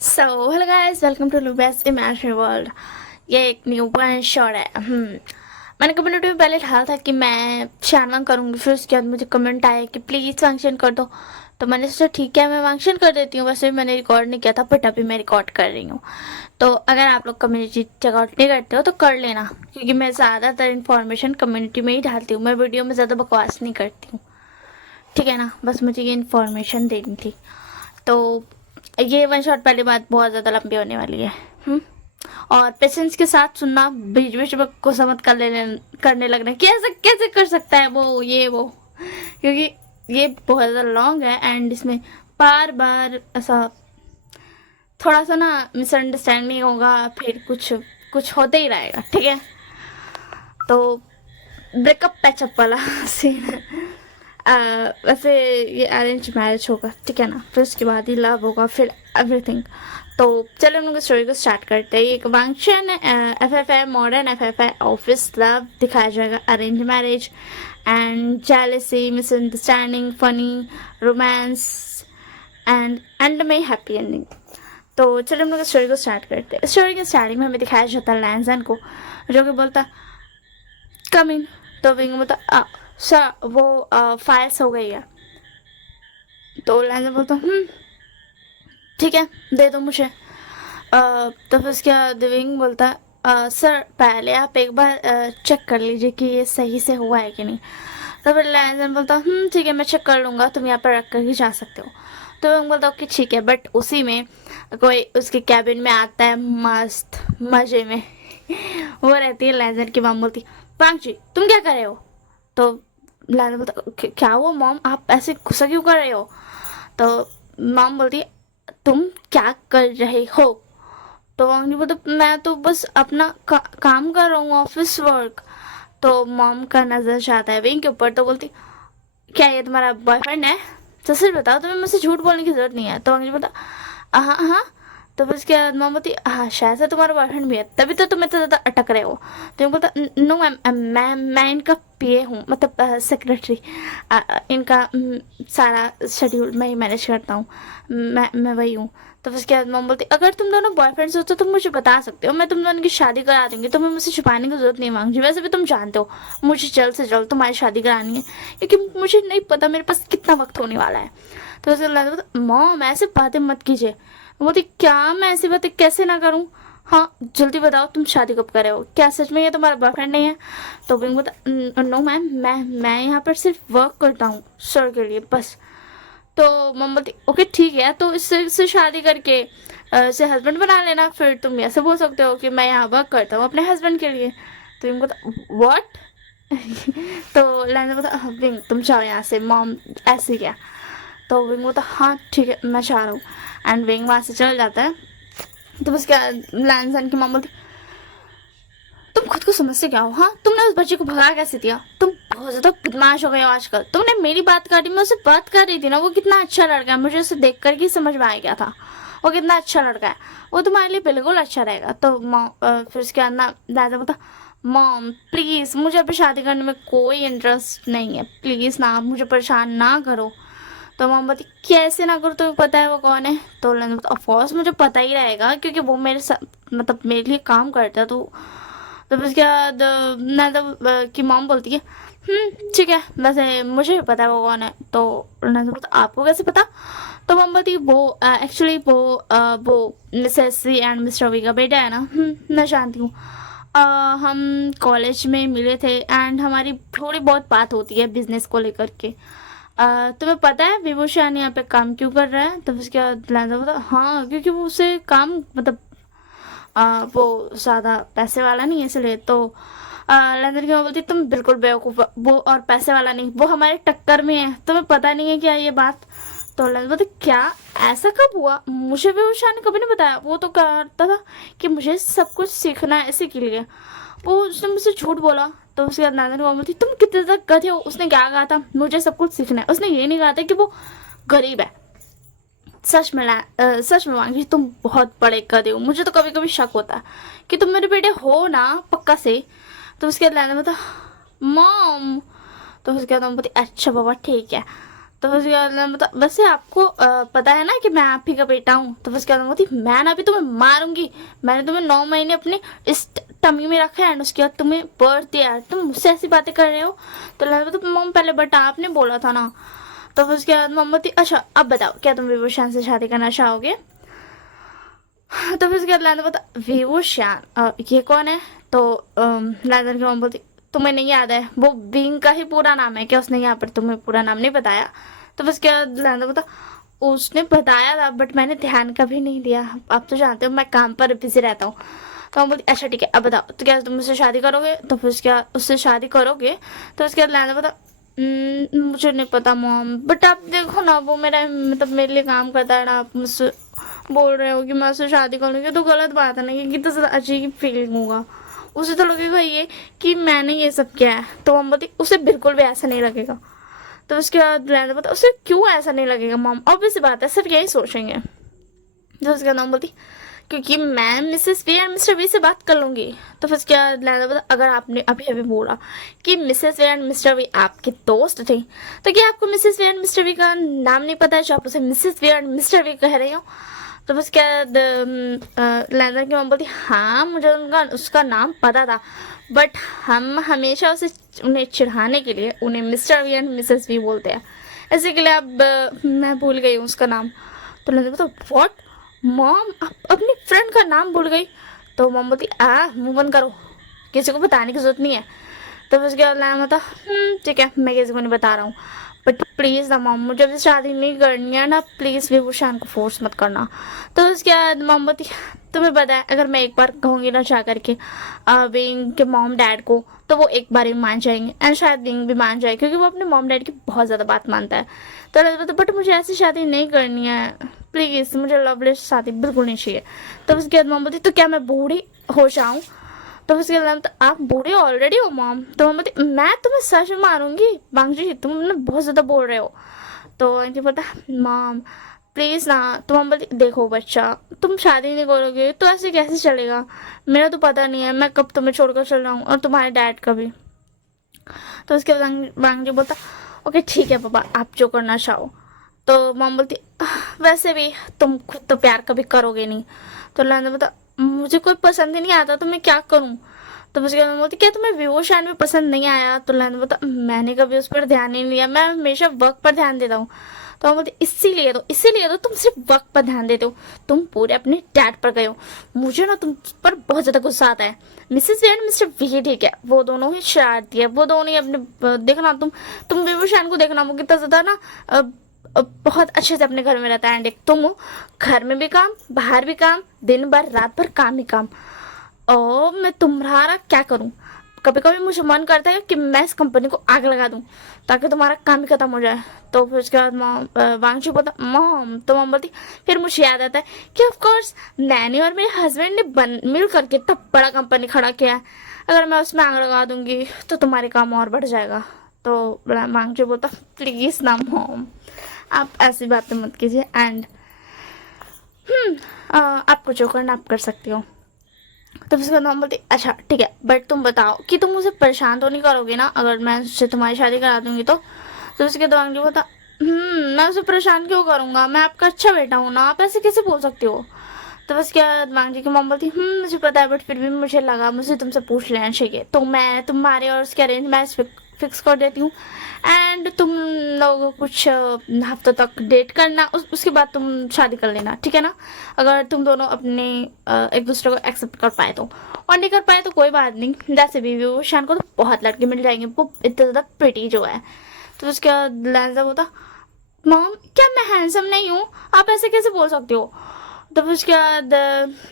So hello guys, welcome to Lube's imaginary world. ये एक new one shot है। मैंने कम्युनिटी में पहले डाला था कि मैं शानवांग करूँगी, फिर उसके बाद मुझे कमेंट आया कि प्लीज़ फंक्शन कर दो। तो मैंने सोचा ठीक है, मैं फंक्शन कर देती हूँ। वैसे मैंने रिकॉर्ड नहीं किया था, बट अभी मैं रिकॉर्ड कर रही हूँ। तो अगर आप लोग कम्युनिटी चेकआउट नहीं करते हो तो कर लेना, क्योंकि मैं ज़्यादातर इन्फॉर्मेशन कम्युनिटी में ही डालती हूँ। मैं वीडियो में ज़्यादा बकवास नहीं करती हूँ, ठीक है ना। बस मुझे ये इन्फॉर्मेशन देनी थी। तो ये वन शॉट पहली बात बहुत ज़्यादा लंबी होने वाली है। और पेशेंस के साथ सुनना, बीच बीच में गुस्सा मत करने लगना कि ऐसा कैसे कर सकता है वो, क्योंकि ये बहुत ज़्यादा लॉन्ग है एंड इसमें बार बार ऐसा थोड़ा सा ना मिसअंडरस्टैंडिंग होगा, फिर कुछ कुछ होते ही रहेगा, ठीक है। तो ब्रेकअप पैचअप वाला सीन है। वैसे ये अरेंज मैरिज होगा, ठीक है ना, फिर उसके बाद ही लव होगा, फिर एवरीथिंग। तो चलो हम लोग स्टोरी को स्टार्ट करते हैं। एक function, FFI modern FFI office love दिखाया जाएगा, arrange marriage and jealousy, misunderstanding, funny romance and में हैप्पी एंडिंग। तो चलो हम लोग स्टोरी को स्टार्ट करते हैं। स्टोरी के स्टार्टिंग में हमें दिखाया जाता है लैंसन को, जो कि बोलता कम इन। तो विंग बोलता सर वो फाइल्स हो गई है। तो लैंसन बोलता ठीक है, दे दो मुझे। तो फिर उसके बाद विंग बोलता सर पहले आप एक बार चेक कर लीजिए कि ये सही से हुआ है कि नहीं। तो फिर लैंसन बोलता ठीक है, मैं चेक कर लूँगा, तुम यहाँ पर रख कर ही जा सकते हो। तो विंग बोलता ओके ठीक है, बट उसी में कोई उसके कैबिन में आता है मस्त मज़े में। वो रहती है लैंसन की मॉम, बोलती पांग जी तुम क्या कर रहे हो। तो लैंसन बोलता क्या हुआ मॉम, आप ऐसे गुस्सा क्यों कर रहे हो। तो मॉम बोलती तुम क्या कर रहे हो। तो वांगजी बोलता मैं तो बस अपना काम कर रहा हूँ, ऑफिस वर्क। तो मॉम का नजर जाता है विंग के ऊपर, तो बोलती क्या ये तुम्हारा बॉयफ्रेंड है, तो सच बताओ, तुम्हें मुझसे झूठ बोलने की जरूरत नहीं है। तो वांगजी बोलता हाँ हाँ। तो फिर उसके बाद मॉम बोलती हाँ शायद से तुम्हारा बॉयफ्रेंड भी है, तभी तो तुम इतना ज़्यादा अटक रहे हो। तो मैं बोलता नो मैम, मैं इनका पीए हूँ, मतलब सेक्रेटरी। इनका सारा शेड्यूल मैं ही मैनेज करता हूँ, मैं वही हूँ। तो फिर उसके बाद मॉम बोलती अगर तुम दोनों बॉयफ्रेंड्स हो तो तुम मुझे बता सकते हो, मैं तुम दोनों की शादी करा दूंगी, तुम्हें मुझसे छुपाने की जरूरत नहीं मांगी। वैसे भी तुम जानते हो मुझे जल्द से जल्द तुम्हारी शादी करानी है, क्योंकि मुझे नहीं पता मेरे पास कितना वक्त होने वाला है। तो उसके बाद मॉम ऐसे बातें मत कीजिए। बोलती क्या मैं ऐसी बातें कैसे ना करूँ, हाँ जल्दी बताओ तुम शादी कब कर रहे हो, क्या सच में ये तुम्हारा बॉयफ्रेंड नहीं है। तो विंग बोलता नो मैम, मैं यहाँ पर सिर्फ वर्क करता हूँ सर के लिए बस। तो मम बोलती ओके ठीक है, तो इससे शादी करके इसे हस्बैंड बना लेना, फिर तुम ऐसे बोल सकते हो कि मैं यहाँ वर्क करता हूँ अपने हस्बैंड के लिए। तो विंग बोलता व्हाट। तो लैंडर बोलता विंग तुम जाओ यहाँ से, मॉम ऐसे क्या। तो विंग बोलता हाँ ठीक है मैं चाह रहा हूँ, एंड विंग वहाँ से चल जाता है। तो बस क्या लैंसन की मॉम बोलती तुम खुद को समझते क्या हो, हाँ तुमने उस बच्चे को भगा कैसे दिया, तुम बहुत ज्यादा बदमाश हो गए हो आजकल। तुमने मेरी बात काटी, मैं उससे बात कर रही थी ना, वो कितना अच्छा लड़का है, मुझे उसे देख कर ही समझ में आ गया था वो कितना अच्छा लड़का है, वो तुम्हारे लिए बिल्कुल अच्छा रहेगा। तो फिर उसके बाद ना दादा बोलता मॉम प्लीज़ मुझे अभी शादी करने में कोई इंटरेस्ट नहीं है, प्लीज़ ना आप मुझे परेशान ना करो। तो मॉम बोलती कैसे ना करो, तुम्हें पता है वो कौन है। तो ऑफकोर्स मुझे पता ही रहेगा, क्योंकि वो मेरे साथ मतलब मेरे लिए काम करता है। तो फिर उसके बाद नंदा की मॉम बोलती है ठीक है, वैसे मुझे भी पता है वो कौन है। तो नंदा बोलता आपको कैसे पता। तो मॉम बोलती वो एक्चुअली वो Mrs C and Mr V का बेटा है ना। मैं जानती हूँ। हम कॉलेज में मिले थे एंड हमारी थोड़ी बहुत बात होती है बिजनेस को लेकर के। तुम्हें पता है विभूषण यहाँ पे काम क्यों कर रहा है। तो उसके बाद लैंडर बोलता हाँ क्योंकि वो उसे काम मतलब वो ज़्यादा पैसे वाला नहीं है इसलिए। तो लैंडर की माँ बोलती तुम बिल्कुल बेवकूफ़, वो और पैसे वाला नहीं, वो हमारे टक्कर में है, तुम्हें पता नहीं है क्या ये बात। तो लैंडर बोलती क्या, ऐसा कब हुआ, मुझे विभूषण ने कभी नहीं बताया, वो तो कहता था कि मुझे सब कुछ सीखना है इसी के लिए, वो उसने मुझसे झूठ बोला। तो उसके बाद नाना की बोलती तुम कितने तक गधे हो, उसने क्या कहा था मुझे सब कुछ सीखना है, उसने ये नहीं कहा था कि वो गरीब है। सच में मांगी तुम बहुत बड़े गधे हो, मुझे तो कभी कभी शक होता है कि तुम मेरे बेटे हो ना पक्का से। तो उसके बाद नाना बोलता मॉम। तो उसके बाद मॉम बोलती अच्छा बाबा ठीक है। तो बस क्या मतलब वैसे आपको पता है ना कि मैं आप ही का बेटा हूँ। तो बस क्या बोलती, मैं ना अभी तुम्हें मारूंगी। मैंने तुम्हें 9 महीने अपने इस टमी में रखा है एंड उसके बाद तुम्हें बर्थ दिया है, तुम मुझसे ऐसी बातें कर रहे हो। तो लगा तो मम पहले बट आपने बोला था ना। तो बस क्या मम बोलती, अच्छा अब बताओ क्या तुम विभूषण से शादी करना चाहोगे। तो फिर उसके बाद लैंडर बता, विभूषण ये कौन है। तो लैंडर की मम बोलती, तुम्हें नहीं याद है वो विंग का ही पूरा नाम है क्या, उसने यहाँ पर तुम्हें पूरा नाम नहीं बताया। तो बस क्या लैंडर बता, उसने बताया था बट मैंने ध्यान कभी नहीं दिया, आप तो जानते हो मैं काम पर बिजी रहता हूँ। तो हम बोलती, अच्छा ठीक है अब बताओ तो क्या तुम मुझसे शादी करोगे। तो फिर क्या उससे शादी करोगे। तो उसके बाद लैंडर बता, मुझे नहीं पता मॉम बट आप देखो ना वो मेरा मतलब मेरे लिए काम करता है ना, आप मुझसे बोल रहे हो कि मैं उससे शादी करूँगी तो गलत बात है ना, कि कितना ज़्यादा अजीब फीलिंग होगा। उसे तो लगेगा ये कि मैंने ये सब किया है। तो हम बोलती, उसे बिल्कुल भी ऐसा नहीं लगेगा। तो उसके बाद लैंडर बता, उसे क्यों ऐसा नहीं लगेगा मॉम, ऑब्वियस बात है सिर्फ यही सोचेंगे। तो उसका नाम बोलती, क्योंकि मैं Mrs V and Mr V से बात कर लूंगी। तो फिर क्या लैंडर बता, अगर आपने अभी अभी बोला कि Mrs V and Mr V आपके दोस्त थे तो क्या आपको Mrs V and Mr V का नाम नहीं पता है जो आप उसे Mrs V and Mr V कह रहे हो। तो बस क्या लैंडर की मम बोलती, हाँ मुझे उनका उसका नाम पता था बट हम हमेशा उसे उन्हें चिढ़ाने के लिए उन्हें Mr V and Mrs V बोलते हैं, इसी के लिए अब मैं भूल गई हूँ उसका नाम। तो लैंडर बोलता, व्हाट मॉम आप अपनी फ्रेंड का नाम भूल गई। तो मॉम बोलती, मुंह बंद करो, किसी को बताने की जरूरत नहीं है। तो फिर उसके बाद लैम होता, ठीक है मैं किसी को नहीं बता रहा हूँ बट प्लीज़ ना मॉम मुझे अभी शादी नहीं करनी है ना, प्लीज़ विभूषण को फोर्स मत करना। तो उसके बाद मॉम बोलती, तुम्हें पता है अगर मैं एक बार कहूँगी ना जा करके विंग के मॉम डैड को तो वो एक बार ही मान जाएंगे एंड शायद विंग भी मान जाए क्योंकि वो अपने मॉम डैड की बहुत ज़्यादा बात मानता है। तो लड़का बोलता, बट मुझे ऐसी शादी नहीं करनी है, प्लीज़ मुझे लवलेस शादी बिल्कुल नहीं चाहिए। तो उसके बाद मॉम बोलती, तो क्या मैं बूढ़ी हो जाऊँ। तो उसके बाद तो आप बूढ़े ऑलरेडी हो मॉम। तो मम बोलती, मैं तुम्हें सच में मारूंगी बांगजी, तुम ना बहुत ज़्यादा बोल रहे हो। तो आंटी बोलता, मॉम प्लीज़ ना। तो मम बोलती, देखो बच्चा तुम शादी नहीं करोगे तो ऐसे कैसे चलेगा, मेरा तो पता नहीं है मैं कब तुम्हें छोड़कर चल रहा हूँ और तुम्हारे डैड का भी। तो उसके बाद बांगजी बोलता, ओके ठीक है पापा आप जो करना चाहो। तो मम बोलती, वैसे भी तुम खुद तो प्यार कभी करोगे नहीं। तो लैंडर बोलता, मुझे कोई पसंद ही नहीं आता तो मैं क्या करूं। तो उसके बाद बोलती, क्या तुम्हें विवो शान भी पसंद नहीं आया। तो लैंडर बोलता, मैंने कभी उस पर ध्यान ही नहीं दिया, मैं हमेशा वर्क पर ध्यान देता हूँ। तो हम बोलते, इसीलिए तो तुम सिर्फ वर्क पर ध्यान देते हो, तुम पूरे अपने डैड पर गए हो। मुझे ना तुम पर बहुत ज्यादा गुस्सा आता है। Mrs V and Mr V ठीक है वो दोनों ही शरारती है, वो दोनों ही अपने देखना तुम विवो शान को देखना वो कितना ज्यादा ना बहुत अच्छे से अपने घर में रहता है एंड एक तुम हो घर में भी काम बाहर भी काम, दिन भर रात भर काम ही काम। ओ मैं तुम्हारा क्या करूं, कभी कभी मुझे मन करता है कि मैं इस कंपनी को आग लगा दूं ताकि तुम्हारा काम ही खत्म हो जाए। तो फिर उसके बाद मॉम वांगचू बोलता, मॉम। तो मॉम बोलती, फिर मुझे याद आता है कि ऑफ कोर्स नैनी और मेरे हस्बैंड ने मिल करके इतना बड़ा कंपनी खड़ा किया है, अगर मैं उसमें आग लगा दूंगी तो तुम्हारे काम और बढ़ जाएगा। तो वांगचू बोलता, प्लीज ना मॉम आप ऐसी बातें मत कीजिए एंड आपको जो करना आप कर सकती हो। तो फिर उसके बाद मॉम बोलती, अच्छा ठीक है बट तुम बताओ कि तुम मुझे परेशान तो नहीं करोगे ना अगर मैं उससे तुम्हारी शादी करा दूंगी तो। तो उसके बाद जो बोलता, मैं उसे परेशान क्यों करूंगा, मैं आपका अच्छा बेटा हूँ ना, आप ऐसे कैसे बोल सकती हो। तो बस क्या मांग की मॉम बोलती, मुझे पता है बट फिर भी मुझे लगा मुझे तुमसे पूछ लेना चाहिए तो मैं तुम्हारे और उसके अरेंज मैच फिक्स कर देती हूँ एंड तुम लोग कुछ हफ्तों तक डेट करना, उसके बाद तुम शादी कर लेना ठीक है ना, अगर तुम दोनों अपने एक दूसरे को एक्सेप्ट कर पाए तो, और नहीं कर पाए तो कोई बात नहीं, जैसे भी वो शान को तो बहुत लड़के मिल जाएंगे वो इतना ज़्यादा प्रिटी जो है। तो उसके बाद लैंजा होता, मॉम क्या मैं हैंडसम नहीं हूँ, आप ऐसे कैसे बोल सकते हो। तो फिर उसके बाद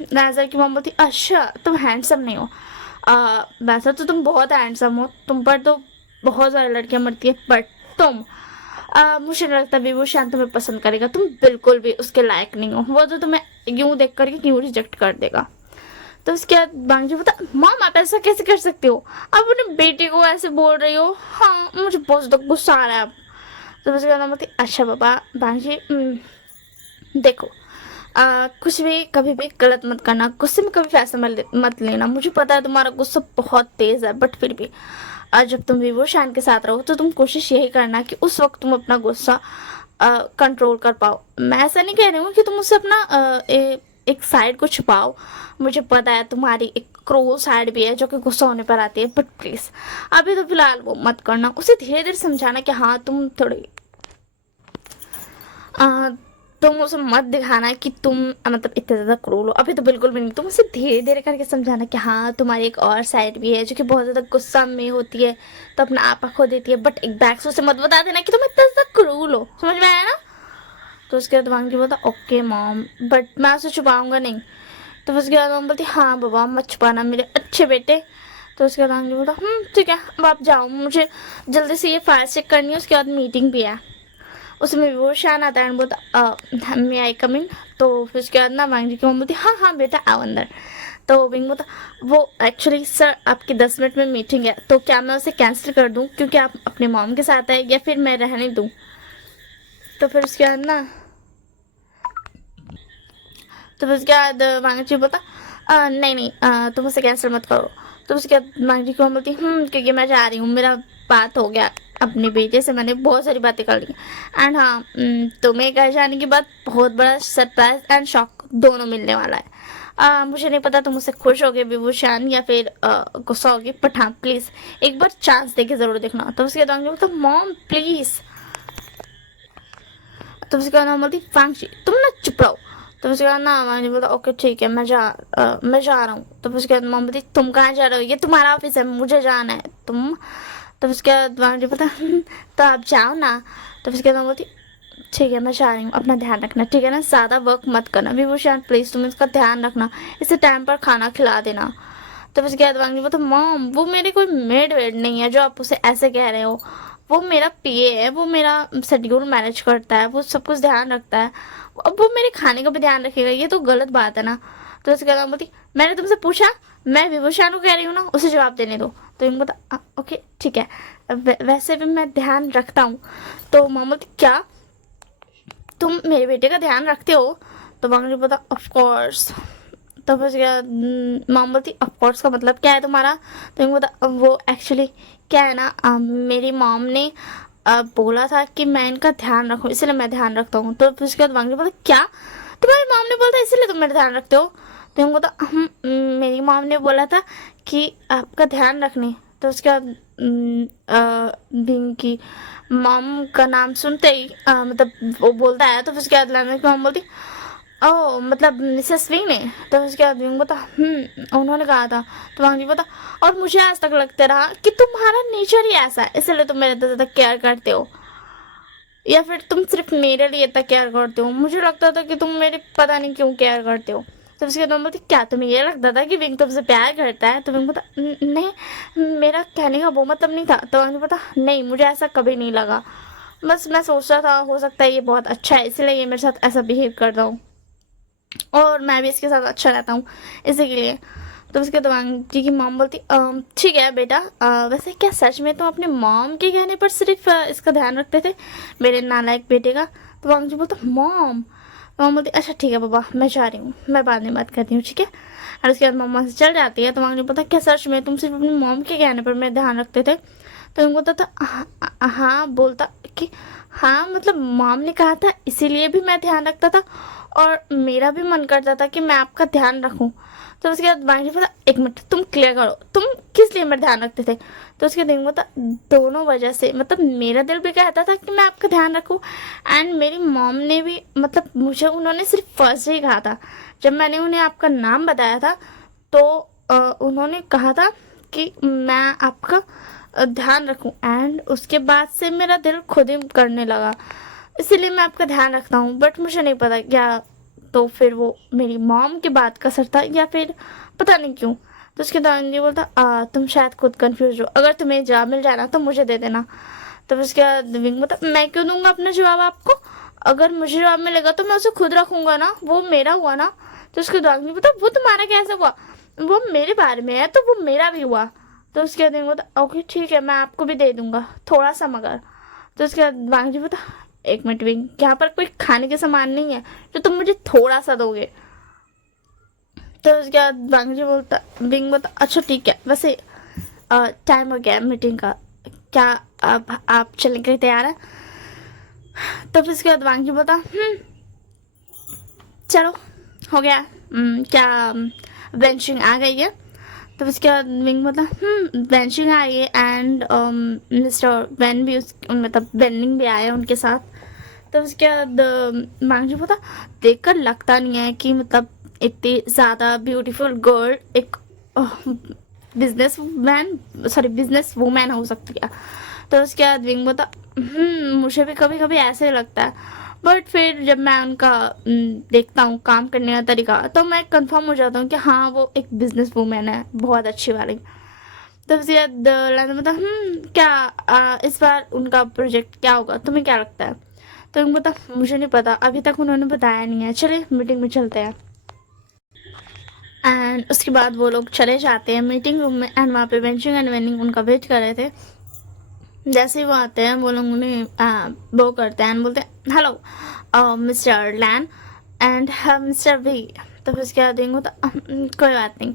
लैंजा की मॉम बोलती, अच्छा तुम हैंडसम नहीं हो, वैसे तो तुम बहुत हैंडसम हो, तुम पर तो बहुत सारी लड़कियां मरती है बट तुम मुझे नहीं लगता भी वो शान तुम्हें पसंद करेगा, तुम बिल्कुल भी उसके लायक नहीं हो, वो तो तुम्हें यूं देख करके क्यों रिजेक्ट कर देगा। तो उसके बाद बांगजी बता, मॉम आप ऐसा कैसे कर सकते हो, आप अपने बेटे को ऐसे बोल रही हो, हाँ मुझे बहुत ज़्यादा गुस्सा आ रहा है अब। तो उसके बाद बोलती, अच्छा पापा बांगजी देखो कुछ भी कभी भी गलत मत करना, गुस्से में कभी फैसला मत लेना, मुझे पता है तुम्हारा गुस्सा बहुत तेज है बट फिर भी और जब तुम विवो शान के साथ रहो तो तुम कोशिश यही करना कि उस वक्त तुम अपना गुस्सा कंट्रोल कर पाओ। मैं ऐसा नहीं कह रही हूँ कि तुम उससे अपना एक साइड को छुपाओ, मुझे पता है तुम्हारी एक क्रूर साइड भी है जो कि गुस्सा होने पर आती है, बट प्लीज़ अभी तो फिलहाल वो मत करना। उसे धीरे धीरे समझाना कि हाँ तुम थोड़ी तुम उसे मत दिखाना कि तुम मतलब इतने ज़्यादा क्रूर हो, अभी तो बिल्कुल भी नहीं। तुम उसे धीरे धीरे करके समझाना कि हाँ तुम्हारी एक और साइड भी है जो कि बहुत ज़्यादा गुस्सा में होती है तो अपना आपा खो देती है, बट एक बैग से उसे मत बता देना कि तुम इतना ज़्यादा क्रूर हो, समझ में आया ना। तो उसके बाद वांगी बोलता ओके मॉम, बट मैं उसे छुपाऊंगा नहीं। तो उसके बाद मॉम बोलती हाँ बाबा मत छुपाना मेरे अच्छे बेटे। तो उसके बाद वांगी बोलता ठीक है अब आप जाओ, मुझे जल्दी से ये फाइल चेक करनी है, उसके बाद मीटिंग भी है। उसमें वो शान आता है बोलता मे आई कम इन। तो फिर उसके बाद ना वांगी की मम्मी बोलती हाँ बेटा आओ अंदर। तो विंग बोलता वो एक्चुअली सर आपकी 10 मिनट में मीटिंग है, तो क्या मैं उसे कैंसिल कर दूं क्योंकि आप अपने मॉम के साथ है, या फिर मैं रहने दूं। तो फिर उसके बाद ना तो फिर उसके बाद वांगची बोलता नहीं तुम उसे कैंसिल मत करो। तो उसके बाद वांगची को बोलती क्योंकि मैं जा रही हूँ, मेरा बात हो गया अपने बेटे से, मैंने बहुत सारी बातें कर ली। एंड हाँ तुम्हें घर जाने के बाद बहुत बड़ा सरप्राइज एंड शॉक दोनों मिलने वाला है। मुझे नहीं पता तुम उससे खुश होगे विभूषण या फिर गुस्सा होगे, बट हाँ प्लीज़ एक बार चांस देके ज़रूर देखना। तो उसके बाद बोलता मॉम प्लीज़। तो उसके बाद बोलती वांगची तुम ना चुप रहो। तो उसके बाद ना मैंने बोला ओके ठीक है मैं जा रहा हूँ। तो उसके बाद मम्मी बोलती तुम कहाँ जा रहे हो, ये तुम्हारा ऑफिस है, मुझे जाना है तुम। तो उसके बाद मुझे पता तो आप जाओ ना। तो उसके बाद बोलती ठीक है मैं जा रही हूँ, अपना ध्यान रखना ठीक है ना, ज़्यादा वर्क मत करना विभूषण प्लीज़, तुम इसका ध्यान रखना, इसे टाइम पर खाना खिला देना। तो उसके बाद वांगी बोलता मॉम वो मेरे कोई मेड वेड नहीं है जो आप उसे ऐसे कह रहे हो, वो मेरा पीए है, वो मेरा शेड्यूल मैनेज करता है, वो सब कुछ ध्यान रखता है, अब वो मेरे खाने का भी ध्यान रखेगा, ये तो गलत बात है ना। तो उसके बाद बोलती मैंने तुमसे पूछा, मैं विभूषण को कह रही हूँ ना, उसे जवाब देने दो। तो इनको बोलता ओके ठीक है वैसे भी मैं ध्यान रखता हूँ। तो मॉम बोलती क्या तुम मेरे बेटे का ध्यान रखते हो। तो वांगी बोलता ऑफ कोर्स। तो फिर उसके बाद मॉम बोलती ऑफ कोर्स का मतलब क्या है तुम्हारा। तो इनको बोलता वो एक्चुअली क्या है ना मेरी मॉम ने बोला था कि मैं इनका ध्यान रखूं इसलिए मैं ध्यान रखता हूँ। तो फिर उसके बाद वांगी बोलता क्या तुम्हारी मॉम ने बोला था इसलिए तुम मेरा ध्यान रखते हो। तो इनको बोलता मेरी मॉम ने बोला था कि आपका ध्यान रखने। तो उसके बाद बिंग की मॉम का नाम सुनते ही मतलब वो बोलता है। तो फिर उसके बाद लैना की मॉम बोलती ओह मतलब मिसेस वी ने। तो उसके बाद विंग बोलता उन्होंने कहा था। तो वांगी बोलता और मुझे आज तक लगता रहा कि तुम्हारा नेचर ही ऐसा है इसलिए तुम मेरे ज़्यादा केयर करते हो, या फिर तुम सिर्फ मेरे लिए इतना केयर करते हो, मुझे लगता था कि तुम मेरे पता नहीं क्यों केयर करते हो। तो उसके बाद बोलती क्या तुम्हें ये लगता था कि विंग तुमसे प्यार करता है। तो विंग बोलता नहीं मेरा कहने का वो मतलब नहीं था। तो वांगी बोलता नहीं मुझे ऐसा कभी नहीं लगा, बस मैं सोच रहा था हो सकता है ये बहुत अच्छा है इसलिए ये मेरे साथ ऐसा बिहेव कर रहा हूँ और मैं भी इसके साथ अच्छा रहता हूँ इसी के लिए। तो उसके बाद वांगी की मॉम बोलती ठीक है बेटा वैसे क्या सच में तुम अपने मॉम के कहने पर सिर्फ इसका ध्यान रखते थे मेरे नालायक बेटे का। तो वांगी बोलता मॉम बोलती अच्छा ठीक है बाबा मैं जा रही हूँ, मैं बाद में बात करती हूँ ठीक है। और उसके बाद मम्मा से चल जाती है। तो वांगी बोलता क्या सच में तुम सिर्फ अपनी मॉम के कहने पर मेरा ध्यान रखते थे। तो उनको बोलता था हाँ बोलता कि हाँ मतलब मॉम ने कहा था इसीलिए भी मैं ध्यान रखता था और मेरा भी मन करता था कि मैं आपका ध्यान रखूं। तो उसके बाद वांगी बोला एक मिनट तुम क्लियर करो तुम किस लिए मेरा ध्यान रखते थे। तो उसके बाद बोलता दोनों वजह से, मतलब मेरा दिल भी कहता था कि मैं आपका ध्यान रखूं एंड मेरी मॉम ने भी, मतलब मुझे उन्होंने सिर्फ फर्स्ट ही कहा था जब मैंने उन्हें आपका नाम बताया था तो उन्होंने कहा था कि मैं आपका ध्यान रखूं एंड उसके बाद से मेरा दिल खुद ही करने लगा इसीलिए मैं आपका ध्यान रखता हूँ, बट मुझे नहीं पता क्या तो फिर वो मेरी मॉम की बात का असर था या फिर पता नहीं क्यों। तो उसके दादाजी बोलता तुम शायद खुद कंफ्यूज हो, अगर तुम्हें जवाब मिल जाए ना तो मुझे दे देना। तो उसके बाद विंग बोलता मैं क्यों दूंगा अपना जवाब आपको, अगर मुझे जवाब मिलेगा तो मैं उसे खुद रखूंगा ना, वो मेरा हुआ ना। तो उसके दादाजी बोलता वो तुम्हारा कैसे हुआ, वो मेरे बारे में है तो वो मेरा भी हुआ। तो उसके बाद विंग बोलता ओके ठीक है मैं आपको भी दे दूंगा थोड़ा सा मगर। तो उसके बाद वांगी बोलता एक मिनट विंग यहाँ पर कोई खाने के सामान नहीं है जो तुम मुझे थोड़ा सा दोगे। तो उसके बाद वांगी बोलता विंग बोलता अच्छा ठीक है वैसे टाइम हो गया मीटिंग का, क्या अब आप चलने के लिए तैयार है? तो फिर उसके बाद वांगी बोलता चलो हो गया। क्या बेंचिंग आ गई है? तो उसके बाद विंग मतलब बेंचिंग आई है एंड मिस्टर वेन भी उस मतलब वेनिंग भी आया उनके साथ। तो उसके बाद मांगजी बोला देखकर लगता नहीं है कि मतलब इतनी ज़्यादा ब्यूटीफुल गर्ल एक बिजनेस वूमैन हो सकती है। तो उसके बाद विंग बोला मुझे भी कभी कभी ऐसे लगता है, बट फिर जब मैं उनका देखता हूँ काम करने का तरीका तो मैं कंफर्म हो जाता हूँ कि हाँ वो एक बिजनेस वूमेन है बहुत अच्छी वाली। तो उसके बाद लाना बता क्या इस बार उनका प्रोजेक्ट क्या होगा, तुम्हें क्या लगता है? तो उनको बता मुझे नहीं पता, अभी तक उन्होंने बताया नहीं है, चले मीटिंग में चलते हैं। एंड उसके बाद वो लोग चले जाते हैं मीटिंग रूम में एंड वहाँ पे बेंचिंग एंड वेनिंग उनका वेट कर रहे थे। जैसे ही वो आते हैं वो लोग उन्हें वो करते हैं बोलते हैं hello Mr Lan and Mr V. तो फिर उसके बाद देंगे तो कोई बात नहीं।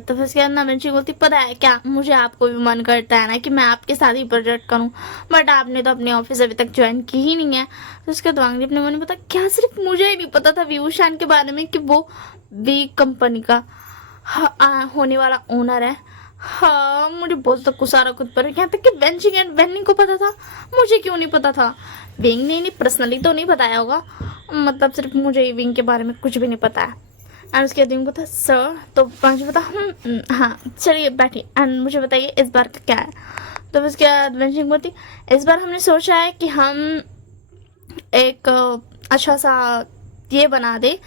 तो फिर उसके बाद ना बेंची बोलती पता है क्या, मुझे आपको भी मन करता है ना कि मैं आपके साथ ही प्रोजेक्ट करूं, बट आपने तो अपने ऑफिस अभी तक ज्वाइन की ही नहीं है। तो उसके बाद वांगी अपने मन में पता क्या सिर्फ मुझे ही नहीं पता था विभूषण के बारे में कि वो वी कंपनी का होने वाला ओनर है। हाँ मुझे बहुत तक गुस्सा खुद पर, यहाँ तक कि बेंचिंग एंड वेनिंग को पता था, मुझे क्यों नहीं पता था? विंग ने नहीं पर्सनली तो नहीं बताया होगा, मतलब सिर्फ मुझे विंग के बारे में कुछ भी नहीं पता है। एंड उसके बाद को था सर, तो मुझे बता हाँ चलिए बैठिए एंड मुझे बताइए इस बार का क्या है। तो उसके बाद बेंचिंग बोलती इस बार हमने सोचा है कि हम एक अच्छा सा ये बना दे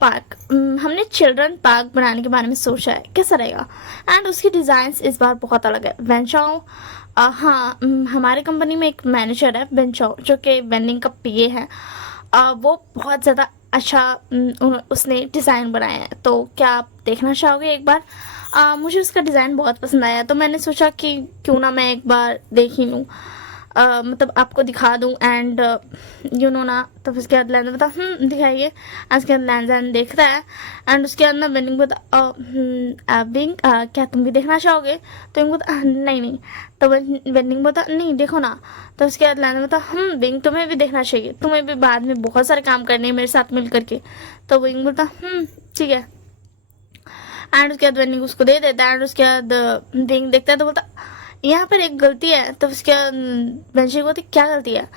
पार्क, हमने चिल्ड्रन पार्क बनाने के बारे में सोचा है, कैसा रहेगा? एंड उसकी डिज़ाइंस इस बार बहुत अलग है। वेंचाओ हाँ हमारी कंपनी में एक मैनेजर है बेंचाओ जो कि वेंडिंग का पीए है, वो बहुत ज़्यादा अच्छा उसने डिज़ाइन बनाया है, तो क्या आप देखना चाहोगे एक बार? मुझे उसका डिज़ाइन बहुत पसंद आया तो मैंने सोचा कि क्यों ना मैं एक बार देख ही लूँ, मतलब आपको दिखा दूँ एंड यू नो ना। तो उसके बाद लैंड बता दिखाइए। उसके बाद लैंड देखता है एंड उसके बाद ना बेनिंग बता बिंग क्या तुम भी देखना चाहोगे? तो इनको नहीं नहीं। तो बेनिंग बता नहीं देखो ना। तो उसके बाद लैंड बता बिंग तुम्हें भी देखना चाहिए, तुम्हें भी बाद में बहुत सारे काम करने हैं मेरे साथ मिल करके। तो बिंग बोलता ठीक है एंड उसके बाद बेनिंग उसको दे देता है एंड उसके बाद बिंग देखता है तो बोलता यहाँ पर एक गलती है। तो उसके बाद बेंची बोलती क्या गलती है?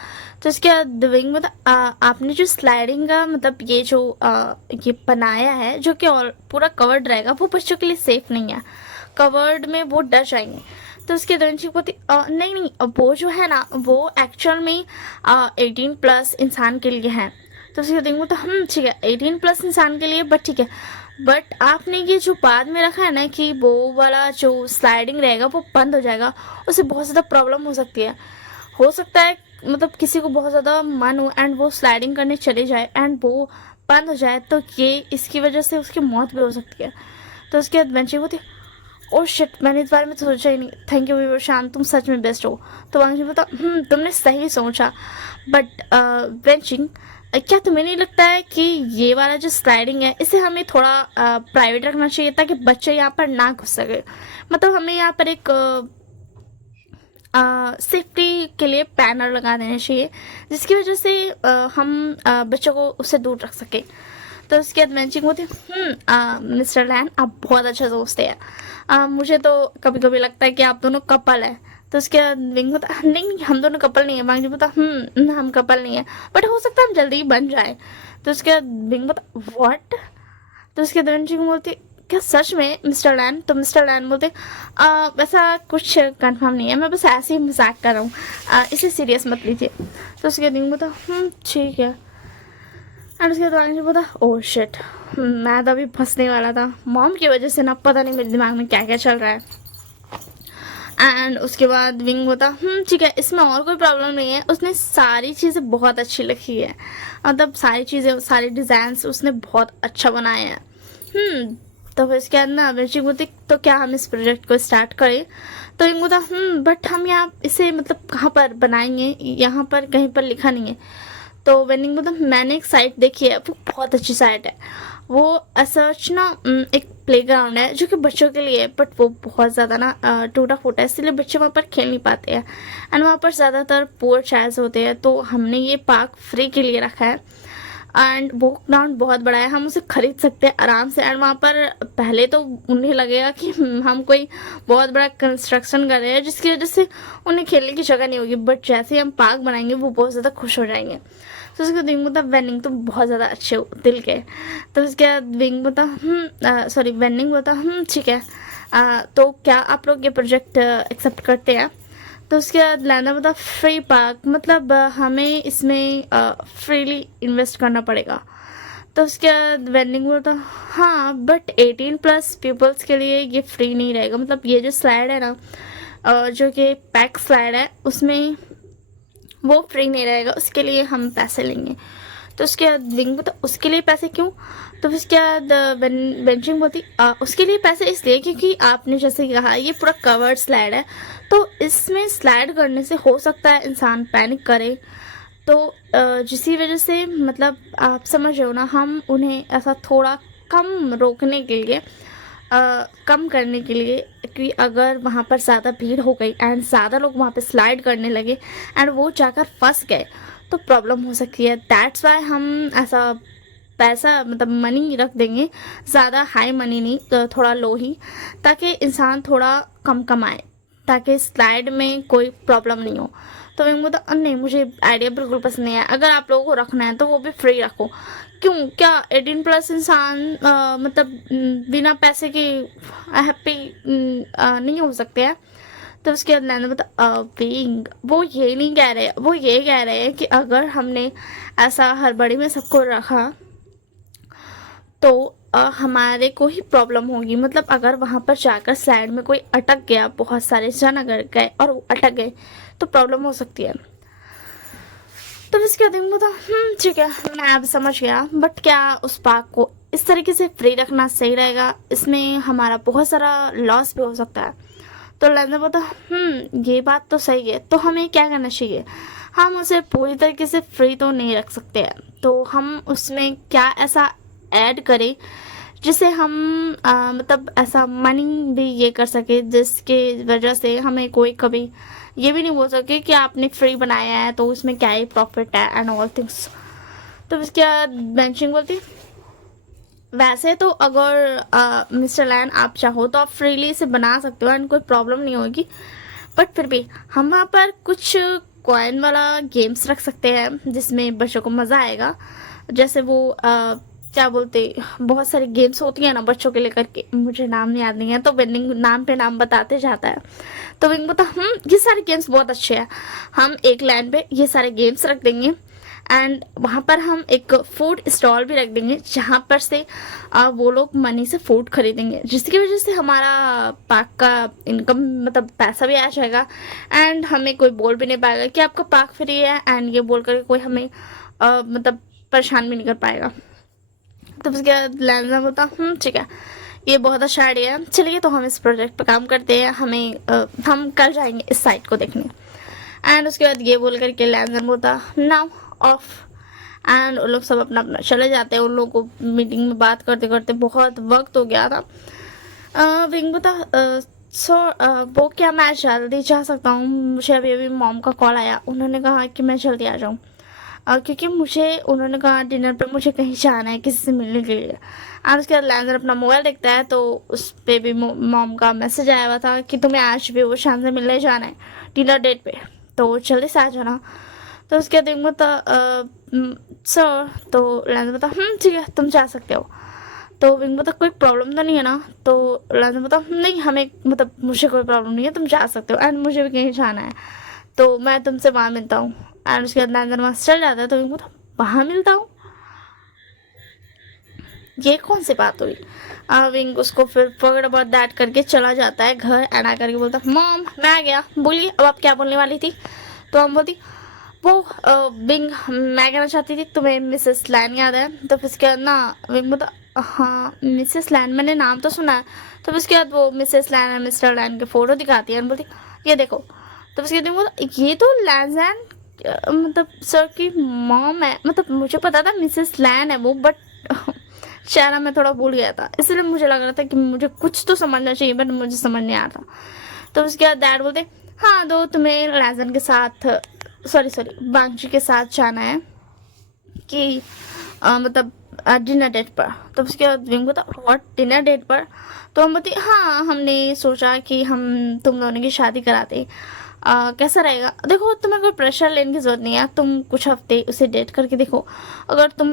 तो उसके बाद विंग बता आपने जो स्लाइडिंग का मतलब ये जो ये बनाया है जो कि और पूरा कवर्ड रहेगा वो बच्चों के लिए सेफ नहीं है, कवर्ड में वो डर जाएंगे। तो उसके बेंची बोलती नहीं नहीं वो जो है ना वो एक्चुअल में 18+ इंसान के लिए है। तो उसके बाद बोलता ठीक है 18+ इंसान के लिए, बट ठीक है बट आपने ये जो बाद में रखा है ना कि वो वाला जो स्लाइडिंग रहेगा वो बंद हो जाएगा, उससे बहुत ज़्यादा प्रॉब्लम हो सकता है मतलब किसी को बहुत ज़्यादा मन हो एंड वो स्लाइडिंग करने चले जाए एंड वो बंद हो जाए तो ये इसकी वजह से उसकी मौत भी हो सकती है। तो उसके बाद बेंची होती ओ शिट मैंने इस बारे में तो सोचा ही नहीं, थैंक यू विभूषण तुम सच में बेस्ट हो। तो वंशी बोलता तुमने सही सोचा, बट बेंचिंग क्या तुम्हें नहीं लगता है कि ये वाला जो स्लाइडिंग है इसे हमें थोड़ा प्राइवेट रखना चाहिए ताकि बच्चे यहाँ पर ना घुस सके, मतलब हमें यहाँ पर एक सेफ्टी के लिए पैनल लगा देना चाहिए जिसकी वजह से हम बच्चों को उससे दूर रख सकें। तो उसके बाद मैचिंग होती मिस्टर लैन आप बहुत अच्छा दोस्त है, मुझे तो कभी कभी लगता है कि आप दोनों कपल है। तो उसके बाद विंग होता नहीं हम दोनों कपल नहीं है। मांगी बोलता हम कपल नहीं है बट हो सकता है हम जल्दी ही बन जाए। तो उसके बाद विंग बोलता व्हाट? तो उसके बाद विंग बोलती क्या सच में मिस्टर लैन? तो मिस्टर लैन बोलते वैसा कुछ कंफर्म नहीं है, मैं बस ऐसे ही मजाक कर रहा हूँ, इसे सीरियस मत लीजिए। तो उसके बाद विंग बोलता ठीक है एंड उसके बाद बोला ओह शिट मैं तो अभी फंसने वाला था, मॉम की वजह से ना पता नहीं मेरे दिमाग में क्या क्या चल रहा है। एंड उसके बाद विंग होता ठीक है इसमें और कोई प्रॉब्लम नहीं है, उसने सारी चीज़ें बहुत अच्छी लिखी है, मतलब सारी चीज़ें सारे डिज़ाइंस उसने बहुत अच्छा बनाया है। तो फिर इसके बाद ना बेंचिंग बोलती तो क्या हम इस प्रोजेक्ट को स्टार्ट करें? तो विंग बोलता बट हम यहाँ इसे मतलब कहाँ पर बनाएंगे, यहाँ पर कहीं पर लिखा नहीं है। तो वेनिंग मतलब मैंने एक साइट देखी है वो बहुत अच्छी साइट है, वो सच ना एक प्लेग्राउंड है जो कि बच्चों के लिए है, बट वो बहुत ज़्यादा ना टूटा फूटा है, इसलिए बच्चे वहाँ पर खेल नहीं पाते हैं एंड वहाँ पर ज़्यादातर पुअर चाइल्ड होते हैं। तो हमने ये पार्क फ्री के लिए रखा है एंड वो ग्राउंड बहुत बड़ा है, हम उसे खरीद सकते हैं आराम से। एंड वहाँ पर पहले तो उन्हें लगेगा कि हम कोई बहुत बड़ा कंस्ट्रक्शन कर रहे हैं जिसकी वजह से उन्हें खेलने की जगह नहीं होगी, बट जैसे ही हम पार्क बनाएंगे वो बहुत ज़्यादा खुश हो जाएंगे। तो उसके विंग मतलब वेनिंग तो बहुत ज़्यादा अच्छे दिल के। तो उसके बाद विंग बोता सॉरी वेनिंग बोता ठीक है, तो क्या आप लोग ये प्रोजेक्ट एक्सेप्ट करते हैं? तो उसके बाद लैंडर बोता फ्री पार्क मतलब हमें इसमें फ्रीली इन्वेस्ट करना पड़ेगा। तो उसके बाद वेंडिंग बोता हाँ बट 18+ पीपल्स के लिए ये फ्री नहीं रहेगा, मतलब ये जो स्लाइड है ना जो कि पैक स्लाइड है उसमें वो फ्री नहीं रहेगा, उसके लिए हम पैसे लेंगे। तो उसके बाद विंग बोलता उसके लिए पैसे क्यों? तो फिर उसके बाद बेंचिंग बोलती उसके लिए पैसे इसलिए क्योंकि आपने जैसे कहा ये पूरा कवर्ड स्लाइड है, तो इसमें स्लाइड करने से हो सकता है इंसान पैनिक करे, तो जिसकी वजह से मतलब आप समझ रहे हो ना, हम उन्हें ऐसा थोड़ा कम रोकने के लिए कम करने के लिए कि अगर वहाँ पर ज़्यादा भीड़ हो गई एंड ज़्यादा लोग वहाँ पे स्लाइड करने लगे एंड वो जाकर फंस गए तो प्रॉब्लम हो सकती है। दैट्स वाई हम ऐसा पैसा मतलब मनी रख देंगे, ज़्यादा हाई मनी नहीं, तो थोड़ा लो ही, ताकि इंसान थोड़ा कम कमाए, ताकि स्लाइड में कोई प्रॉब्लम नहीं हो। तो मैं बोलता नहीं मुझे आइडिया बिल्कुल पसंद नहीं है, अगर आप लोगों को रखना है तो वो भी फ्री रखो। क्यों, क्या 18+ इंसान मतलब बिना पैसे के हैप्पी नहीं हो सकते हैं? तो उसके बाद मैंने बता बीइंग वो ये नहीं कह रहे, वो ये कह रहे हैं कि अगर हमने ऐसा हड़बड़ी में सबको रखा तो हमारे को ही प्रॉब्लम होगी, मतलब अगर वहाँ पर जाकर स्लाइड में कोई अटक गया, बहुत सारे जन अगर गए और वो अटक गए तो प्रॉब्लम हो सकती है। तो इसके बाद तो ठीक है मैं अब समझ गया, बट क्या उस पार्क को इस तरीके से फ्री रखना सही रहेगा? इसमें हमारा बहुत सारा लॉस भी हो सकता है। तो लैंडर बोलता ये बात तो सही है, तो हमें क्या करना चाहिए? हम उसे पूरी तरीके से फ्री तो नहीं रख सकते हैं, तो हम उसमें क्या ऐसा ऐड करें जिससे हम मतलब ऐसा मनी भी ये कर सके जिसके वजह से हमें कोई कभी ये भी नहीं बोल सके कि आपने फ्री बनाया है तो उसमें क्या ही प्रॉफिट है एंड ऑल थिंग्स। तो इसके बाद बेंचिंग बोलती वैसे तो अगर मिस्टर लैन आप चाहो तो आप फ्रीली इसे बना सकते हो एंड कोई प्रॉब्लम नहीं होगी, बट फिर भी हम वहाँ पर कुछ कॉइन वाला गेम्स रख सकते हैं जिसमें बच्चों को मज़ा आएगा। जैसे वो क्या बोलते बहुत सारी गेम्स होती हैं ना बच्चों के लेकर के, मुझे नाम याद नहीं है, तो विनिंग नाम पे नाम बताते जाता है। तो विंग बता ये सारे गेम्स बहुत अच्छे हैं, हम एक लैंड पे ये सारे गेम्स रख देंगे एंड वहाँ पर हम एक फूड स्टॉल भी रख देंगे जहाँ पर से वो लोग मनी से फूड खरीदेंगे, जिसकी वजह से हमारा पार्क का इनकम मतलब पैसा भी आ जाएगा एंड हमें कोई बोल भी नहीं पाएगा कि आपका पार्क फ्री है एंड ये बोल कर कोई हमें मतलब परेशान भी नहीं कर पाएगा। तो उसके बाद लैंडर बोलता ठीक है ये बहुत अच्छा आइडिया है, चलिए तो हम इस प्रोजेक्ट पर काम करते हैं, हम कल जाएंगे इस साइट को देखने। एंड उसके बाद ये बोल करके लैंडर बोलता नाउ ऑफ एंड उन लोग सब अपना अपना चले जाते हैं। उन लोगों को मीटिंग में बात करते करते बहुत वक्त हो गया था। विंग बोता वो क्या मैं जल्दी जा सकता हूँ? मुझे अभी अभी मॉम का कॉल आया, उन्होंने कहा कि मैं जल्दी आ जाऊँ क्योंकि उन्होंने कहा डिनर पर मुझे कहीं जाना है किसी से मिलने के लिए। और उसके बाद लैंडर अपना मोबाइल देखता है तो उस पर भी मॉम का मैसेज आया हुआ था कि तुम्हें आज भी वो शाम से मिलने जाना है डिनर डेट पे, तो जल्दी से आ जाना। तो उसके बाद सर तो लैंडर बता ठीक है तुम जा सकते हो। तो विंग बता कोई प्रॉब्लम तो नहीं है ना? तो लैंडर बता नहीं हमें मतलब मुझे कोई प्रॉब्लम नहीं है, तुम जा सकते हो एंड मुझे भी कहीं जाना है तो मैं तुमसे वहाँ मिलता हूँ। एंड उसके बाद लैंडर वहाँ चल जाता है। तो विंग बता वहाँ मिलता हूँ, ये कौन सी बात हुई? विंग उसको फिर फॉरगेट अबाउट दैट करके चला जाता है घर एंड आ करके बोलता मॉम मैं आ गया, बोलिए अब आप क्या बोलने वाली थी? तो हम बोलती वो विंग मैं कहना चाहती थी तुम्हें मिसेस लैन याद है? तो फिर उसके बाद ना विंग बोलता हाँ मिसेस लैन मैंने नाम तो सुना है। तो फिर उसके बाद वो मिसेस लैन और मिस्टर लैन के फ़ोटो दिखाती है और बोलती ये देखो। तो उसके बाद बोला ये तो लैन मतलब सर की मॉम है, मतलब मुझे पता था मिसेस लैन है वो, बट चेहरा मैं थोड़ा भूल गया था, इसलिए मुझे लग रहा था कि मुझे कुछ तो समझना चाहिए, बट मुझे समझ नहीं आता। तो उसके बाद डैड बोलते हाँ दो तुम्हें लैजन के साथ, सॉरी बांची के साथ जाना है कि मतलब डिनर डेट पर। तो उसके बाद विंग बोलता व्हाट डिनर डेट पर? तो हम बोलते हाँ हमने सोचा कि हम तुम दोनों की शादी कराते, कैसा रहेगा? देखो तुम्हें कोई प्रेशर लेने की जरूरत नहीं है, तुम कुछ हफ्ते उसे डेट करके देखो, अगर तुम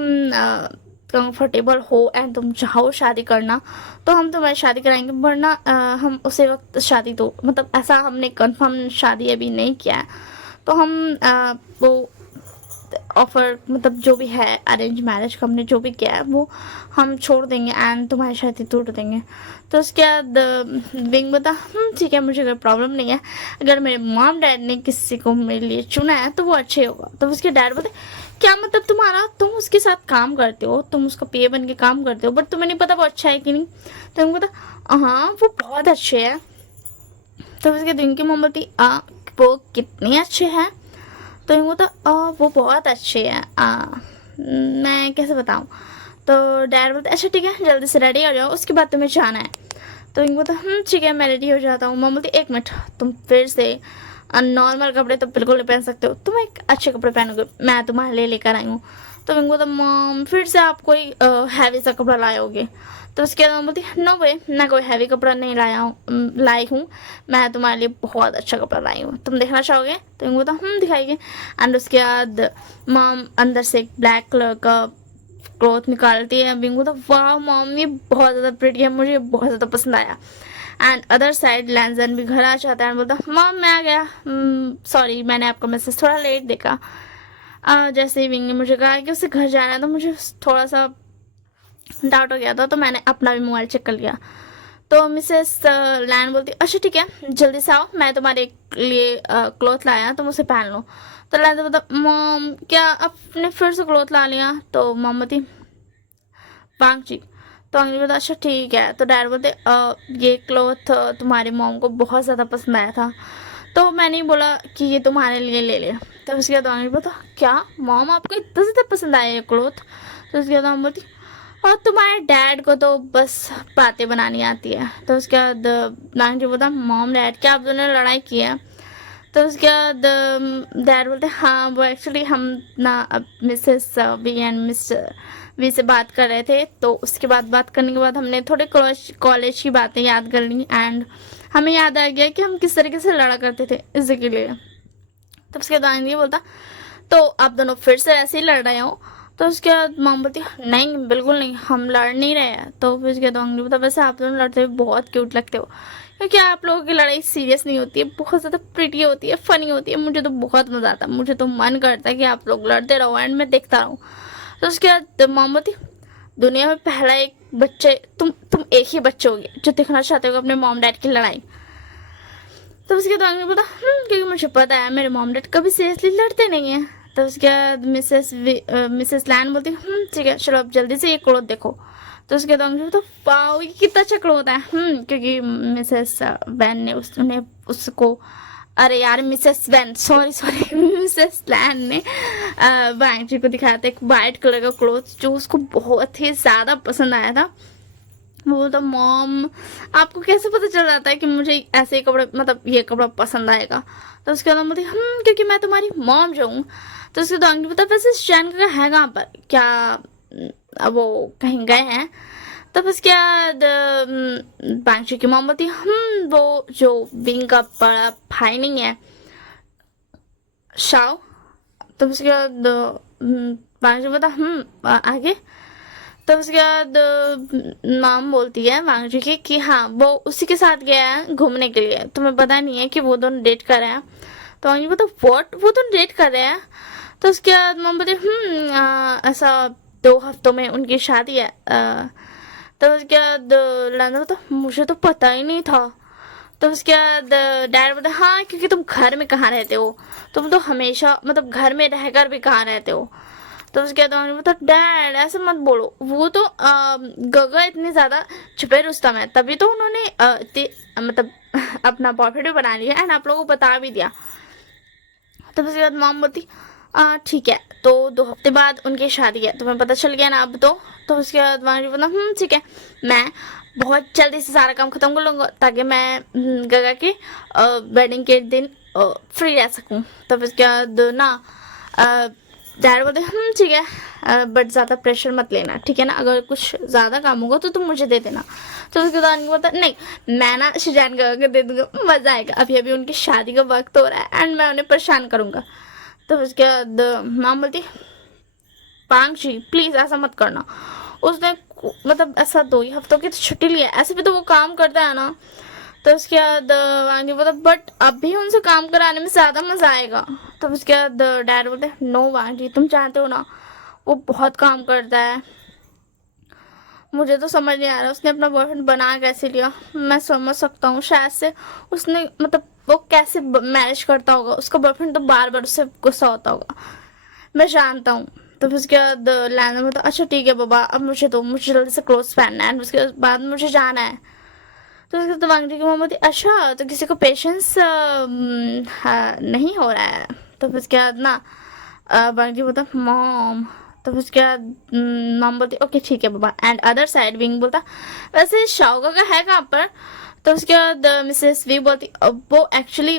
कंफर्टेबल हो एंड तुम चाहो शादी करना तो हम तुम्हारी शादी कराएंगे, वरना हम उसी वक्त शादी, तो मतलब ऐसा हमने कंफर्म शादी अभी नहीं किया है, तो हम वो ऑफर मतलब जो भी है अरेंज मैरिज का हमने जो भी किया है वो हम छोड़ देंगे एंड तुम्हारी शादी तोड़ देंगे। तो उसके बाद विंग बता ठीक है मुझे कोई प्रॉब्लम नहीं है, अगर मेरे मॉम डैड ने किसी को मेरे लिए चुना है तो वो अच्छे होगा। तो उसके डैड बोलते क्या मतलब तुम्हारा, तुम उसके साथ काम करते हो, तुम उसका पे बन के काम करते हो, बट तुम्हें नहीं पता वो अच्छा है कि नहीं? तो विंग बता हाँ वो बहुत अच्छे है। तो उसके दिन की मोमबत्ती वो कितने अच्छे हैं? तो वो तो वो बहुत अच्छे हैं, मैं कैसे बताऊँ? तो डैड बोलते अच्छा ठीक है जल्दी से रेडी हो जाओ, उसके बाद तुम्हें जाना है। तो इनको बोलता ठीक है मैं रेडी हो जाता हूँ। मम बोलती एक मिनट, तुम फिर से नॉर्मल कपड़े तो बिल्कुल नहीं पहन सकते हो, तुम एक अच्छे कपड़े पहनोगे, मैं तुम्हारे लिए लेकर आई हूँ। तो इनको बोलता मम फिर से आप कोई हैवी सा कपड़ा लाए होगे? तो उसके बाद मम बोलती नो वे मैं कोई हैवी कपड़ा नहीं लाई हूँ, मैं तुम्हारे लिए बहुत अच्छा कपड़ा लाई हूँ, तुम देखना चाहोगे? तो इनको बोलता दिखाइए। एंड उसके बाद मम अंदर से एक ब्लैक कलर का क्लॉथ निकालती है, बिंगू तो वाह मॉम ये बहुत ज़्यादा प्रिटी है, मुझे बहुत ज़्यादा पसंद आया। एंड अदर साइड लैंजन भी घर आ जाता है एंड बोलता मॉम मैं आ गया, सॉरी मैंने आपका मैसेज थोड़ा लेट देखा। जैसे ही विंग ने मुझे कहा कि उसे घर जाना है तो मुझे थोड़ा सा डाउट हो गया था, तो मैंने अपना भी मोबाइल चेक कर लिया। तो मिसेस लैन बोलती अच्छा ठीक है जल्दी से आओ, मैं तुम्हारे लिए क्लॉथ लाया तुम उसे पहन लो। तो लैन बोलता मॉम क्या आपने फिर से क्लॉथ ला लिया? तो मॉम बोलती पांग जी। तो अंजलि बोलता अच्छा ठीक है। तो डैड बोलते ये क्लॉथ तुम्हारी मॉम को बहुत ज़्यादा पसंद आया था, तो मैंने ही बोला कि ये तुम्हारे लिए ले ले। तो उसके बाद अंजलि बोलता क्या मॉम आपको इतना ज़्यादा पसंद आया ये क्लॉथ? तो उसके बाद हम बोलती और तुम्हारे डैड को तो बस बातें बनानी आती है। तो उसके बाद अंजलि बोलता मॉम डैड क्या आप दोनों ने लड़ाई की है? तो उसके बाद डैड बोलते हाँ वो एक्चुअली हम ना अब Mrs V and Mr V से बात कर रहे थे, तो उसके बाद बात करने के बाद हमने थोड़े कॉलेज की बातें याद कर ली एंड हमें याद आ गया कि हम किस तरीके से लड़ा करते थे इसी के लिए। तो उसके बाद ये बोलता तो आप दोनों फिर से ऐसे ही लड़ रहे हो? तो उसके बाद मॉम बोलती नहीं बिल्कुल नहीं हम लड़ नहीं रहे हैं। तो फिर उसके बाद बोलता वैसे आप दोनों लड़ते हुए बहुत क्यूट लगते हो, क्योंकि आप लोगों की लड़ाई सीरियस नहीं होती है, बहुत ज़्यादा प्रिटी होती है, फनी होती है, मुझे तो बहुत मज़ा आता है, मुझे तो मन करता है कि आप लोग लड़ते रहो एंड मैं देखता रहूँ। तो उसके बाद मॉम बोलती दुनिया में पहला एक बच्चे तुम एक ही बच्चे होगे जो देखना चाहते हो अपने मॉम डैड की लड़ाई। तो उसके बाद बोलता क्योंकि मुझे पता है मेरे मॉम डैड कभी सीरियसली लड़ते नहीं है। तो उसके बाद मिसेस लैन बोलती ठीक है चलो अब जल्दी से ये क्लोथ देखो। तो उसके बाद तो वाओ ये कितना अच्छा क्लोथ है। क्योंकि मिसेस वैन ने उन्हें उसको अरे यार मिसेस वैन सॉरी मिसेस लैन ने बैंक्जी को दिखाया था एक वाइट कलर का क्लोथ जो उसको बहुत ही ज़्यादा पसंद आया था। वो बोलता मॉम आपको कैसे पता चल जाता है कि मुझे ऐसे ही कपड़े मतलब ये कपड़ा पसंद आएगा? तो उसके बाद बोलती क्योंकि मैं तुम्हारी मॉम जो हूँ। तो उसके बाद अंकल बता वैसे चैन का है कहाँ पर, क्या अब वो कहीं गए हैं? तो बस क्या बांची की मॉम बोलती वो जो बिंग का बड़ा भाई नहीं है शाओ। तो उसके बाद बांची बोलता आगे। तो उसके बाद माम बोलती है वांगजी की कि हाँ वो उसी के साथ गया है घूमने के लिए, तुम्हें पता नहीं है कि वो दोनों डेट कर रहे हैं? तो वांगजी बोलता व्हाट वो दोनों डेट कर रहे हैं? तो उसके बाद मम बोलती ऐसा 2 हफ्तों में उनकी शादी है। तो उसके बाद लैंडा बोलता मुझे तो पता ही नहीं था। तो उसके बाद डैड बोलता हाँ क्योंकि तुम घर में कहाँ रहते हो, तुम तो हमेशा मतलब घर में रहकर भी कहाँ रहते हो। तो उसके बाद मतलब डैड ऐसे मत बोलो, वो तो गगा इतनी ज़्यादा छुपे रुस्तम है तभी तो उन्होंने मतलब अपना बॉयफ्रेंड भी बना लिया एंड आप लोगों को बता भी दिया। तो उसके बाद मॉम बोलती ठीक है तो 2 हफ्ते बाद उनकी शादी है, तुम्हें पता चल गया ना अब? तो उसके बाद वहाँ बोला ठीक है, मैं बहुत जल्दी से सारा काम खत्म कर लूँगा ताकि मैं गगा के वेडिंग के दिन फ्री रह सकूँ। तब उसके बाद ना डैड बोलते ठीक है, बट ज़्यादा प्रेशर मत लेना, ठीक है ना, अगर कुछ ज़्यादा काम होगा तो तुम मुझे दे देना। तो उसके बाद उनको बोलता नहीं, मैं ना शिजान गगा के दे दूँगा, मज़ा आएगा, अभी अभी उनकी शादी का वक्त हो रहा है एंड मैं उन्हें परेशान करूँगा। तो उसके बाद माम बोलती पांगजी प्लीज़ ऐसा मत करना, उसने मतलब ऐसा 2 ही हफ्तों की तो छुट्टी ली है, ऐसे भी तो वो काम करता है ना। तो उसके बाद वांगी बोलता बट अभी उनसे काम कराने में ज़्यादा मज़ा आएगा। तो उसके बाद डैड बोलते नो वांगी, तुम जानते हो ना वो बहुत काम करता है, मुझे तो समझ नहीं आ रहा उसने अपना बॉयफ्रेंड बना कैसे लिया। मैं समझ सकता हूँ शायद से उसने मतलब वो कैसे मैनेज करता होगा, उसका बॉयफ्रेंड तो बार बार उससे गुस्सा होता होगा, मैं जानता हूँ। तो फिर उसके बाद लैंडर बोलता अच्छा ठीक है बाबा, अब मुझे दो, मुझे जल्दी से क्लोथ पहनना है, उसके बाद मुझे जाना है। तो उसके बाद वांगजी की मम्मी बोलती अच्छा तो किसी को पेशेंस नहीं हो रहा है। तो फिर उसके बाद ना वांगजी बोलता मॉम। तो फिर उसके बाद मॉम बोलती ओके ठीक है बाबा। एंड अदर साइड विंग बोलता वैसे शाओगा का है कहाँ पर। तो उसके बाद मिसेस वी बोलती वो एक्चुअली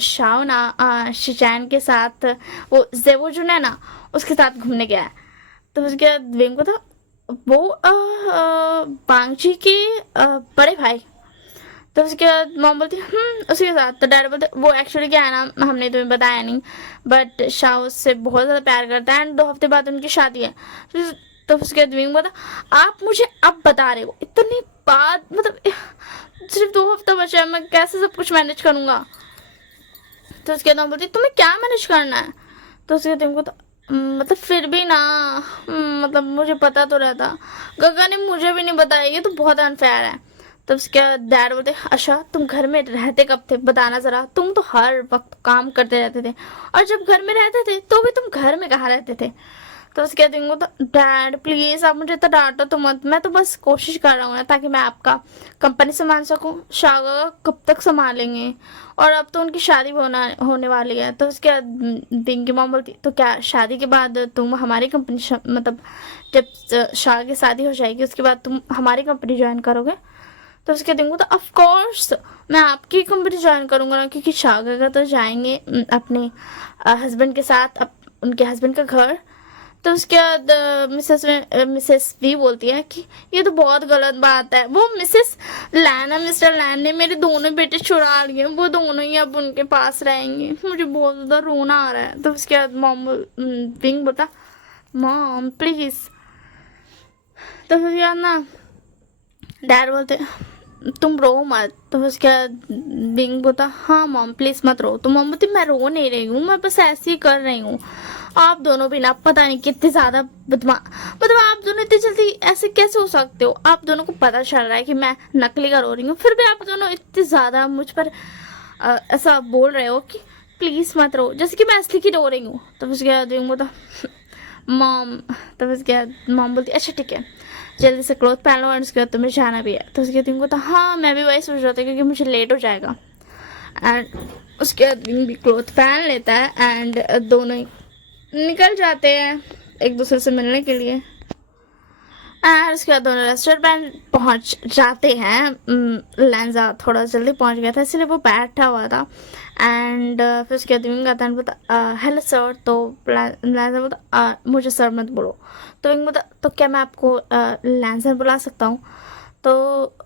शाओ ना शिचैन के साथ वो जेवोजुन है ना उसके साथ घूमने गया है। तो उसके बाद विंग बोलता वो बांगची के बड़े भाई। तो उसके बाद मॉम बोलती उसके साथ। तो डैड बोलते वो एक्चुअली क्या है ना हमने तुम्हें बताया नहीं, बट शाह उससे बहुत ज़्यादा प्यार करता है एंड 2 हफ्ते बाद उनकी शादी है। तो उसके बाद विंग बोलता आप मुझे अब बता रहे हो इतनी बात, मतलब सिर्फ 2 हफ्ता बचा है, मैं कैसे सब कुछ मैनेज करूँगा। तो उसके बाद बोलती तुम्हें क्या मैनेज करना है। तो उसके बाद तुमको तो मतलब फिर भी ना मतलब मुझे पता तो रहता, गगा ने मुझे भी नहीं बताया, ये तो बहुत अनफेयर है। तब उसके डैड बोलते अच्छा तुम घर में रहते कब थे बताना ज़रा, तुम तो हर वक्त काम करते रहते थे, और जब घर में रहते थे तो भी तुम घर में कहाँ रहते थे। तो उसके बाद तो डैड प्लीज़ आप मुझे तो डांटो तो मत, मैं तो बस कोशिश कर रहा हूँ ना ताकि मैं आपका कंपनी संभाल सकूँ, शागा कब तक संभालेंगे, और अब तो उनकी शादी होने वाली है। तो उसके बाद बिंग की मॉम बोलती तो क्या शादी के बाद तुम हमारी कंपनी मतलब जब शाह की शादी हो जाएगी उसके बाद तुम हमारी कंपनी ज्वाइन करोगे। तो उसके दिन तो ऑफ कोर्स मैं आपकी कंपनी ज्वाइन करूँगा ना, क्योंकि शागा का तो जाएंगे अपने हस्बैंड के साथ उनके हस्बैंड का घर। तो उसके बाद मिसेस वी बोलती है कि ये तो बहुत गलत बात है, वो मिसेस लैन और मिस्टर लैन ने मेरे दोनों बेटे चुरा लिए, वो दोनों ही अब उनके पास रहेंगे, मुझे बहुत ज़्यादा रोना आ रहा है। तो उसके बाद मॉम विंग बोलता मॉम प्लीज़। तो फिर यार ना डैड बोलते तुम रो मत। तो उसके बाद विंग बोलता हाँ मॉम प्लीज़ मत रो। तो मॉम बोलती मैं रो नहीं रही हूँ, मैं बस ऐसे ही कर रही हूँ, आप दोनों भी ना पता नहीं कितने ज़्यादा मतलब आप दोनों इतनी जल्दी ऐसे कैसे हो सकते हो, आप दोनों को पता चल रहा है कि मैं नकली का रो रही हूँ, फिर भी आप दोनों इतने ज़्यादा मुझ पर ऐसा बोल रहे हो कि प्लीज़ मत रो, जैसे कि मैं असली की रो रही हूँ। तो उसके बाद विंग बोलता मॉम। तो उसके बाद मॉम बोलती अच्छा ठीक है जल्दी से क्लोथ पहन लो और उसके बाद तुम्हें जाना भी है। तो उसके बाद विंग बोलता हाँ मैं भी वही सोच रहा था क्योंकि मुझे लेट हो जाएगा। एंड उसके बाद विंग भी क्लोथ पहन लेता है एंड दोनों ही निकल जाते हैं एक दूसरे से मिलने के लिए। एंड उसके बाद दोनों रेस्टोरेंट पहुंच जाते हैं। लैंजा थोड़ा जल्दी पहुंच गया था इसलिए वो बैठा हुआ था। एंड फिर उसके बाद विंग आता है बोलता हेलो सर। तो लैंजा बोलता मुझे सर मत बोलो। तो विंग बोलता तो क्या मैं आपको लैंजन बुला सकता हूँ। तो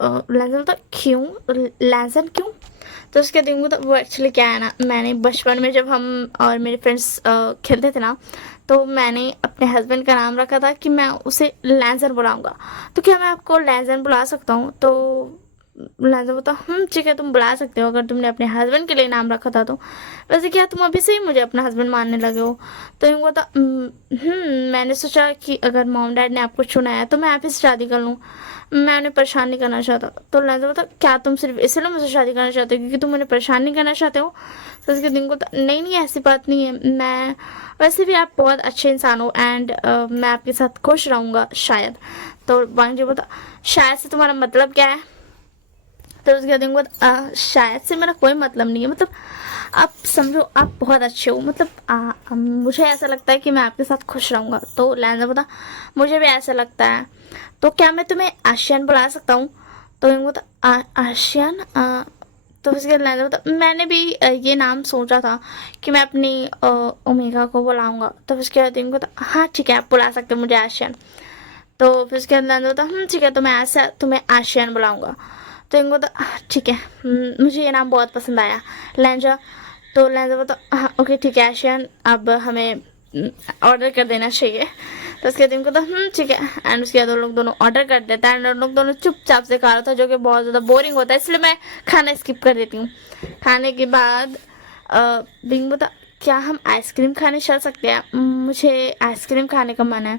लैंजन बोलता क्यों लैंजन क्यों। तो उसके दिन वो एक्चुअली क्या है ना, मैंने बचपन में जब हम और मेरे फ्रेंड्स खेलते थे ना तो मैंने अपने हस्बैंड का नाम रखा था कि मैं उसे लैंजन बुलाऊंगा, तो क्या मैं आपको लैंजन बुला सकता हूँ। तो लैंजन बोलता ठीक है तुम बुला सकते हो अगर तुमने अपने हस्बैंड के लिए नाम रखा था तो, वैसे क्या तुम अभी से ही मुझे अपना हस्बैंड मानने लगे हो। तो यूँ बोलता मैंने सोचा कि अगर मॉम डैड ने आपको चुना है तो मैं आप ही से शादी कर लूँ, मैं उन्हें परेशान नहीं करना चाहता। तो लैंजन बोलता क्या तुम सिर्फ इसलिए मुझसे शादी करना चाहते हो क्योंकि तुम उन्हें परेशान नहीं करना चाहते हो। तो उसके दिन को नहीं नहीं ऐसी बात नहीं है, मैं वैसे भी आप बहुत अच्छे इंसान हो एंड मैं आपके साथ खुश रहूँगा शायद। तो वांग जी बोलता शायद से तुम्हारा मतलब क्या है। तो उसके बाद उनको शायद से मेरा कोई मतलब नहीं है, मतलब आप समझो आप बहुत अच्छे हो, मतलब मुझे ऐसा लगता है कि मैं आपके साथ खुश रहूँगा। तो लहजा बोला मुझे भी ऐसा लगता है, तो क्या मैं तुम्हें आशियान बुला सकता हूँ? तो इनको बोला आशियान? तो उसके बाद लहजा बोला मैंने भी ये नाम सोचा था कि मैं अपनी ओमेगा को बुलाऊंगा। तो उसके बाद इनको बोला हाँ ठीक है आप बुला सकते हो मुझे आशियान। तो फिर उसके अंदर होता ठीक है तो मैं ऐसा तुम्हें आशियान बुलाऊंगा। तो इनको तो ठीक है, मुझे ये नाम बहुत पसंद आया लहजा। तो लहजा बोलता हाँ ओके ठीक है आशियान, अब हमें ऑर्डर कर देना चाहिए। तो उसके बाद इनको तो ठीक है, एंड उसके बाद वो लोग दोनों ऑर्डर कर देता है एंड उन लोग दोनों चुपचाप से खा रहा था, जो कि बहुत ज़्यादा बोरिंग होता है, इसलिए मैं खाना स्किप कर देती हूँ। खाने के बाद बिंग बोलता क्या हम आइसक्रीम खाने चल सकते हैं? मुझे आइसक्रीम खाने का मन है।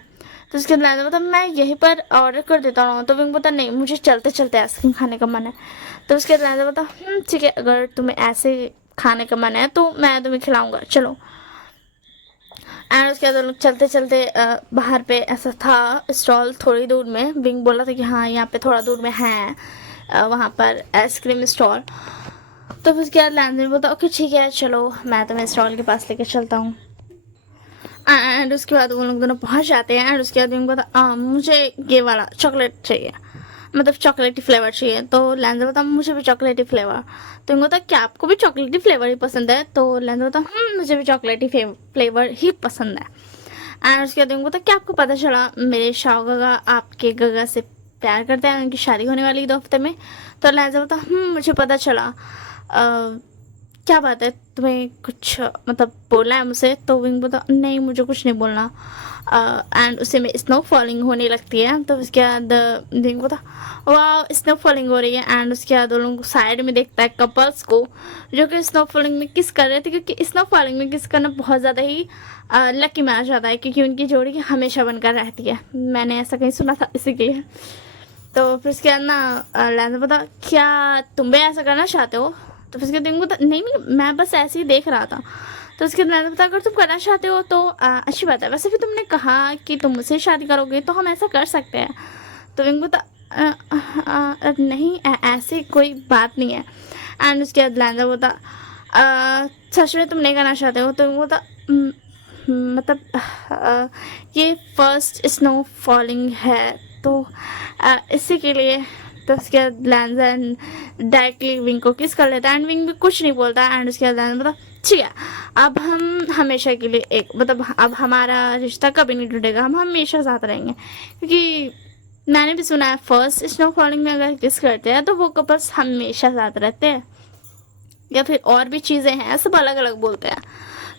तो उसके बाद मतलब मैं यहीं पर ऑर्डर कर देता हूँ। तो विंग बोलता नहीं मुझे चलते चलते आइसक्रीम खाने का मन है। तो उसके बाद बोलता ठीक है अगर तुम्हें ऐसे खाने का मन है तो मैं तुम्हें खिलाऊंगा, चलो। एंड उसके बाद लोग चलते चलते बाहर पे ऐसा था स्टॉल थोड़ी दूर में, विंग बोला था कि हाँ यहाँ पे थोड़ा दूर में है वहाँ पर आइसक्रीम स्टॉल। तो फिर उसके बाद लैंडर बोलता ओके ठीक है चलो मैं तुम्हें स्टॉल के पास लेके चलता हूँ। एंड उसके बाद वो लोग दोनों पहुंच जाते हैं एंड उसके बाद उनको बता मुझे ये वाला चॉकलेट चाहिए, मतलब चॉकलेटी फ्लेवर चाहिए। तो लैंडर बता मुझे भी चॉकलेटी फ्लेवर। तो इनको बता क्या आपको भी चॉकलेटी फ्लेवर ही पसंद है? तो लैंडर बता मुझे भी चॉकलेटी फ्लेवर ही पसंद है। एंड उसके बाद उनको बता क्या आपको पता चला मेरे शाओ गगा आपके गगा से प्यार करते हैं, उनकी शादी होने वाली 2 हफ्ते में? तो लैंडर बता मुझे पता चला। क्या बात है तुम्हें कुछ मतलब बोलना है मुझसे? तो विंग बोलता नहीं मुझे कुछ नहीं बोलना। एंड उसे में स्नो फॉलिंग होने लगती है। तो उसके बाद विंग बोलता वाह स्नो फॉलिंग हो रही है। एंड उसके बाद उन लोगों को साइड में देखता है कपल्स को जो कि स्नो फॉलिंग में किस कर रहे थे, क्योंकि स्नो फॉलिंग में किस करना बहुत ज़्यादा ही लकी माना जाता है, क्योंकि उनकी जोड़ी हमेशा बनकर रहती है। मैंने ऐसा कहीं सुना था इसी के लिए। तो फिर उसके बाद ना लैंडर बोलता क्या तुम भी ऐसा करना चाहते हो? तो फिर उसके दिन बता नहीं नहीं मैं बस ऐसे ही देख रहा था। तो उसके बाद मैंने बताया अगर तुम करना चाहते हो तो अच्छी बात है, वैसे भी तुमने कहा कि तुम मुझसे शादी करोगे तो हम ऐसा कर सकते हैं। तो विंग बता नहीं ऐसे कोई बात नहीं है। एंड उसके बाद लैंडर बोता सच में तुम नहीं करना चाहते हो? तो विंग बोता मतलब ये फर्स्ट स्नो फॉलिंग है तो इसी के लिए। तो उसके बाद लैंडर डायरेक्टली विंग को किस कर लेता है एंड विंग भी कुछ नहीं बोलता। एंड उसके बाद लैंडर मतलब ठीक है अब हम हमेशा के लिए एक मतलब अब हमारा रिश्ता कभी नहीं टूटेगा, हम हमेशा साथ रहेंगे। क्योंकि मैंने भी सुना है फर्स्ट स्नो फॉलिंग में अगर किस करते हैं तो वो कपल्स हमेशा साथ रहते हैं, या फिर और भी चीज़ें हैं सब अलग अलग बोलते हैं।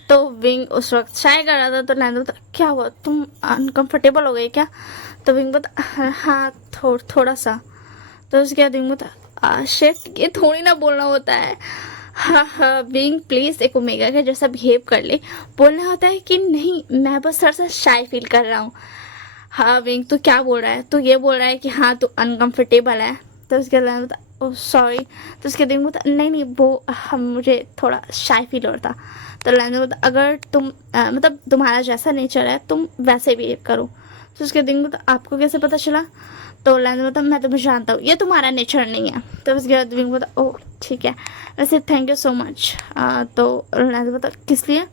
तो विंग उस वक्त शाय कर रहा था। तो लैंडर बोलता क्या हुआ तुम अनकम्फर्टेबल हो गई क्या? तो विंग बोलता हाँ थोड़ा सा। तो उसके बाद विंग बोलता शिट ये थोड़ी ना बोलना होता है। हाँ हाँ विंग प्लीज़ एक ओमेगा का जैसा बिहेव कर ले, बोलना होता है कि नहीं मैं बस थोड़ा सा शाय फील कर रहा हूँ। हाँ विंग तू क्या बोल रहा है? तू ये बोल रहा है कि हाँ तू अनकम्फर्टेबल है? तो उसके बाद बता ओह सॉरी। तो उसके दिन बता नहीं नहीं वो हम मुझे थोड़ा शाय फील हो रहा था। तो लैंडर बता अगर तुम मतलब तुम्हारा जैसा नेचर है तुम वैसे बिहेव करो। तो उसके दिन बता आपको कैसे पता चला? तो लैंडर बता मैं तुम्हें जानता हूँ ये तुम्हारा नेचर नहीं है। तो उसके बाद विंग बता ओह ठीक है वैसे थैंक यू सो मच। तो लैंडर बता किस लिए?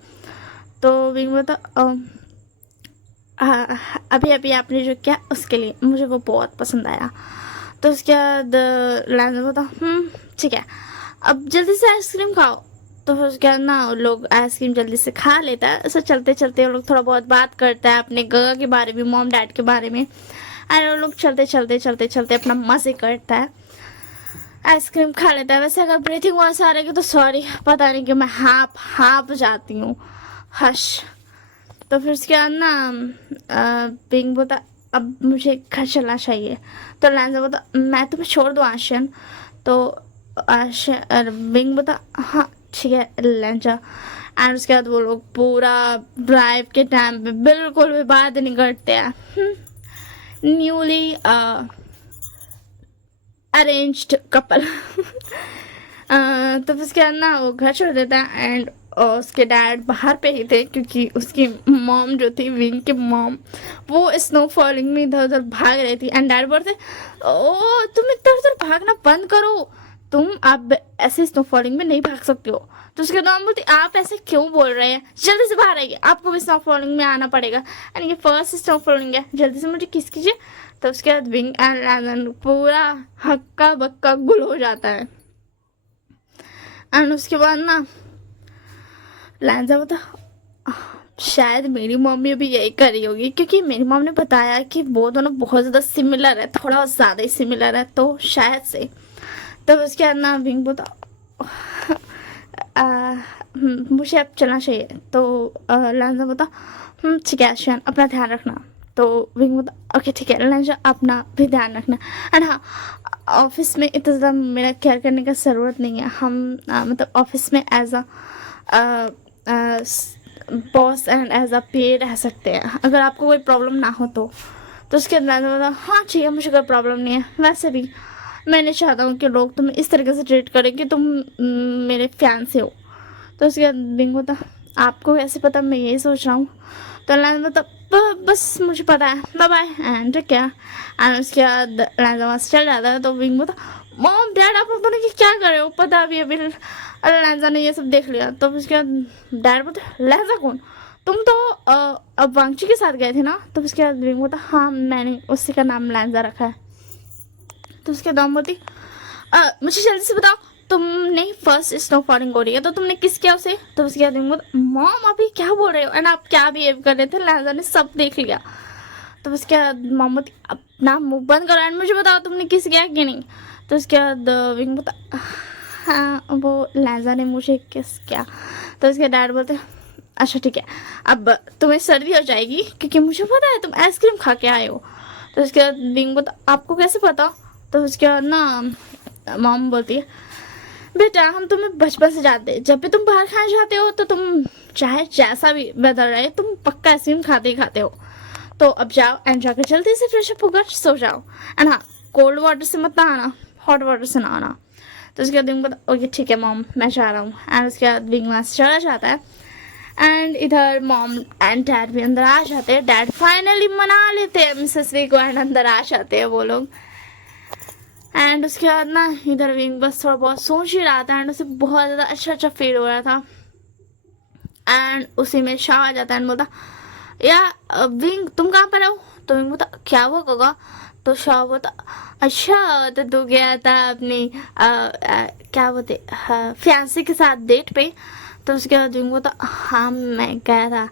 तो विंग बता अभी अभी आपने जो किया उसके लिए मुझे वो बहुत पसंद आया। तो उसके बाद लैंडर बता ठीक है अब जल्दी से आइसक्रीम खाओ। तो फिर उसके बाद ना लोग आइसक्रीम जल्दी से खा लेता है। ऐसा चलते चलते वो लोग थोड़ा बहुत बात करता है अपने गगा के बारे में, मॉम डैड के बारे में। एंड वो लोग चलते चलते चलते चलते अपना मज़े करता है, आइसक्रीम खा लेता है। वैसे अगर ब्रीथिंग वॉइस आ रही है तो सॉरी पता नहीं कि मैं हाँप जाती हूँ, हश। तो फिर उसके बाद ना बिंग बोलता अब मुझे घर चलना चाहिए। तो लैंडर बोलता मैं तुम्हें छोड़ दूँ आशियन? तो बिंग बोलता हाँ ठीक है लैंडर। एंड उसके बाद वो लोग पूरा ड्राइव के टाइम पे बिल्कुल भी बात नहीं करते हैं। Newly arranged couple. तो फिर उसके बाद ना वो घर छोड़ देता है एंड उसके डैड बाहर पे ही थे, क्योंकि उसकी मॉम जो थी विंग की मॉम वो स्नो फॉलिंग में इधर उधर भाग रही थी। एंड डैड बोलते ओ तुम इधर उधर भागना बंद करो, तुम आप ऐसे स्नोफॉलिंग में नहीं भाग सकते हो। तो उसके बाद बोलती आप ऐसे क्यों बोल रहे हैं, जल्दी से बाहर आइए, आपको भी स्नोफॉलिंग में आना पड़ेगा, एंड ये फर्स्ट स्नोफॉलिंग है, जल्दी से मुझे किस कीजिए। तो उसके बाद विंग एंड लैंजन पूरा हक्का बक्का गुल हो जाता है। एंड उसके बाद ना लैंजा बता शायद मेरी मम्मी भी यही करी होगी, क्योंकि मेरी मम्मी ने बताया कि वो दोनों बहुत ज़्यादा सिमिलर है, थोड़ा ज़्यादा ही सिमिलर है, तो शायद से। तब उसके बाद ना विंग बोलता मुझे अब चलना चाहिए। तो लैंजा बोलता ठीक है शान, अपना ध्यान रखना। तो विंग बोलता ओके ठीक है लैंजा, अपना भी ध्यान रखना। एंड हाँ, ऑफिस में इतना ज़्यादा मेरा केयर करने का ज़रूरत नहीं है, हम मतलब ऑफिस में as a boss and as a पे रह सकते हैं, अगर आपको कोई प्रॉब्लम ना हो तो। उसके अंदर बोला हाँ ठीक है, मुझे कोई प्रॉब्लम नहीं है, वैसे भी मैं नहीं चाहता हूँ कि लोग तुम्हें इस तरीके से ट्रीट करें कि तुम मेरे फैन से हो। तो उसके बाद बिंग होता आपको कैसे पता, मैं यही सोच रहा हूँ। तो लैंजा मतलब बस मुझे पता है, बाय बाय एंड क्या। एंड उसके बाद लैंजा वहाँ से चल जाता है। तो बिंग बोलता मॉम डैड आप लोग दोनों क्या कर रहे हो, पता अभी अभी। अरे लैंजा ने ये सब देख लिया। तो उसके बाद डैड बोलते लैंजा कौन, तुम तो अब वांगची के साथ गए थे ना। तो उसके बाद बिंग बोलता हाँ मैंने उसी का नाम लैंजा रखा है। तो उसके दाम बोलती मुझे जल्दी से बताओ, तुमने फर्स्ट स्नोफॉलिंग हो रही है तो तुमने किस किया उसे। तो उसके बाद मॉम अभी क्या बोल रहे हो, एंड आप क्या बिहेव कर रहे थे, लैंजा ने सब देख लिया। तो उसके बाद मॉम बोलती अपना मुंह बंद करो एंड मुझे बताओ तुमने किस किया कि नहीं। तो उसके बाद विंग बोलता हाँ वो लैंजा ने मुझे किस किया। तो उसके डैड बोलते अच्छा ठीक है, अब तुम्हें सर्दी हो जाएगी क्योंकि मुझे पता है तुम आइसक्रीम खा के आए हो। तो उसके बाद विंग बोलता आपको कैसे पता। तो उसके बाद ना मॉम बोलती है बेटा हम तुम्हें बचपन से जानते हैं, जब भी तुम बाहर खाने जाते हो तो तुम चाहे जैसा भी वेदर रहे तुम पक्का आइसक्रीम खाते ही खाते हो। तो अब जाओ एंड जाकर जल्दी से फ्रेश अप होकर सो जाओ, एंड हाँ कोल्ड वाटर से मत आना, हॉट वाटर से ना आना। तो उसके बाद विंग बोलता ओके ठीक है मॉम मैं जा रहा हूँ। एंड उसके बाद विंग वहाँ से चला जाता है। एंड इधर मॉम एंड डैड भी अंदर आ जाते हैं, डैड फाइनली मना लेते हैं मिसेस वी को एंड अंदर आ जाते हैं वो लोग। एंड उसके बाद ना इधर विंग बस थोड़ा बहुत सोच ही रहा था एंड उसे बहुत ज़्यादा अच्छा अच्छा फील हो रहा था। एंड उसी में शाह आ जाता है एंड बोलता या विंग तुम कहाँ पर हो। तो विंग बोलता क्या हुआ गगा। तो शाह बोलता अच्छा तो तू गया था अपनी क्या बोलते फियांसी के साथ डेट पे। तो उसके बाद विंग बोलता हाँ मैं गया था,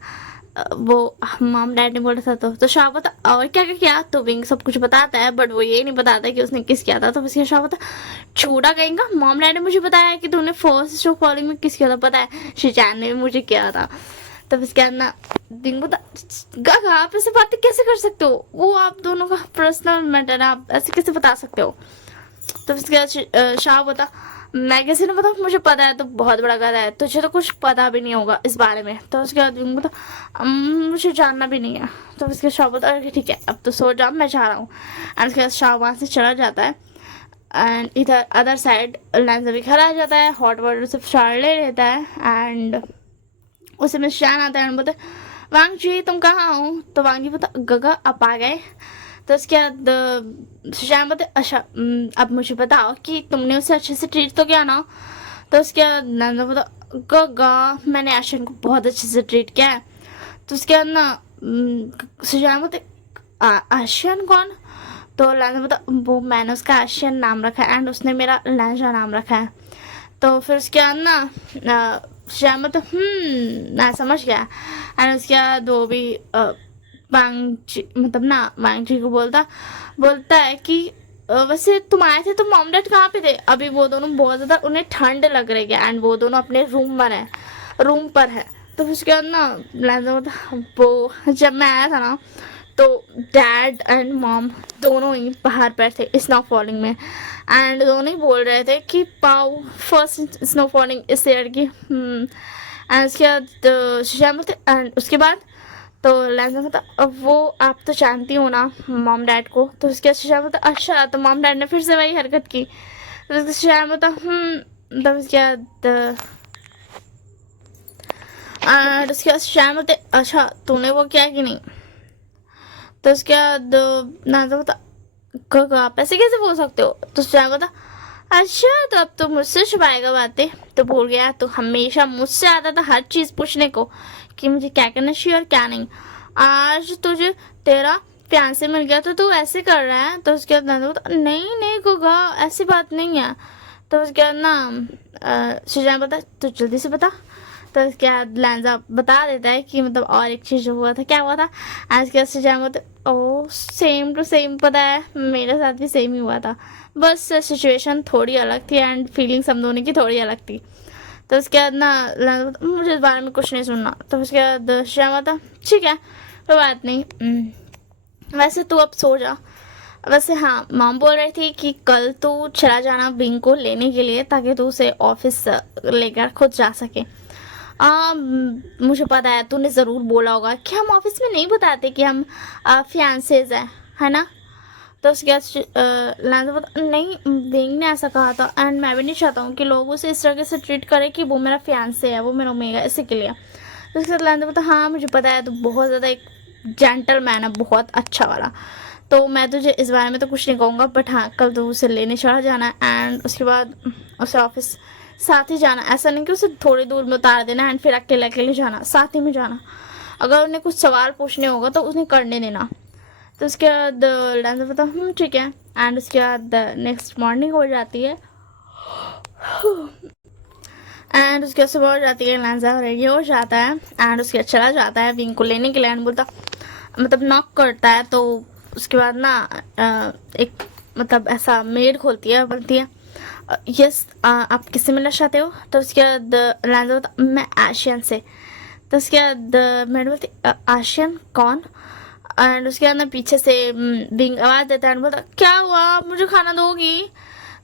वो मॉम डैड ने बोला था। तो शाह बता और क्या क्या किया। तो विंग सब कुछ बताता है बट वो ये नहीं बताता कि उसने किस किया था। तो उसके शाह बता छोटा कहेंगा, मॉम डैड ने मुझे बताया कि तूने फर्स्ट शो फॉलोइंग में किस किया था, पता है शिजान ने भी मुझे किया था। तब इसके बाद ना विंग बता गागा आप ऐसे बातें कैसे कर सकते हो, वो आप दोनों का पर्सनल मैटर है, आप ऐसे कैसे बता सकते हो। तो उसके बाद शाह बता मैं कैसे नहीं बताऊँ, मुझे पता है तो बहुत बड़ा गधा है, तुझे तो कुछ पता भी नहीं होगा इस बारे में। तो उसके बाद विंग बोलता मुझे जानना भी नहीं है। तो उसके शाह बोलता अरे ठीक है अब तो सो जा मैं जा रहा हूँ। एंड उसके बाद शाह वहाँ से चला जाता है। एंड इधर अदर साइड लैंजा भी खड़ा आ जाता है, हॉट वाटर से शार ले लेता है एंड उसे में शान आता है एंड बोलते वांग जी तुम कहाँ हो। तो वांग जी बोलता गगा आप आ गए। तो उसके बाद शान बोलते अच्छा अब मुझे बताओ कि तुमने उसे अच्छे से ट्रीट तो किया ना। तो उसके बाद नंदा बोलता गगा मैंने आशन को बहुत अच्छे से ट्रीट किया है। तो उसके बाद ना सुजान बोलते आशियन कौन। तो लांजा बोलता वो मैंने उसका आशियन नाम रखा है एंड उसने मेरा लांजा नाम रखा है। तो फिर उसके बाद ना सुजान बोलता मैं समझ गया। एंड उसके बाद वो भी वांगजी मतलब ना वांगजी को बोलता है कि वैसे तुम आए थे तो मॉम डैड कहाँ पे थे। अभी वो दोनों बहुत ज़्यादा उन्हें ठंड लग रही है एंड वो दोनों अपने रूम पर है। तो फिर उसके बाद ना लैंजा बोलता वो जब मैं आया था ना तो डैड एंड मॉम दोनों ही बाहर पर थे स्नो फॉलिंग में एंड दोनों ही बोल रहे थे कि पाओ फर्स्ट स्नो फॉलिंग इस ईयर की। एंड उसके बाद सुशांत बोलते एंड उसके बाद तो लैंजा बोलता अब वो आप तो जानती हो ना मॉम डैड को। तो उसके बाद सुशांत बोलता अच्छा तो मॉम डैड ने फिर से वही हरकत की। तो सुशांत बोलता तब उसके बाद और उसके बाद सुशांत बोलते अच्छा तूने वो किया कि नहीं। तो उसके बाद नाजा बोलता आप ऐसे कैसे बोल सकते हो। तो सुशांत बोलता अच्छा तो अब तो मुझसे छुपाएगा बातें, तो भूल गया, तो हमेशा मुझसे आता था हर चीज पूछने को कि मुझे क्या करना चाहिए और क्या नहीं। आज तुझे तेरा फियांसे मिल गया तो तू ऐसे कर रहा है। तो उसके बाद नंदू बोलता, नहीं नहीं गुगा, ऐसी बात नहीं है। तो उसके बाद ना सुजान बता, तू जल्दी से बता। तो उसके बाद लैंजा बता देता है कि मतलब और एक चीज जो हुआ था, क्या हुआ था। आज के बाद सुजान बोलते, ओ सेम टू सेम, पता है मेरे साथ भी सेम ही हुआ था, बस सिचुएशन थोड़ी अलग थी एंड फीलिंग्स हम दोनों की थोड़ी अलग थी। तो उसके बाद ना मुझे इस बारे में कुछ नहीं सुनना। तो उसके बाद श्यामा था, ठीक है कोई बात नहीं, वैसे तू अब सो जा। वैसे हाँ, मॉम बोल रही थी कि कल तू चला जाना विंग को लेने के लिए ताकि तू उसे ऑफिस लेकर खुद जा सके। मुझे पता है तूने ज़रूर बोला होगा कि हम ऑफिस में नहीं बताते कि हम फियांसेज हैं, है ना। तो उसके बाद लांजा बोला, नहीं विंग ने ऐसा कहा था एंड मैं भी नहीं चाहता हूँ कि लोग उसे इस तरह से ट्रीट करें कि वो मेरा फियांसे है, वो मेरा ओमेगा, इसी के लिए। तो उसके बाद लांजा बोला, हाँ मुझे पता है, तो बहुत ज़्यादा एक जेंटलमैन है, बहुत अच्छा वाला। तो मैं तुझे इस बारे में तो कुछ नहीं कहूँगा, बट हाँ कल तो उसे लेने चढ़ा जाना एंड उसके बाद उसे ऑफिस साथ ही जाना। ऐसा नहीं कि उसे थोड़ी दूर में उतार देना एंड फिर अकेले अकेले जाना, साथ ही में जाना। अगर उन्हें कुछ सवाल पूछने होगा तो उन्हें करने देना। तो उसके बाद डांसर बताओ ठीक है। एंड उसके बाद नेक्स्ट मॉर्निंग हो जाती है एंड उसके बाद सुबह हो जाती है, लांजा रेडी हो जाता है एंड उसके बाद चला जाता है विंग को लेने के लिए एंड बोलता, मतलब नॉक करता है। तो उसके बाद ना एक मतलब ऐसा मेड खोलती है, बोलती है यस आप किससे मिलना चाहते हो। तो उसके बाद लांजा बोलता, मैं आशियन से। तो उसके बाद मेड बोलती, आशियन कौन। एंड उसके बाद ना पीछे से विंग आवाज़ देता है, बोलता क्या हुआ, मुझे खाना दोगी।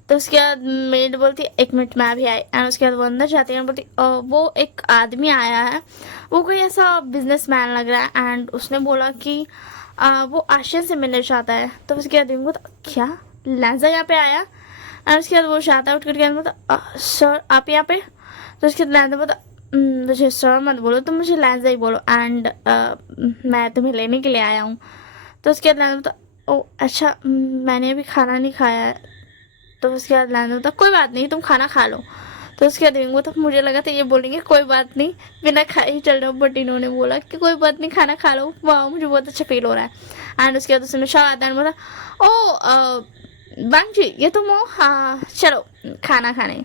तो उसके बाद मेड बोलती एक मिनट मैं भी आई। एंड उसके बाद वो अंदर जाती है, बोलती वो एक आदमी आया है, वो कोई ऐसा बिजनेसमैन लग रहा है एंड उसने बोला कि वो आशिया से मिलना चाहता है। तो उसके बाद विंग बोलता क्या लैंजा यहाँ पे आया। एंड उसके बाद वो चाहता है उठ करके बोलता सर आप यहाँ पे। तो उसके बाद लैंजा बोलता मुझे सर मत बोलो, तुम मुझे लैंजा ही बोलो एंड मैं तुम्हें लेने के लिए आया हूँ। तो उसके बाद लैंजा बोलता ओ अच्छा मैंने अभी खाना नहीं खाया है। तो उसके बाद लैंजा बोलता कोई बात नहीं तुम खाना खा लो। तो उसके बाद विंग बोलता मुझे लगा था ये बोलेंगे कोई बात नहीं बिना खाए ही चल रहा हूँ, बट इन्होंने बोला कि कोई बात नहीं खाना खा लो, वाह मुझे बहुत अच्छा फील हो रहा है। एंड उसके बाद उसमें शाह आता है, बोला ओ बंग जी ये तुम हो, हाँ चलो खाना खाने,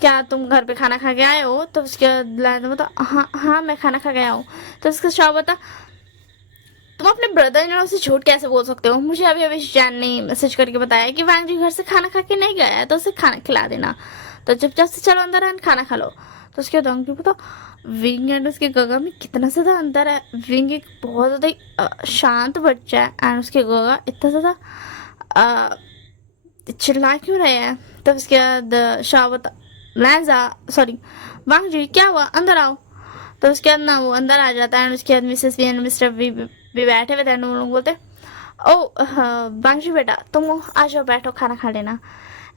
क्या तुम घर पे खाना खा के आए हो। तो उसके बाद लैंजा बोलता हाँ हाँ मैं खाना खा के आया हूँ। तो उसका शाह बता तुम अपने ब्रदर इन लॉ से झूठ कैसे बोल सकते हो, मुझे अभी अभी जैन ने मैसेज करके बताया कि वांग जी घर से खाना खा के नहीं गया है, तो उसे खाना खिला देना, तो चुपचाप से चलो अंदर एंड खाना खा लो। तो उसके बाद अंकल पता विंग एंड उसके गगा में कितना ज़्यादा अंतर है। विंग एक बहुत ज़्यादा शांत बच्चा है एंड उसके गगा इतना ज़्यादा चिल्ला क्यों रहे हैं। तब उसके बाद शाह बता लैंजा सॉरी वांग जी क्या हुआ अंदर आओ। तो उसके बाद ना वो अंदर आ जाता है एंड उसके बाद Mrs V and Mr V भी बैठे हुए थे एंड वो लोग बोलते ओ वांग जी बेटा तुम आ जाओ बैठो खाना खा लेना।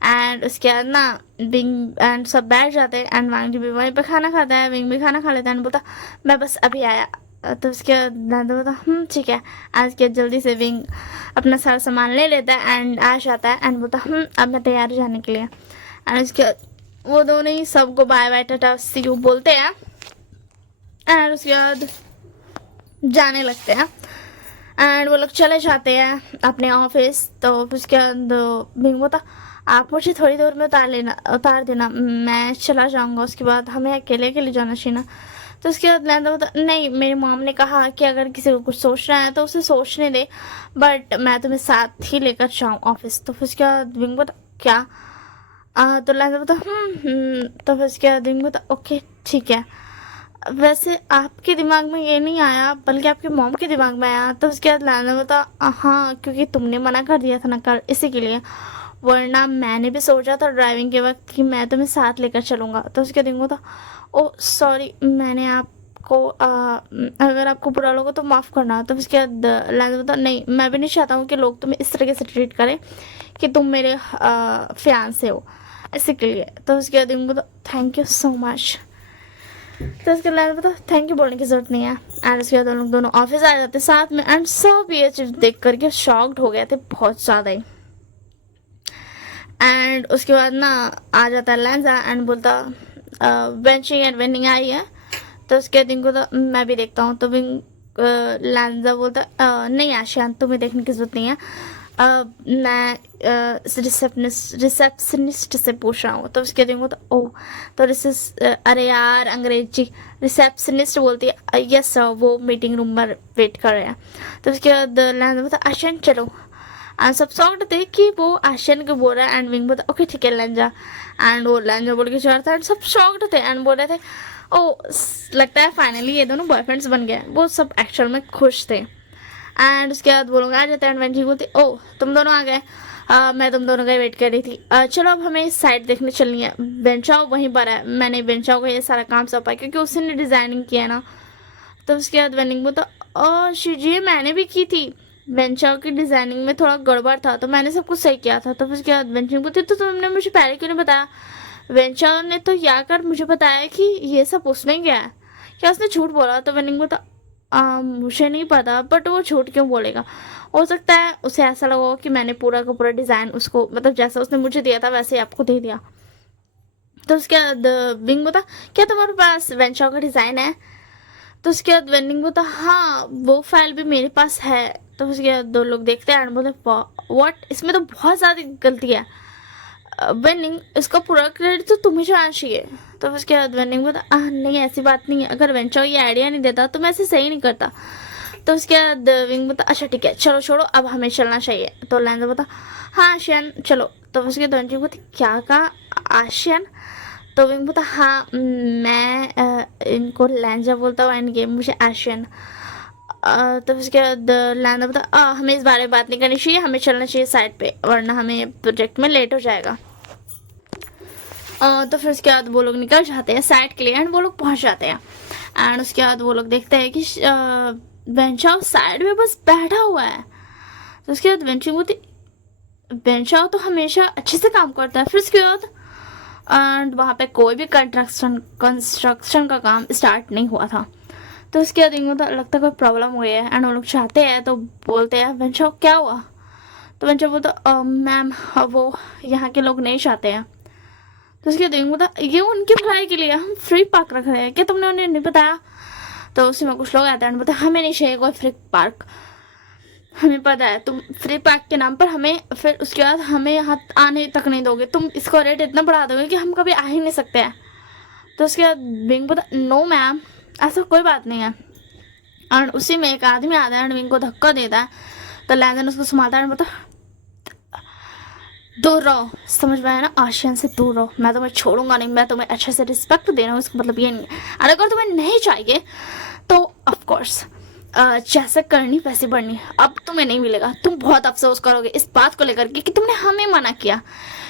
एंड उसके बाद ना विंग एंड सब बैठ जाते हैं एंड वांग जी भी वहीं पे खाना खाता है, विंग भी खाना खा लेता है एंड बोलता मैं बस अभी आया। तो उसके बाद दादा बोलता ठीक है। आज के जल्दी से विंग अपना सारा सामान ले लेता है एंड आ जाता है एंड बोलता अब मैं तैयार हो जाने के लिए। एंड उसके बाद वो दोनों ही सबको bye bye tata see you बोलते हैं एंड उसके बाद जाने लगते हैं एंड वो लोग चले जाते हैं अपने ऑफिस। तो उसके बाद विंग बोलता आप मुझे थोड़ी देर में उतार देना, मैं चला जाऊंगा, उसके बाद हमें अकेले अकेले जाना चाहिए ना। तो उसके बाद लैंजा बोलता नहीं मेरी मॉम ने कहा कि अगर किसी को कुछ सोचना है तो उसे सोचने दे, बट मैं तुम्हें साथ ही लेकर जाऊँ ऑफिस। तो फिर उसके बाद विंग बोलता क्या तो लैंजा बोलता तो फिर उसके बाद विंग बोलता ओके ठीक है। वैसे आपके दिमाग में ये नहीं आया बल्कि आपके मॉम के दिमाग में आया। तो उसके बाद लैंजा बोलता हाँ क्योंकि तुमने मना कर दिया था ना कल, इसी के लिए, वरना मैंने भी सोचा था ड्राइविंग के वक्त कि मैं तुम्हें साथ लेकर चलूँगा। तो उसके दिन था ओ सॉरी मैंने आपको अगर आपको बुरा लगा तो माफ़ करना। तो उसके बाद लैंजा बोलता नहीं मैं भी नहीं चाहता हूँ कि लोग तुम्हें इस तरीके से ट्रीट करें कि तुम मेरे फियांसे हो, इसी के लिए। तो उसके बाद दिन थैंक यू सो मच। तो उसके बाद पता थैंक यू बोलने की जरूरत नहीं है। एंड उसके बाद लोग दोनों ऑफिस आ जाते साथ में एंड सब ये चीज देख करके शॉक्ड हो गए थे बहुत ज़्यादा ही। एंड उसके बाद ना आ जाता है लैंजा एंड बोलता बेंचिंग एंड विनिंग आई है। तो उसके दिन को तो मैं भी देखता हूँ। तो विंग लैंजा बोलता नहीं आशियान, तुम्हें देखने की जरूरत नहीं है, मैं रिसेप्शनिस्ट से पूछ रहा हूँ। तो उसके दिन को तो ओ तो अरे यार अंग्रेजी, रिसेप्शनिस्ट बोलती है यस सर, वो मीटिंग रूम में वेट कर रहे हैं। तो उसके बाद लैंजा बोलता आशियान चलो। एंड सब सॉफ्ट थे कि वो आशियान को बोल रहा है एंड विंग बोलता ओके ठीक है लैंजा। एंड वो लैंजा बोल के जा रहा था एंड सब शॉक्ड थे एंड बोल रहे थे ओ लगता है फाइनली ये दोनों बॉयफ्रेंड्स बन गए। वो सब एक्चुअल में खुश थे। एंड उसके बाद वो लोग आ जाते हैं एंड वेंजी बोलती ओ तुम दोनों आ गए, मैं तुम दोनों का वेट कर रही थी, चलो अब हमें इस साइड देखने चलनी है। बेंचाओ वहीं पर है, मैंने बेंचाओ का ये सारा काम सौंपा है क्योंकि उसने डिज़ाइनिंग किया है ना। तो उसके बाद वेनिंग बोलता ओ शिजी मैंने भी की थी, बेंचाओ की डिज़ाइनिंग में थोड़ा गड़बड़ था तो मैंने सब कुछ सही किया था। तो उसके बाद वेंचिंग बोलती तो तुमने मुझे पहले क्यों नहीं बताया। वेंचाओ ने तो या कर मुझे बताया कि ये सब उसने किया है, क्या उसने झूठ बोला। तो वेनिंग बोलता मुझे नहीं पता बट वो झूठ क्यों बोलेगा, हो सकता है उसे ऐसा लगा हो कि मैंने पूरा का पूरा डिज़ाइन उसको मतलब जैसा उसने मुझे दिया था वैसे ही आपको दे दिया। तो उसके बाद विंग बोलता क्या तुम्हारे पास वेंचाओ का डिज़ाइन है। तो उसके बाद वेनिंग बोलता हाँ वो फाइल भी मेरे पास है। तो उसके बाद दो लोग देखते हैं एंड बोलते व्हाट, इसमें तो बहुत ज़्यादा गलती है। वेनिंग इसका पूरा क्रेडिट तो तुम्हें जाना चाहिए। तो उसके बाद वेनिंग बोलता नहीं ऐसी बात नहीं है, अगर वेंचाओ ये आइडिया नहीं देता तो मैं ऐसे सही नहीं करता। तो उसके बाद विंग बोलता अच्छा ठीक है चलो छोड़ो अब हमें चलना चाहिए। तो लैंजा बोलता हाँ आशियान चलो। तो उसके बाद वेंजी बोलती क्या कहा आशियान। तो विंग बोलता हाँ मैं इनको लैंजा बोलता हूँ एंड गेम मुझे आशियान। तो उसके बाद लैंजा बोलता हमें इस बारे में बात नहीं करनी चाहिए, हमें चलना चाहिए साइड पे वरना हमें प्रोजेक्ट में लेट हो जाएगा। तो फिर उसके बाद वो लोग निकल जाते हैं साइड के लिए एंड वो लोग पहुंच जाते हैं। एंड उसके बाद वो लोग देखते हैं कि बेंचाओ साइड में बस बैठा हुआ है। तो उसके बाद बेंचाओ तो हमेशा अच्छे से काम करता है। फिर उसके बाद एंड वहाँ पे कोई भी कंस्ट्रक्शन का काम स्टार्ट नहीं हुआ था। तो उसके बाद इनको तो लगता है कोई प्रॉब्लम हुई है एंड वो लोग चाहते हैं तो बोलते हैं बेंचाओ क्या हुआ। तो बेंचाओ बोलता मैम वो यहाँ के लोग नहीं चाहते हैं। तो उसके बाद बोलता ये उनकी भलाई के लिए हम फ्री पार्क रख रहे हैं, क्या तुमने उन्हें नहीं बताया। तो उसी में कुछ लोग आते हैं बोलते हमें नहीं चाहिए कोई फ्री पार्क, हमें पता है तुम फ्री पार्क के नाम पर हमें फिर उसके बाद हमें यहाँ आने तक नहीं दोगे, तुम इसको रेट इतना बढ़ा दोगे कि हम कभी आ ही नहीं सकते हैं। तो उसके बाद विंग बोलता नो मैम ऐसा कोई बात नहीं है। और उसी में एक आदमी आता है विंग को धक्का देता है। तो लैंजन उसको संभालता है बोलता दूर रहो, समझ में आया ना, आशियान से दूर रहो, मैं तुम्हें छोड़ूंगा नहीं, मैं तुम्हें अच्छे से रिस्पेक्ट दे रहा हूँ, इसका मतलब ये नहीं है। और अगर तुम्हें नहीं चाहिए तो ऑफकोर्स जैसे करनी वैसे बढ़नी, अब तुम्हें नहीं मिलेगा। तुम बहुत अफसोस करोगे इस बात को लेकर के कि तुमने हमें मना किया,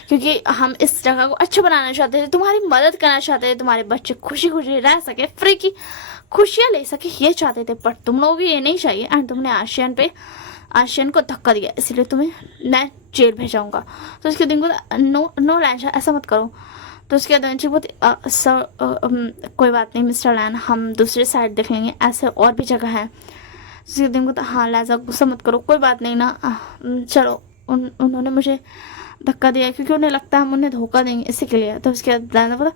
क्योंकि हम इस जगह को अच्छा बनाना चाहते थे, तुम्हारी मदद करना चाहते थे, तुम्हारे बच्चे खुशी खुशी रह सके, फ्री की खुशियाँ ले सके, ये चाहते थे। पर तुम लोग ये नहीं चाहिए एंड तुमने आशियान को धक्का दिया, इसलिए तुम्हें मैं जेल भेजाऊंगा। तो उसके दिन को नो लैंशा ऐसा मत करो। तो उसके बाद बहुत सर कोई बात नहीं मिस्टर लैन, हम दूसरी साइड देखेंगे, ऐसे और भी जगह है। उसके दिन को हाँ लैजा गुस्सा मत करो, कोई बात नहीं ना, चलो उन्होंने मुझे धक्का दिया क्योंकि उन्हें लगता है हम उन्हें धोखा देंगे इसी के लिए। तो उसके बाद लैजा बोला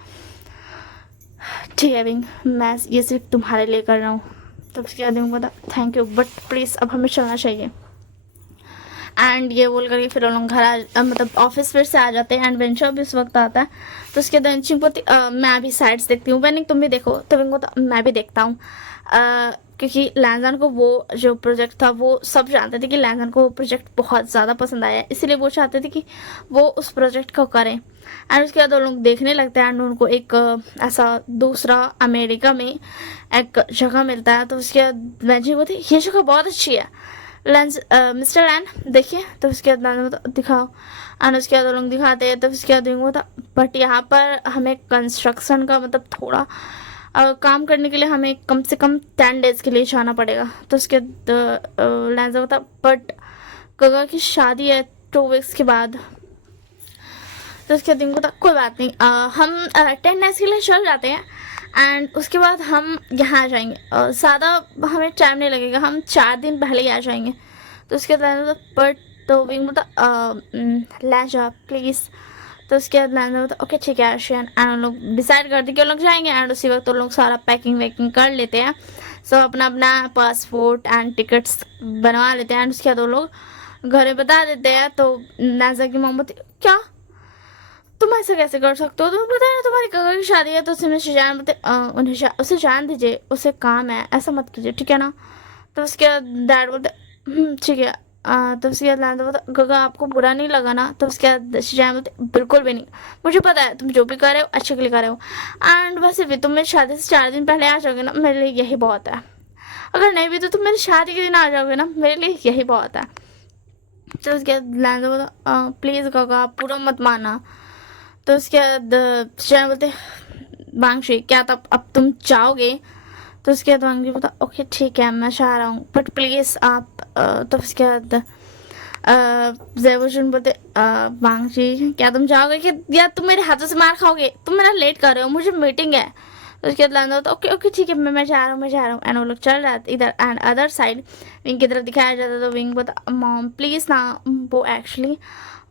ठीक है विंग, मैं ये सिर्फ तुम्हारे लिए कर रहा हूँ। तो उसके बाद विंग बोला थैंक यू बट प्लीज़ अब हमें चलना चाहिए। एंड ये बोल कर फिर लोग घर मतलब ऑफिस फिर से आ जाते हैं एंड वेंचर भी उस वक्त आता है। तो उसके बाद वेंचिंग बोलती मैं अभी साइड्स देखती हूँ, वेनिंग तुम भी देखो। तो वेनिंग बोलता मैं भी देखता हूँ, क्योंकि लैंजन को वो जो प्रोजेक्ट था वो सब जानते थे कि लैंजन को वो प्रोजेक्ट बहुत ज़्यादा पसंद आया, इसलिए वो चाहते थे कि वो उस प्रोजेक्ट को करें। एंड उसके बाद वो लोग देखने लगते हैं एंड उनको एक ऐसा दूसरा अमेरिका में एक जगह मिलता है। तो उसके बाद वेंचिंग बोलती ये जगह बहुत अच्छी है मिस्टर लैन देखिए। तो उसके बाद दिखाओ एंड उसके बाद वो लोग दिखाते हैं। तो उसके बाद वो था बट यहाँ पर हमें कंस्ट्रक्शन का मतलब थोड़ा काम करने के लिए हमें कम से कम 10 डेज के लिए जाना पड़ेगा। तो उसके लैंजा होता बट गगा की शादी है 2 वीक्स के बाद। तो उसके दिन को कोई बात नहीं, हम 10 डेज के लिए चल जाते हैं एंड उसके बाद हम यहाँ आ जाएंगे, ज़्यादा हमें टाइम नहीं लगेगा, हम 4 दिन पहले ही आ जाएंगे। तो उसके बाद बट तो विंग बोलता लैंजा प्लीज़। तो उसके बाद लैंजा बोलता ओके ठीक है आशियान, एंड उन लोग डिसाइड करते कि वो लोग जाएंगे, एंड उसी वक्त वो लोग सारा पैकिंग वैकिंग कर लेते हैं, सब अपना अपना पासपोर्ट एंड टिकट्स बनवा लेते हैं, एंड उसके बाद वो लोग घर में बता देते हैं। तो लैंजा की मॉम बोलती क्या तुम ऐसा कैसे कर सकते हो, तुम्हें पता है ना तुम्हारी काका की शादी है। तो उसमें शान बोलते उसे जान दीजिए, उसे काम है, ऐसा मत कीजिए ठीक है ना। तो उसके बाद डैड बोलते ठीक है। तो उसके बाद लैंजा बोलता गगा आपको बुरा नहीं लगा ना। तो उसके बाद शान बोलते बिल्कुल भी नहीं, मुझे पता है तुम जो भी कर रहे हो अच्छे के लिए कर रहे हो, एंड वैसे भी तुम मेरी शादी से 4 दिन पहले आ जाओगे ना, मेरे लिए यही बहुत है। अगर नहीं भी तो तुम मेरी शादी के दिन आ जाओगे ना, मेरे लिए यही बहुत है। तो उसके बाद लैंजा बोलता प्लीज़ गगा आप पूरा मत माना। तो उसके बाद शान बोलते बांगशी क्या तब अब तुम चाहोगे। तो उसके बाद वांगी बोलता ओके ठीक है मैं चाह रहा हूँ बट प्लीज़ आप तो उसके बाद जेबोशन बोलते वांगशी क्या तुम चाहोगे कि या तुम मेरे हाथों से मार खाओगे, तुम मेरा लेट कर रहे हो, मुझे मीटिंग है। तो उसके बाद लैंडा होता ओके ओके ठीक है मैं जा रहा हूँ मैं जा रहा हूँ, एंड वो लोग चल रहा था इधर, एंड अदर साइड विंग की तरफ दिखाया जाता। तो विंग बोलता मॉम प्लीज़ ना, वो एक्चुअली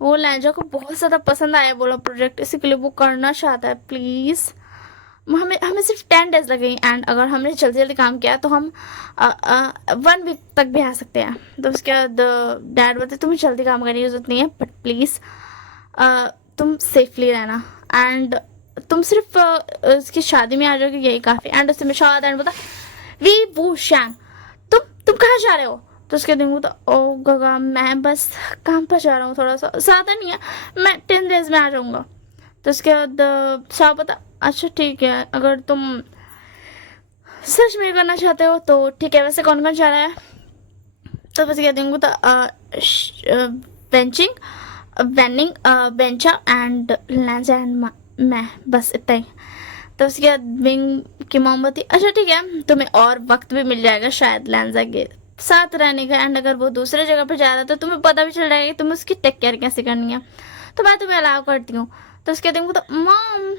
वो लैंजा को बहुत ज़्यादा पसंद आया बोला प्रोजेक्ट, इसी के लिए वो करना चाहता है प्लीज़। हमें हमें सिर्फ 10 डेज लगेंगे, एंड अगर हमने जल्दी जल्दी काम किया तो हम 1 वीक तक भी आ सकते हैं। तो उसके बाद डैड बोलते तुम्हें जल्दी काम करने की जरूरत नहीं है बट प्लीज़ तुम सेफली रहना, एंड तुम सिर्फ उसकी शादी में आ जाओगे यही काफ़ी। एंड उससे मैं शाद एंड बोलता वी वो शैन तुम कहाँ जा रहे हो। तो उसके दिन बोलता ओ गगा मैं बस काम पर जा रहा हूँ, थोड़ा सा ज़्यादा नहीं है, मैं 10 डेज में आ जाऊँगा। तो उसके बाद शाह बता अच्छा ठीक है अगर तुम सच में करना चाहते हो तो ठीक है, वैसे कौन कौन जा रहा है। तो बस कहती हूँ तो बेंचिंग वेनिंग बेंचा एंड लैंजा एंड मैं, बस इतना ही। तो उसके बाद विंग की मोमबत्ती अच्छा ठीक है तुम्हें और वक्त भी मिल जाएगा शायद लैंजा के साथ रहने का, एंड अगर वो दूसरे जगह पर जा रहा है तो तुम्हें पता भी चल जाएगा कि तुम्हें उसकी टेक केयर कैसे करनी है, तो मैं तुम्हें अलाउ करती हूँ। तो उसके दिन तो मॉम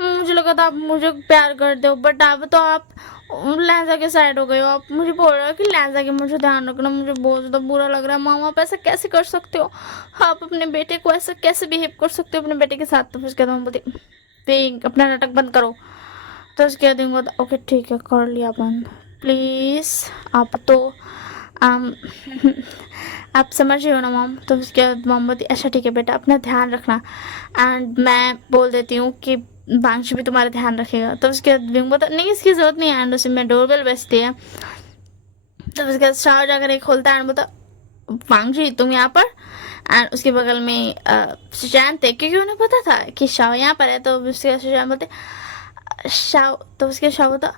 मुझे लगा था आप मुझे प्यार करते हो बट अब तो आप लहजा के साइड हो गए हो, आप मुझे बोल रहे हो कि लहजा के मुझे ध्यान रखना, मुझे बहुत ज़्यादा बुरा लग रहा है। मामा आप ऐसा कैसे कर सकते हो, आप अपने बेटे को ऐसा कैसे बिहेव कर सकते हो अपने बेटे के साथ। तो फिर उसके बाद बोलती पिंक अपना नाटक बंद करो। तो उसके बाद ओके ठीक है कर लिया बंद, प्लीज़ आप तो आप समझ रहे हो ना मॉम। तो उसके बाद मॉम बोलती अच्छा ठीक है बेटा अपना ध्यान रखना, एंड मैं बोल देती हूँ कि बांशु भी तुम्हारा ध्यान रखेगा। तो उसके बाद विंग बोलता नहीं इसकी ज़रूरत नहीं है, एंड उसी में डोरबेल बजती है। तो उसके बाद शाह जाकर एक खोलता है एंड बोलता वांगजी तुम यहाँ पर, एंड उसके बगल में सुजान थे क्योंकि उन्हें पता था कि शाह यहाँ पर है। तो उसके सुजान बोलते शाह, तो उसके शाह बोलता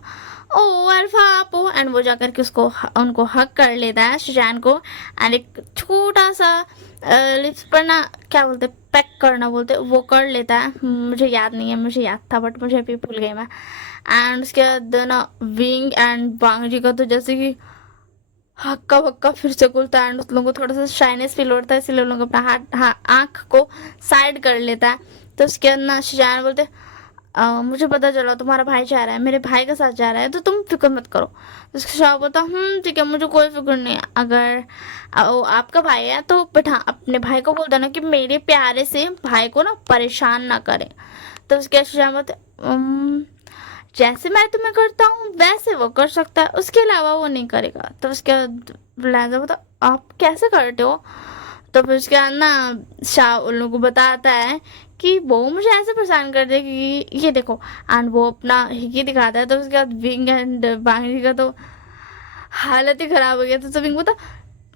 ओ अल्फा आपो, एंड वो जाकर के उनको हक कर लेता है सुजान को, एंड एक छोटा सा लिप्स पर ना क्या बोलते पैक करना बोलते वो कर लेता है, मुझे याद नहीं है, मुझे याद था बट मुझे भी भूल गई मैं। एंड उसके बाद ना विंग एंड बांगजी का तो जैसे कि हक्का वक्का फिर से खुलता है, एंड उस लोगों को थोड़ा सा शाइनेस फील होता है, इसलिए लोग अपना आँख को साइड कर लेता है। तो उसके बाद ना सुजान बोलते मुझे पता चला तुम्हारा भाई जा रहा है, मेरे भाई के साथ जा रहा है, तो तुम फिक्र मत करो। तो उसके शाह बोलता ठीक है मुझे कोई फिक्र नहीं है, अगर वो आपका भाई है तो बट हाँ अपने भाई को बोल देना कि मेरे प्यारे से भाई को ना परेशान ना करे। तो उसके शाह बोलते जैसे मैं तुम्हें करता हूँ वैसे वो कर सकता है, उसके अलावा वो नहीं करेगा। तो उसके बाद लहजा बोलता आप कैसे करते हो। तो फिर उसके बाद ना शाह उन लोगों को बताता है कि वो मुझे ऐसे परेशान कर दे कि ये देखो, एंड वो अपना हिकी दिखाता है। तो उसके बाद विंग एंड बांगरी का तो हालत ही खराब हो गया। तो विंग बोलता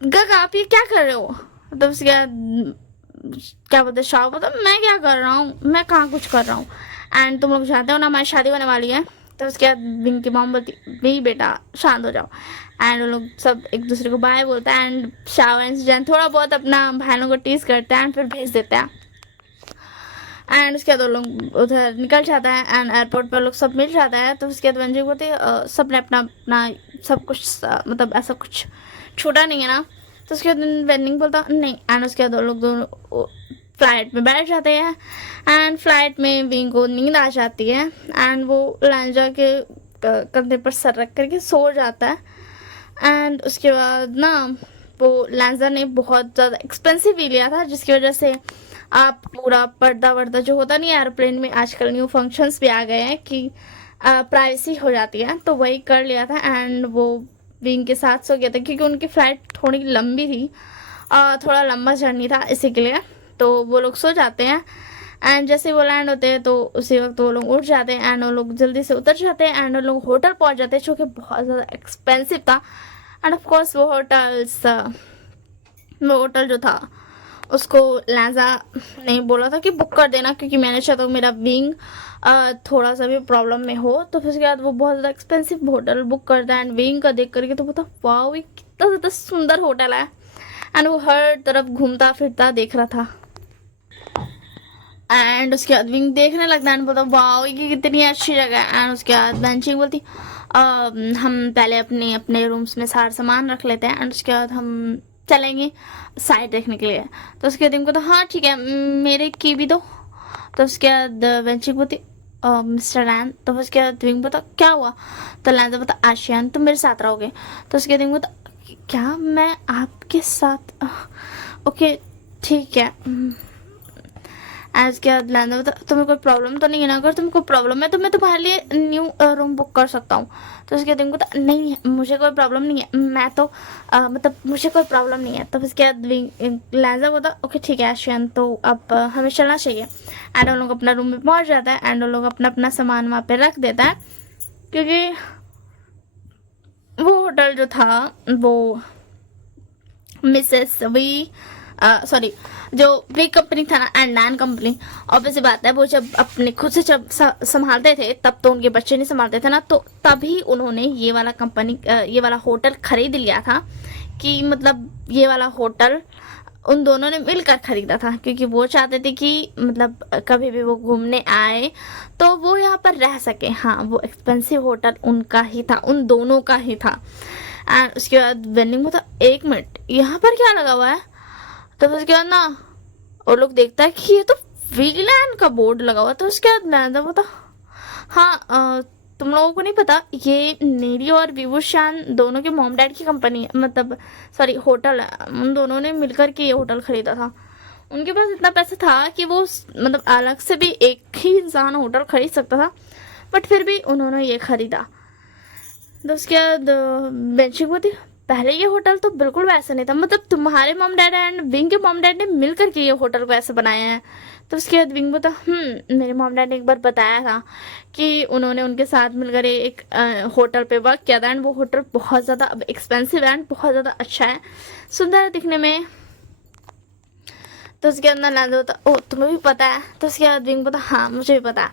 गग आप ये क्या कर रहे हो। तो उसके बाद क्या बोलते शाह बोलता मैं क्या कर रहा हूँ, मैं कहाँ कुछ कर रहा हूँ, एंड तुम लोग जानते हो ना हमारी शादी होने वाली है। तो उसके बाद विंग की मॉम बोलती नहीं बेटा शांत हो जाओ, एंड वो लोग सब एक दूसरे को बाय बोलता है, एंड शाह एंड सुजान थोड़ा बहुत अपना भाइयों को टीज करते हैं एंड फिर भेज देते हैं। एंड उसके बाद लोग उधर निकल जाता है, एंड एयरपोर्ट पर लोग सब मिल जाता है। तो उसके बाद वंजी बोलते सब ने अपना अपना सब कुछ मतलब ऐसा कुछ छूटा नहीं है ना। तो उसके बाद वेंडिंग बोलता नहीं, एंड उसके बाद लोग दोनों फ्लाइट में बैठ जाते हैं, एंड फ्लाइट में विंग को नींद आ जाती है, एंड वो लैंजा के कंधे पर सर रख करके सो जाता है। एंड उसके बाद ना वो लेंसर ने बहुत ज़्यादा एक्सपेंसिव भी लिया था, जिसकी वजह से आप पूरा पर्दा वर्दा जो होता नहीं है एयरप्लेन में, आजकल न्यू फंक्शंस भी आ गए हैं कि प्राइवेसी हो जाती है, तो वही कर लिया था। एंड वो विंग के साथ सो गया था क्योंकि उनकी फ़्लाइट थोड़ी लंबी थी, थोड़ा लंबा जर्नी था, इसी के लिए तो वो लोग सो जाते हैं। एंड जैसे वो लैंड होते हैं तो उसी वक्त वो लोग उठ जाते हैं एंड वो लोग जल्दी से उतर जाते हैं एंड वो लोग होटल पहुंच जाते हैं, जो कि बहुत ज़्यादा एक्सपेंसिव था। एंड ऑफ कोर्स वो होटल जो था उसको लेंजा ने बोला था कि बुक कर देना, क्योंकि मैंने चाहता हूँ मेरा विंग थोड़ा सा भी प्रॉब्लम में हो। तो फिर उसके बाद वो बहुत ज़्यादा एक्सपेंसिव होटल बुक करता है एंड विंग का देख करके तो पता वाह ये कितना ज़्यादा सुंदर होटल है। एंड वो हर तरफ घूमता फिरता देख रहा था एंड उसके बाद विंग देखने लगता है एंड बोलता वाह ये कितनी अच्छी जगह है। एंड उसके बाद बेंचिंग बोलती हम पहले अपने अपने रूम्स में सारा सामान रख लेते हैं एंड उसके बाद हम चलेंगे साइड देखने के लिए। तो उसके बाद को तो हाँ ठीक है मेरे की भी दो। तो उसके बाद बेंचिंग बोलती मिस्टर लैन। तो उसके बाद विंग बोलता क्या हुआ। तो लैन बोलता आशियान तुम मेरे साथ रहोगे। तो उसके बाद विंग बोलता क्या मैं आपके साथ, ओके ठीक है। उसके बाद लैंडर बोलता तुम्हें कोई प्रॉब्लम तो नहीं है ना, अगर तुम्हें कोई प्रॉब्लम है तो मैं तुम्हारे लिए न्यू रूम बुक कर सकता हूँ। तो उसके बाद बोलता नहीं मुझे कोई प्रॉब्लम नहीं है, मैं तो मतलब मुझे कोई प्रॉब्लम नहीं है। तो उसके बाद लैंडर बोलता ओके ठीक है आशियान तो अब हमें चलना चाहिए। एंड वो लोग अपना रूम में पहुँच जाता है एंड वो लोग अपना अपना सामान वहाँ पर रख देता है, क्योंकि वो होटल जो था वो मिसेस वी सॉरी जो वी कंपनी था ना एंड नैन कंपनी, ऑब्वियस बात है वो जब अपने खुद से जब संभालते थे तब तो उनके बच्चे नहीं संभालते थे ना, तो तभी उन्होंने ये वाला कंपनी ये वाला होटल खरीद लिया था। कि मतलब ये वाला होटल उन दोनों ने मिलकर खरीदा था, क्योंकि वो चाहते थे कि मतलब कभी भी वो घूमने आए तो वो यहाँ पर रह सके। हाँ वो एक्सपेंसिव होटल उनका ही था, उन दोनों का ही था। एंड उसके बाद वेंडिंग में था एक मिनट यहाँ पर क्या लगा हुआ है। तो उसके बाद ना और लोग देखता है कि ये तो वीगलैंड का बोर्ड लगा हुआ। तो उसके बाद मैं बोलता हाँ तुम लोगों को नहीं पता ये नेरी और विभूषण दोनों के मॉम डैड की कंपनी है, मतलब सॉरी होटल है, उन दोनों ने मिलकर के ये होटल खरीदा था। उनके पास इतना पैसा था कि वो मतलब अलग से भी एक ही इंसान होटल खरीद सकता था, बट फिर भी उन्होंने ये खरीदा। तो उसके बाद बेंचिंग होती पहले ये होटल तो बिल्कुल वैसा नहीं था, मतलब तुम्हारे मॉम डैड एंड विंग के मॉम डैड ने मिलकर के ये होटल को ऐसे बनाया है। तो उसके बाद विंग बोलता मेरे मॉम डैड ने एक बार बताया था कि उन्होंने उनके साथ मिलकर एक होटल पे वर्क किया था एंड वो होटल बहुत ज़्यादा एक्सपेंसिव है एंड बहुत ज़्यादा अच्छा है, सुंदर है दिखने में। तो उसके अंदर लैंड होता ओ तुम्हें भी पता है। तो उसके बाद विंग बोलता हाँ मुझे भी पता है।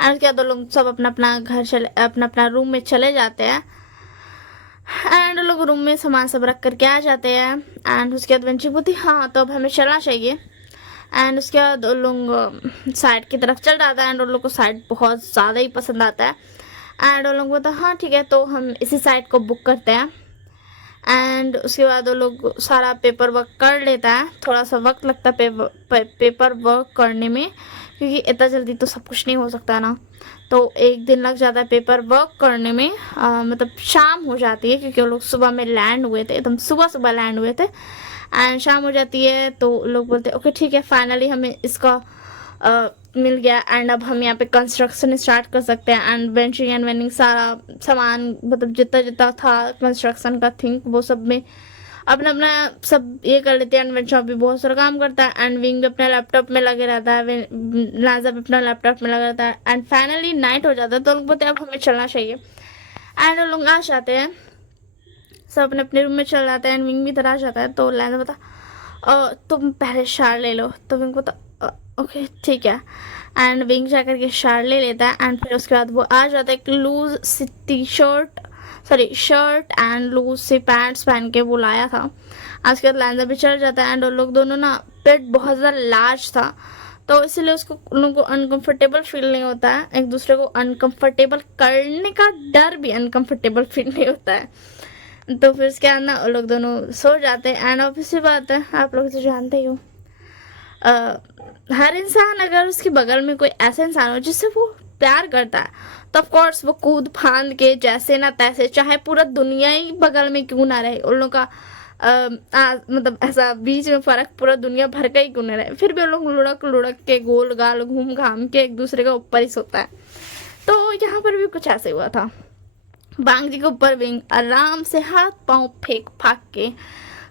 एंड उसके बाद लोग सब अपना अपना घर चले अपना अपना रूम में चले जाते हैं एंड लोग रूम में सामान सब रख करके आ जाते हैं। एंड उसके बाद वेंची बोलती हाँ तो अब हमें चलना चाहिए। एंड उसके बाद उन लोग साइड की तरफ चल जाता है एंड उन लोग को साइड बहुत ज़्यादा ही पसंद आता है। एंड उन लोग बोलता हाँ ठीक है तो हम इसी साइड को बुक करते हैं। एंड उसके बाद वो लोग सारा पेपर वर्क कर लेता है, थोड़ा सा वक्त लगता है पेपर वर्क करने में, क्योंकि इतना जल्दी तो सब कुछ नहीं हो सकता ना, तो एक दिन लग जाता है पेपर वर्क करने में। मतलब शाम हो जाती है क्योंकि वो लोग सुबह में लैंड हुए थे, एकदम सुबह सुबह लैंड हुए थे एंड शाम हो जाती है। तो लोग बोलते हैं ओके ठीक है फाइनली हमें इसका मिल गया एंड अब हम यहाँ पे कंस्ट्रक्शन स्टार्ट कर सकते हैं। एंड बेंचिंग एंड वेंडिंग सारा सामान मतलब जितना जितना था कंस्ट्रक्शन का थिंक वो सब में अपना अपना सब ये कर लेते हैं। एंड वेंचर भी बहुत सारा काम करता है एंड विंग भी अपने लैपटॉप में लगे रहता है, लाजा भी अपना लैपटॉप में लगा रहता है। एंड फाइनली नाइट हो जाता है तो लोग बोलते हैं अब हमें चलना चाहिए एंड लोग आ जाते हैं, सब अपने अपने रूम में चल जाते हैं एंड विंग भी इधर आ जाता है। तो लाजा बता तुम पहले शार ले लो। तो विंग बता ओके ठीक है एंड विंग जाकर के शार ले लेता है एंड फिर उसके बाद वो आ जाता है एक लूज सी टी शर्ट एंड लूज सी पैंट्स पहन के वो लाया था। आज के बाद लैंडर भी चढ़ जाता है एंड वो लोग दोनों ना पेट बहुत ज़्यादा लार्ज था तो इसलिए उसको उन लोगों को अनकंफर्टेबल फील नहीं होता है, एक दूसरे को अनकंफर्टेबल करने का डर भी अनकंफर्टेबल फील नहीं होता है। तो फिर उसके बाद ना वो लोग दोनों सो जाते हैं एंड ऑब्वियसली बात है आप लोग तो जानते ही हो हर इंसान अगर उसके बगल में कोई ऐसा इंसान हो जिससे वो प्यार करता है तो ऑफ कोर्स वो कूद फांद के जैसे ना तैसे चाहे पूरा दुनिया ही बगल में क्यों ना रहे उन लोगों का मतलब ऐसा बीच में फ़र्क पूरा दुनिया भर का ही क्यों नहीं रहे, फिर भी वो लोग लुढ़क लुढ़क के गोल गाल घूम घाम के एक दूसरे के ऊपर ही सोता है। तो यहाँ पर भी कुछ ऐसे हुआ था। बांग जी के ऊपर विंग आराम से हाथ पांव फेंक फाक के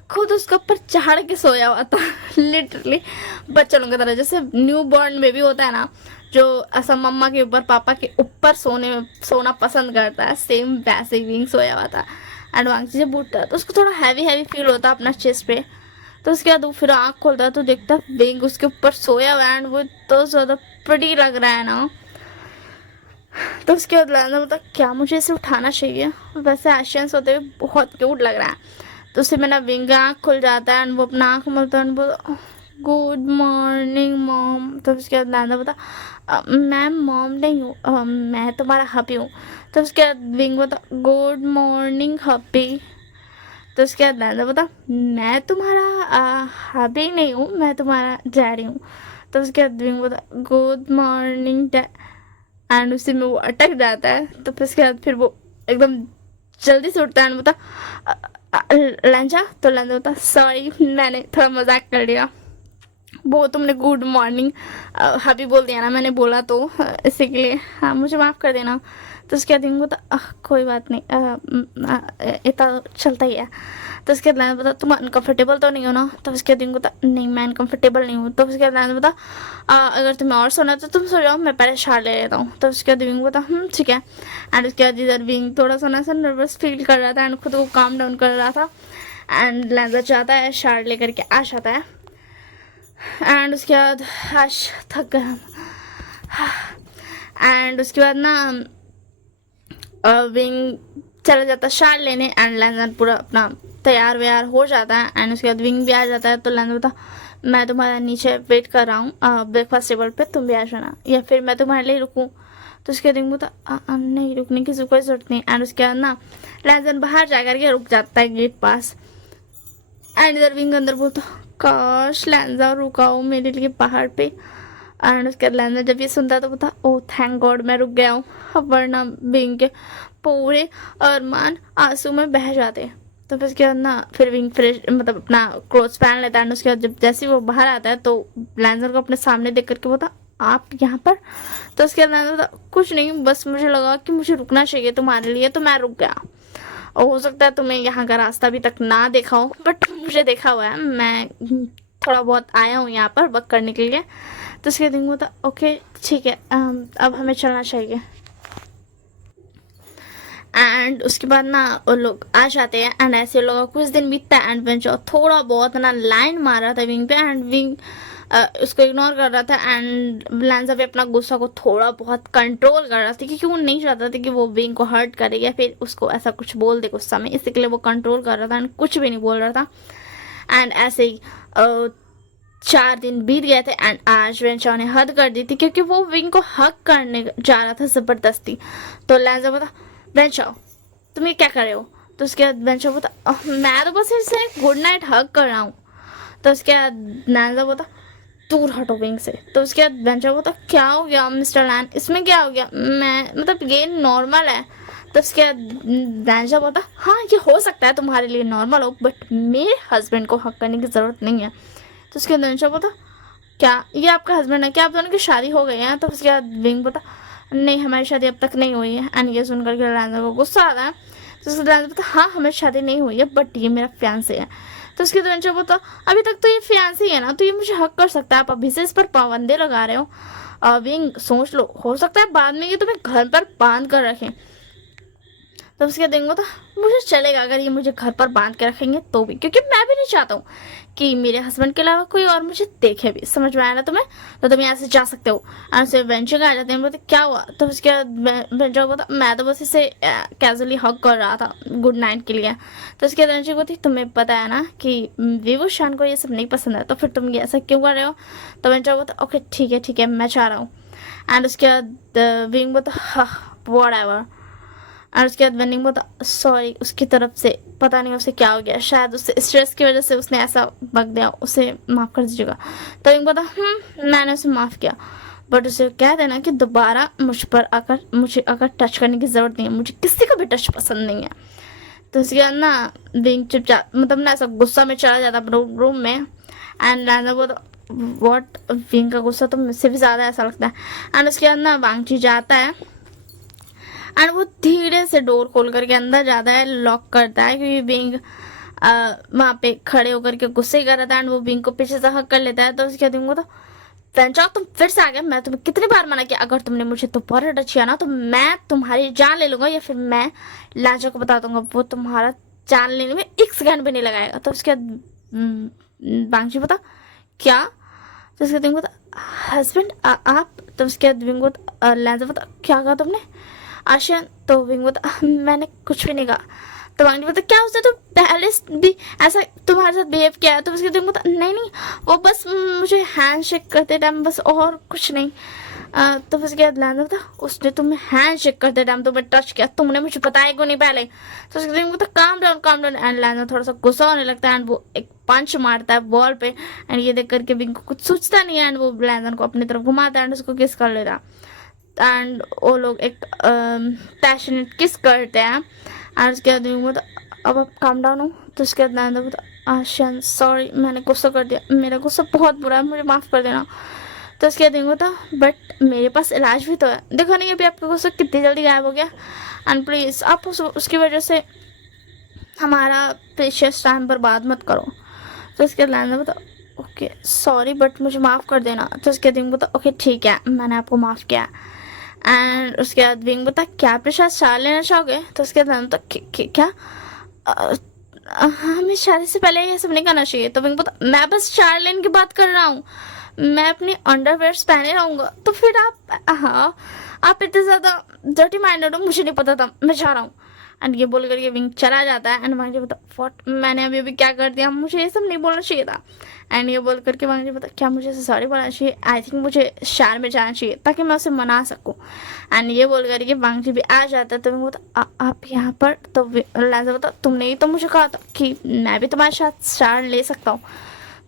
खुद उसके ऊपर चढ़ के सोया हुआ था। लिटरली बच्चों की तरह, जैसे न्यू बॉर्न बेबी होता है ना, जो ऐसा मम्मा के ऊपर पापा के ऊपर सोना पसंद करता है, सेम वैसे ही विंग सोया हुआ था। एंड वांगची जब उठता है तो उसको थोड़ा हैवी हैवी फील होता है अपना चेस्ट पे। तो उसके बाद वो फिर आँख खोलता है तो देखता है विंग उसके ऊपर सोया हुआ है एंड वो तो ज़्यादा प्रिटी लग रहा है ना। तो उसके बाद लैंडर बोलता क्या मुझे इसे उठाना चाहिए, वैसे एक्शंस होते हुए बहुत क्यूट लग रहा है। तो उससे मेरा विंग आँख खुल जाता है एंड वो अपना आँख मलता है, बोलता गुड मॉर्निंग मॉम। तो उसके बाद लैंडर बोलता मैम मॉम नहीं हूँ, मैं तुम्हारा हबी हूँ। तो उसके बाद विंग बोलता गुड मॉर्निंग हबी। तो उसके बाद लैंडर बोलता मैं तुम्हारा हबी नहीं हूँ, मैं तुम्हारा डैडी हूँ। तो उसके बाद विंग बोलता गुड मॉर्निंग एंड उसी में वो अटक जाता है। तो फिर उसके बाद फिर वो एकदम जल्दी से उठता है एंड बोलता लंजा। तो लंजा बोलता सॉरी मैंने थोड़ा मजाक कर लिया, वो तुमने गुड मॉर्निंग हबी बोल दिया ना, मैंने बोला तो इसी के लिए, हाँ मुझे माफ़ कर देना। तो उसके बाद वो तो कोई बात नहीं, इतना चलता ही है। तो उसके बाद बता तुम अनकम्फर्टेबल तो नहीं हो ना। तो उसके बाद बता नहीं मैं अनकम्फर्टेबल नहीं हूँ। तो उसके बाद बता अगर तुम्हें और सोना तो तुम सो जाओ, मैं पहले शार ले लेता हूँ। तो उसके बाद विंग बता ठीक है। एंड उसके बाद इधर विंग थोड़ा सा नर्वस फील कर रहा था एंड खुद को काम डाउन कर रहा था। एंड लैंडर चाहता है शार लेकर के आ जाता है। एंड उसके बाद थक गया। एंड उसके बाद ना विंग चला जाता है शार लेने एंड लैंडर पूरा अपना तैयार व्यार हो जाता है। एंड उसके बाद विंग भी आ जाता है। तो लैंडर बता मैं तुम्हारा नीचे वेट कर रहा हूँ ब्रेकफास्ट टेबल पे, तुम भी आ जाना या फिर मैं तुम्हारे लिए रुकूँ। तो उसके बाद विंग बता नहीं रुकने की कोई ज़रूरत नहीं। एंड उसके बाद ना लैंडर बाहर जा कर के रुक जाता है गेट पास। एंड इधर विंग अंदर बोलता काश लैंडर रुकाओ मेरे लिए पहाड़ पे। एंड उसके बाद लैंडर जब ये सुनता तो बोलता ओह थैंक गॉड मैं रुक गया हूँ, वरना विंग के पूरे अरमान आंसू में बह जाते। तो फिर उसके बाद ना फिर विंग फ्रेश मतलब अपना क्लोथ्स पहन लेता है। एंड उसके बाद जब जैसे ही वो बाहर आता है तो लैंडर को अपने सामने देख करके बोलता आप यहाँ पर। तो उसके बाद लैंडर बोलता कुछ नहीं, बस मुझे लगा कि मुझे रुकना चाहिए तुम्हारे लिए तो मैं रुक गया। और हो सकता है तुम्हें यहाँ का रास्ता अभी तक ना देखा हो बट मुझे देखा हुआ है, मैं थोड़ा बहुत आया हूँ यहाँ पर वर्क करने के लिए। तो उसके दिन होता ओके ठीक है अब हमें चलना चाहिए। एंड उसके बाद ना वो लोग आ जाते हैं एंड ऐसे लोगों का कुछ दिन बीतता है। एंड वेंचर थोड़ा बहुत ना लाइन मार रहा था विंग पे एंड विंग उसको इग्नोर कर रहा था। एंड लैंजा भी अपना गुस्सा को थोड़ा बहुत कंट्रोल कर रहा था क्योंकि वो नहीं चाहता था कि वो विंग को हर्ट करे या फिर उसको ऐसा कुछ बोल दे गुस्सा में, इसी के लिए वो कंट्रोल कर रहा था एंड कुछ भी नहीं बोल रहा था। एंड ऐसे ही 4 दिन बीत गए थे एंड आज वेंचर ने हद कर दी थी क्योंकि वो विंग को हक करने जा रहा था ज़बरदस्ती। तो लैंजा बता वेंचर तुम ये क्या कर रहे हो। तो उसके बाद वेंचर बता मैं तो बस इसे गुड नाइट हक कर रहा हूँ। तो उसके बाद लैंजा बता दूर हटो विंग से। तो उसके बाद वेंचर बता क्या हो गया मिस्टर लैन, इसमें क्या हो गया, मैं मतलब ये नॉर्मल है। तो उसके बाद लैंजा बोलता हाँ ये हो सकता है तुम्हारे लिए नॉर्मल हो बट मेरे हस्बैंड को हक करने की ज़रूरत नहीं है। तो उसके बाद लैंजा बोलता क्या ये आपका हस्बैंड है, क्या आप दोनों की शादी हो गई है। तो उसके बाद विंग बोलता नहीं हमारी शादी अब तक नहीं हुई है। एंड ये सुनकर के लैंजा को गुस्सा आता है। तो उसके बाद बोलता हाँ हमारी शादी नहीं हुई है बट ये मेरा फियांसे है। तो उसके बाद वेंचर बोलता अभी तक तो ये फियांसे ही है ना, तो ये मुझे हक कर सकता है, आप अभी से इस पर पाबंदी लगा रहे हो। विंग सोच लो हो सकता है बाद में ये तुम्हें घर पर बांध कर रखें। तो उसके देंगे तो मुझे चलेगा अगर ये मुझे घर पर बांध के रखेंगे तो भी, क्योंकि मैं भी नहीं चाहता हूँ कि मेरे हस्बैंड के अलावा कोई और मुझे देखे भी। समझ में आया ना तुम्हें, तो तुम यहाँ से जा सकते हो। और उससे वेंचर आ जाते हैं, बोलते क्या हुआ। तो उसके बाद वेंचर बोलता मैं तो बस इसे कैजुअली हक कर रहा था गुड नाइट के लिए। तो उसके बाद वेंचर बोलती तुम्हें पता है ना कि विभूषण को ये सब नहीं पसंद है, तो फिर तुम ये ऐसा क्यों कर रहे हो। तो वेंचर बोलता ओके ठीक है मैं चाह रहा हूँ। एंड उसके बाद विंग बोलता हाँ व्हाटएवर। और उसके बाद वेनिंग बोलता सॉरी, उसकी तरफ से पता नहीं उसे क्या हो गया, शायद उससे स्ट्रेस की वजह से उसने ऐसा बक दिया, उसे माफ़ कर दीजिएगा। तो विंग बोलता मैंने उसे माफ़ किया बट उसे कह देना कि दोबारा मुझे अगर टच करने की ज़रूरत नहीं है, मुझे किसी का भी टच पसंद नहीं है। तो उसके बाद ना विंग चुपचाप मतलब ना ऐसा गुस्सा में चला जाता रूम में। एंड लाजा वो वॉट, विंग का गुस्सा तो मुझसे भी ज़्यादा ऐसा लगता है। एंड उसके बाद ना वांगची जाता है एंड वो धीरे से डोर खोल करके अंदर जाता है, लॉक करता है क्योंकि विंग वहाँ पे खड़े होकर के गुस्से कर रहा था। एंड वो विंग को पीछे से हक कर लेता है। तो उसके बाद विंग को तो पेंचाओ तुम फिर से आ गए, मैं तुम्हें कितनी बार मना किया, अगर तुमने मुझे दोबारा टच किया ना तो मैं तुम्हारी जान ले लूंगा या फिर मैं लाजा को बता दूंगा, वो तुम्हारा जान लेने में 1 सेकंड भी नहीं लगाएगा। तो उसके बाद बांगची बता क्या, तो उसके बाद विंग बता हस्बैंड आप, तो उसके बाद विंग बता लाजा बता क्या कहा तुमने आशियान, तो विंग बता मैंने कुछ भी नहीं कहा। तो वांगची बता क्या उसने तो पहले भी ऐसा तुम्हारे साथ बिहेव किया है, तो उसके दिन बता नहीं नहीं वो बस मुझे हैंड शेक करते टाइम बस और कुछ नहीं। तो उसके बाद लाना बता उसने तुम्हें हैंड शेक करते टाइम तुम्हें टच किया, तुमने मुझे बताया क्यों नहीं पहले। तो उसके दिन बता काम डाउन एंड लाना थोड़ा सा गुस्सा होने लगता है एंड वो एक पंच मारता है बॉल पे। एंड ये देख करके विंग को कुछ सोचता नहीं है एंड वो लैंडन को अपनी तरफ घुमाता है एंड उसको किस कर लेता है। एंड वो लोग एक पैशनेट किस करते हैं। एंड उसके बाद विंग बता अब आप काम डाउन हो। तो उसके बाद नैना बता आशियान सॉरी मैंने गुस्सा कर दिया, मेरा गुस्सा बहुत बुरा है, मुझे माफ़ कर देना। तो उसके बाद विंग बता बट मेरे पास इलाज भी तो है, देखो नहीं अभी आपका गुस्सा कितनी जल्दी गायब हो गया। एंड प्लीज़ आप उसकी वजह से हमारा प्रेशियस टाइम बर्बाद मत करो। तो उसके बाद नैना बता ओके सॉरी बट मुझे माफ़ कर देना। तो उसके बाद विंग बता ओके ठीक है मैंने आपको माफ़ किया। एंड उसके बाद विंग बता क्या आप शायद शार लेना चाहोगे। तो उसके बाद नैना बता क्या हमें शादी से पहले ये सब नहीं करना चाहिए। तो विंग बता मैं बस शार लेने की बात कर रहा हूँ, मैं अपनी अंडरवेयर्स पहने रहूँगा। तो फिर आप हाँ आप इतने ज़्यादा डर्टी माइंडेड हो, मुझे नहीं पता था, मैं जा रहा हूँ। एंड ये बोल करके विंग चला जाता है। एंड वांगजी बता व्हाट मैंने अभी अभी क्या कर दिया, मुझे ये सब नहीं बोलना चाहिए था। एंड ये बोल करके वांगजी बता क्या मुझे सॉरी बोलना चाहिए, आई थिंक मुझे शहर में जाना चाहिए ताकि मैं उसे मना सकूँ। एंड ये बोल करके वांगजी भी आ जाता है। तो विंग बता आप यहाँ पर, तो लाजा बता तुमने ही तो मुझे कहा था कि मैं भी तुम्हारे साथ शहर ले सकता हूँ।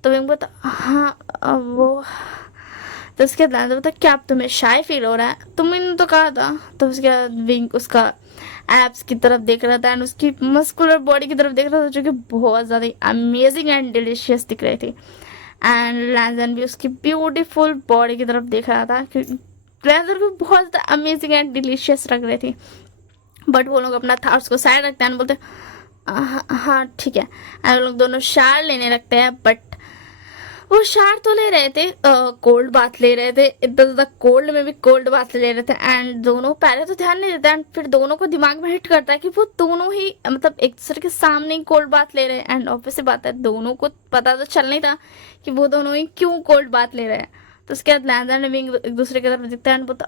तो विंग बता हाँ वो, तो उसके बाद लाजा बता क्या अब तुम्हें शाय फील हो रहा है, तुमने तो कहा था। तो उसके बाद विंग उसका एब्स की तरफ देख रहा था एंड उसकी मस्कुलर बॉडी की तरफ देख रहा था जो कि बहुत ज़्यादा अमेजिंग एंड डिलीशियस दिख रही थी। एंड लैंजन भी उसकी ब्यूटीफुल बॉडी की तरफ देख रहा था क्योंकि लैंजन को बहुत ज़्यादा अमेजिंग एंड डिलीशियस लग रही थी। बट वो लोग अपना थॉट्स को साइड रखते हैं बोलते हाँ ठीक है। एंड वो लोग दोनों शार लेने लगते हैं। बट वो शार तो ले रहे थे, कोल्ड बाथ ले रहे थे, इतना ज़्यादा कोल्ड में भी कोल्ड बाथ ले रहे थे। एंड दोनों पहले तो ध्यान नहीं देते एंड फिर दोनों को दिमाग में हिट करता है कि वो दोनों ही मतलब एक दूसरे के सामने ही कोल्ड बाथ ले रहे हैं। एंड ऑब्वियस सी बात है दोनों को पता तो चल नहीं था कि वो दोनों ही क्यों कोल्ड बाथ ले रहे हैं। तो उसके बाद लैंडन ने एक दूसरे की तरफ दिखता है एंड बोलता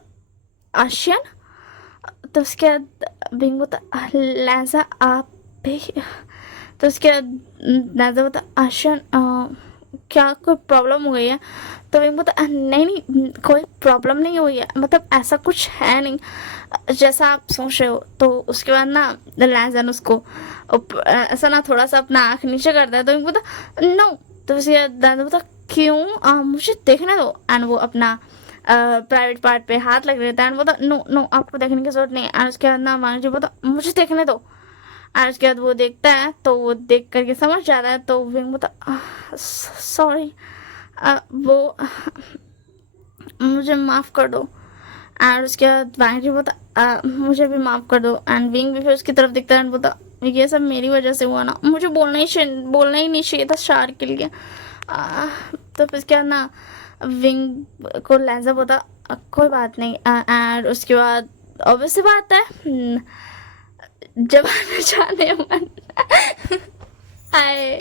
आशियन। तो उसके बाद विंग बोलता लैंजा आप भी। तो उसके बाद लैंजा बोलता आशियन क्या कोई प्रॉब्लम हो गई है। तो विंग बोलता नहीं नहीं कोई प्रॉब्लम नहीं हुई है, मतलब ऐसा कुछ है नहीं जैसा आप सोच रहे हो। तो उसके बाद ना लैंजन उसको ऐसा ना थोड़ा सा अपना आँख नीचे करता है। तो विंग बोलता नो। तो उसके बाद लैंजन बोलता क्यों मुझे देखने दो। एंड वो अपना प्राइवेट पार्ट पे हाथ लग रहता है एंड बोलता नो नो आपको देखने की जरूरत नहीं है। एंड उसके बाद ना वांगजी बोलता मुझे देखने दो। एंड उसके बाद वो देखता है तो वो देख करके समझ जाता है। तो विंग बोलता सॉरी वो मुझे माफ़ कर दो। एंड उसके बाद वांगजी बोलता मुझे भी माफ़ कर दो। एंड विंग भी फिर उसकी तरफ दिखता है एंड बोलता ये सब मेरी वजह से हुआ ना, मुझे बोलना ही नहीं चाहिए था शार के लिए। तो फिर क्या ना विंग को लैंजा बोलता कोई बात नहीं। एंड उसके बाद ऑब्वियस सी बात है जब आना जाने मन हाय।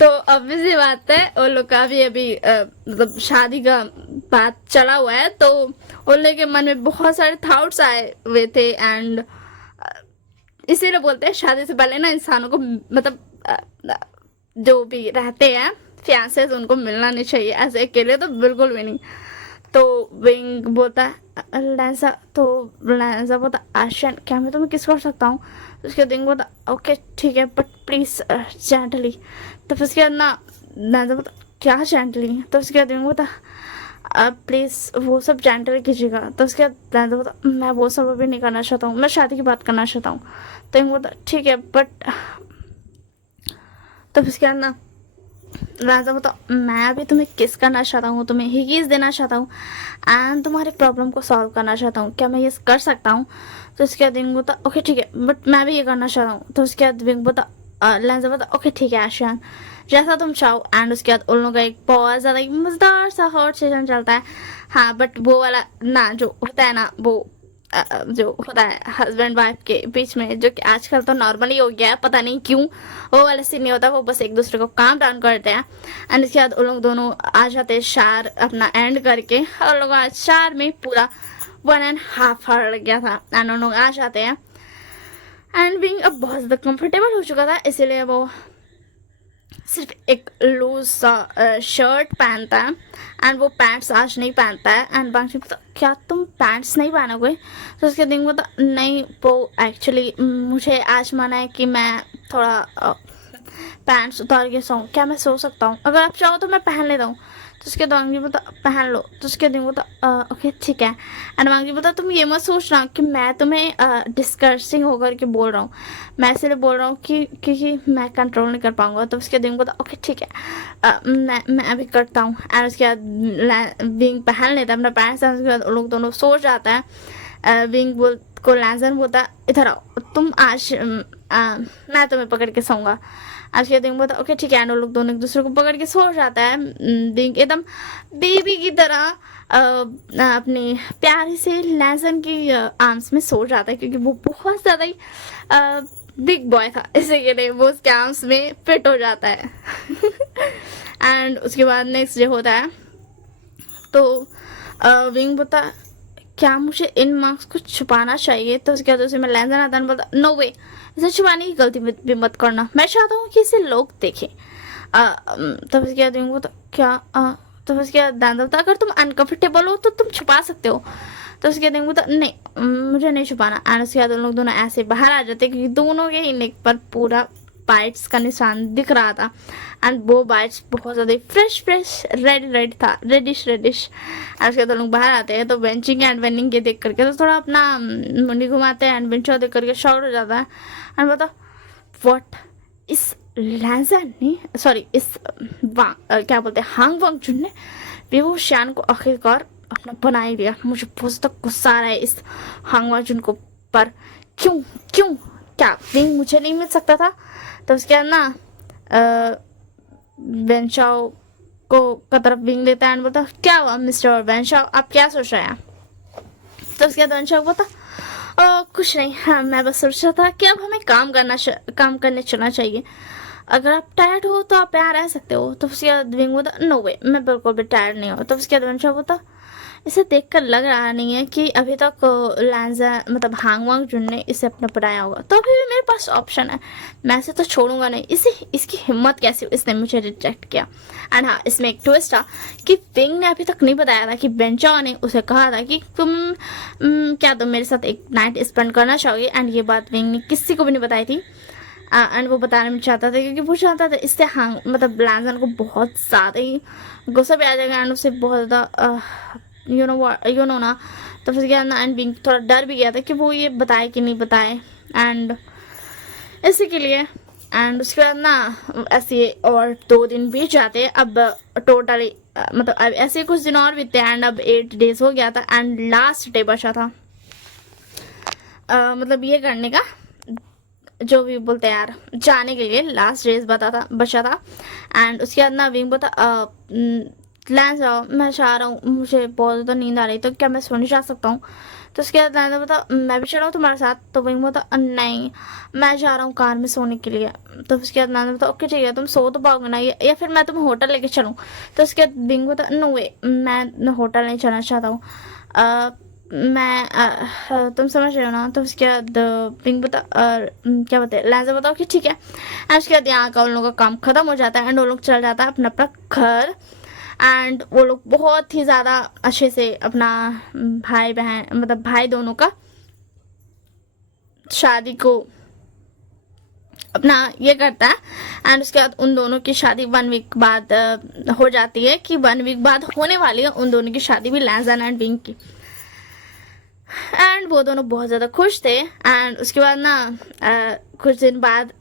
तो ऑब्वियस सी बात है वो लोग का भी अभी मतलब शादी का बात चला हुआ है तो उन लोग के मन में बहुत सारे थॉट्स आए हुए थे। एंड इसीलिए बोलते हैं शादी से पहले ना इंसानों को मतलब जो भी रहते हैं फियांसेस उनको मिलना नहीं चाहिए, ऐसे अकेले तो बिल्कुल भी नहीं। तो विंग बोलता है लैंजा। तो लैंजा बोलता आशियान क्या मैं तुम्हें किस कर सकता हूँ। तो उसके विंग बोलता ओके ठीक है बट प्लीज़ जेंटली। तो फिर उसके बाद ना लैंजा बोलता क्या जेंटली। तो उसके बाद विंग बोलता अब प्लीज़ वो सब जेंटल कीजिएगा। तो उसके बाद लहजा बोलता मैं वो सब अभी नहीं करना चाहता हूँ, मैं शादी की बात करना चाहता हूँ। तो इनको बोलता ठीक है बट, तो उसके बाद ना राजा बता मैं अभी तुम्हें किस करना चाहता हूँ, तुम्हें हिगीज देना चाहता हूँ एंड तुम्हारे प्रॉब्लम को सॉल्व करना चाहता हूँ, क्या मैं ये कर सकता हूँ? तो उसके बाद विंग बोलता ओके ठीक है बट मैं भी ये करना चाहता हूँ। तो उसके बाद विंग बोलता लहजा बोलता ओके ठीक है आशियान, जैसा तुम चाहो। एंड उसके बाद उन लोगों का एक बहुत ज़्यादा मज़ेदार सा हॉट सेशन चलता है। हाँ बट वो वाला ना जो होता है ना वो जो होता है हस्बैंड वाइफ के बीच में, जो कि आजकल तो नॉर्मली हो गया है, पता नहीं क्यों वो वाला सीन नहीं होता, वो बस एक दूसरे को काम डाउन करते हैं। एंड इसके बाद उन लोग दोनों आ जाते हैं शार अपना एंड करके, और लोग आज शार में पूरा 1.5 आवर लग गया था। एंड उन लोग आ जाते हैं एंड बिंग अब बहुत ज़्यादा कंफर्टेबल हो चुका था, इसीलिए वो सिर्फ एक लूज सा शर्ट पहनता है एंड वो पैंट्स आज नहीं पहनता है। एंड बाकी तो क्या तुम पैंट्स नहीं पहनोगे? तो उसके दिन बोलता नहीं वो एक्चुअली मुझे आज मना है कि मैं थोड़ा पैंट्स उतार के सोऊं, क्या मैं सो सकता हूँ? अगर आप चाहो तो मैं पहन लेता हूँ। तो उसके मांगी बोलता पहन लो। तो उसके दिन बोलता ओके ठीक है। एंड मांगी बोलता तुम ये मत सोचना कि मैं तुम्हें डिस्कसिंग होकर के बोल रहा हूँ, मैं इसलिए बोल रहा हूँ कि क्योंकि मैं कंट्रोल नहीं कर पाऊंगा। तो उसके दिन बोलता ओके ठीक है मैं अभी करता हूँ। एंड उसके बाद विंग पहन लेता है अपना पैंट्स। उसके बाद लोग दोनों सो जाता है। विंग बोल को लैंजन बोलता इधर आओ तुम आज मैं तुम्हें पकड़ के सोऊंगा। आज के दिन बोलता ओके ठीक है। एंड लोग दोनों एक दूसरे को पकड़ के सो जाता है। विंग एकदम बेबी की तरह अपनी प्यारी से लैंजन की आर्म्स में सो जाता है, क्योंकि वो बहुत ज़्यादा ही बिग बॉय था, इसी के लिए वो उसके आर्म्स में फिट हो जाता है। एंड उसके बाद नेक्स्ट डे होता है तो विंग बोलता क्या मुझे इन मार्क्स को छुपाना चाहिए? तो उसके बाद उसे मैं लैंजन आता है बोलता नो वे, इसे छुपाने की गलती भी मत करना, मैं चाहता हूँ कि इसे लोग देखें। तब उसके बाद विंग बोलता क्या तो उसके बाद दादा बोलता अगर तुम अनकंफर्टेबल हो तो तुम छुपा सकते हो। तो उसके बाद बोलता नहीं मुझे नहीं छुपाना। एंड उसके बाद उन लोग दोनों ऐसे बाहर आ जाते क्योंकि दोनों के नेक पर पूरा बाइट्स का निशान दिख रहा था। एंड वो बाइट्स बहुत ज़्यादा फ्रेश रेड था, रेडिश। एंड उसके बाद लोग बाहर आते हैं तो बेंचिंग एंड वेनिंग के देख करके तो थोड़ा अपना मुंडी घुमाते हैं। एंड बेंचो देख करके शॉक हो जाता है। एंड बता व्हाट इस लैंजन ने सॉरी इस क्या बोलते हैं हांग वांग चुन ने भी वो शान को आखिरकार अपना बना ही लिया। मुझे बहुत ज़्यादा गुस्सा आ रहा है इस हांग वांग चुन को, पर क्यों क्यों क्या विंग मुझे नहीं मिल सकता था? तो उसके बाद ना वेंशाओ को का तरफ विंग देता है एंड बोलता क्या हुआ मिस्टर वेंशाओ, आप क्या सोच रहे हैं? तो उसके बाद वेंशाओ बोलता कुछ नहीं, हाँ मैं बस सोच रहा था कि अब हमें काम करने चलना चाहिए, अगर आप टायर्ड हो तो आप यहाँ रह सकते हो। तो उसके बाद विंग बोलता नो वे, मैं बिल्कुल भी टायर्ड नहीं हूँ। तो उसके बाद वेंशाओ बोलता इसे देखकर लग रहा नहीं है कि अभी तक लैंजा मतलब हांग वांग जुन ने इसे अपना पढ़ाया होगा, तो अभी भी मेरे पास ऑप्शन है, मैं इसे तो छोड़ूंगा नहीं। इसे इसकी हिम्मत कैसी इसने मुझे रिजेक्ट किया। एंड हाँ इसमें एक ट्विस्ट था कि विंग ने अभी तक नहीं बताया था कि बेंचाओ ने उसे कहा था कि क्या तुम मेरे साथ एक नाइट स्पेंड करना चाहोगे। एंड ये बात विंग ने किसी को भी नहीं बताई थी। एंड वो बताने में चाहता था क्योंकि वो चाहता था इससे हाँ मतलब लैंजन को बहुत ज़्यादा ही गुस्सा भी आ जाएगा एंड उसे बहुत ज़्यादा यू नो ना। तो फिर क्या ना एंड विंग थोड़ा डर भी गया था कि वो ये बताए कि नहीं बताए एंड इसी के लिए। एंड उसके बाद ना ऐसे और 2 दिन बीत जाते, अब टोटली मतलब अब ऐसे कुछ दिन और बीते एंड अब 8 डेज हो गया था एंड लास्ट डे बचा था मतलब ये करने का जो भी बोलते हैं यार जाने के लिए लास्ट डेज बचा था। एंड उसके बाद ना विंग बोलता लैंस आओ मैं चाह रहा हूँ, मुझे बहुत ज़्यादा नींद आ रही तो क्या मैं सोने जा सकता हूँ? तो उसके बाद लैंस बोलता मैं भी चल रहा हूँ तुम्हारे साथ। तो विंग बोलता नहीं मैं जा रहा हूँ कार में सोने के लिए। तो उसके बाद लैंस बोलता ओके ठीक है तुम सो तो पाओगे ना, या फिर मैं तुम्हें होटल लेके चलूँ? तो उसके बाद विंग बोलता नो वे, मैं होटल नहीं चलना चाहता हूँ, तुम समझ रहे हो ना? तो उसके बाद पिंक बता क्या बोलते हैं लैंजा बताओ कि ठीक है। एंड उसके बाद यहाँ का उन लोगों का काम खत्म हो जाता है एंड वो लोग चल जाता है अपना अपना घर। एंड वो लोग बहुत ही ज़्यादा अच्छे से अपना भाई बहन मतलब भाई दोनों का शादी को अपना ये करता है। एंड उसके बाद उन दोनों की शादी 1 वीक बाद हो जाती है, कि 1 वीक बाद होने वाली है उन दोनों की शादी भी, लैंसन एंड विंग की। एंड वो दोनों बहुत ज़्यादा खुश थे। एंड उसके बाद ना कुछ दिन बाद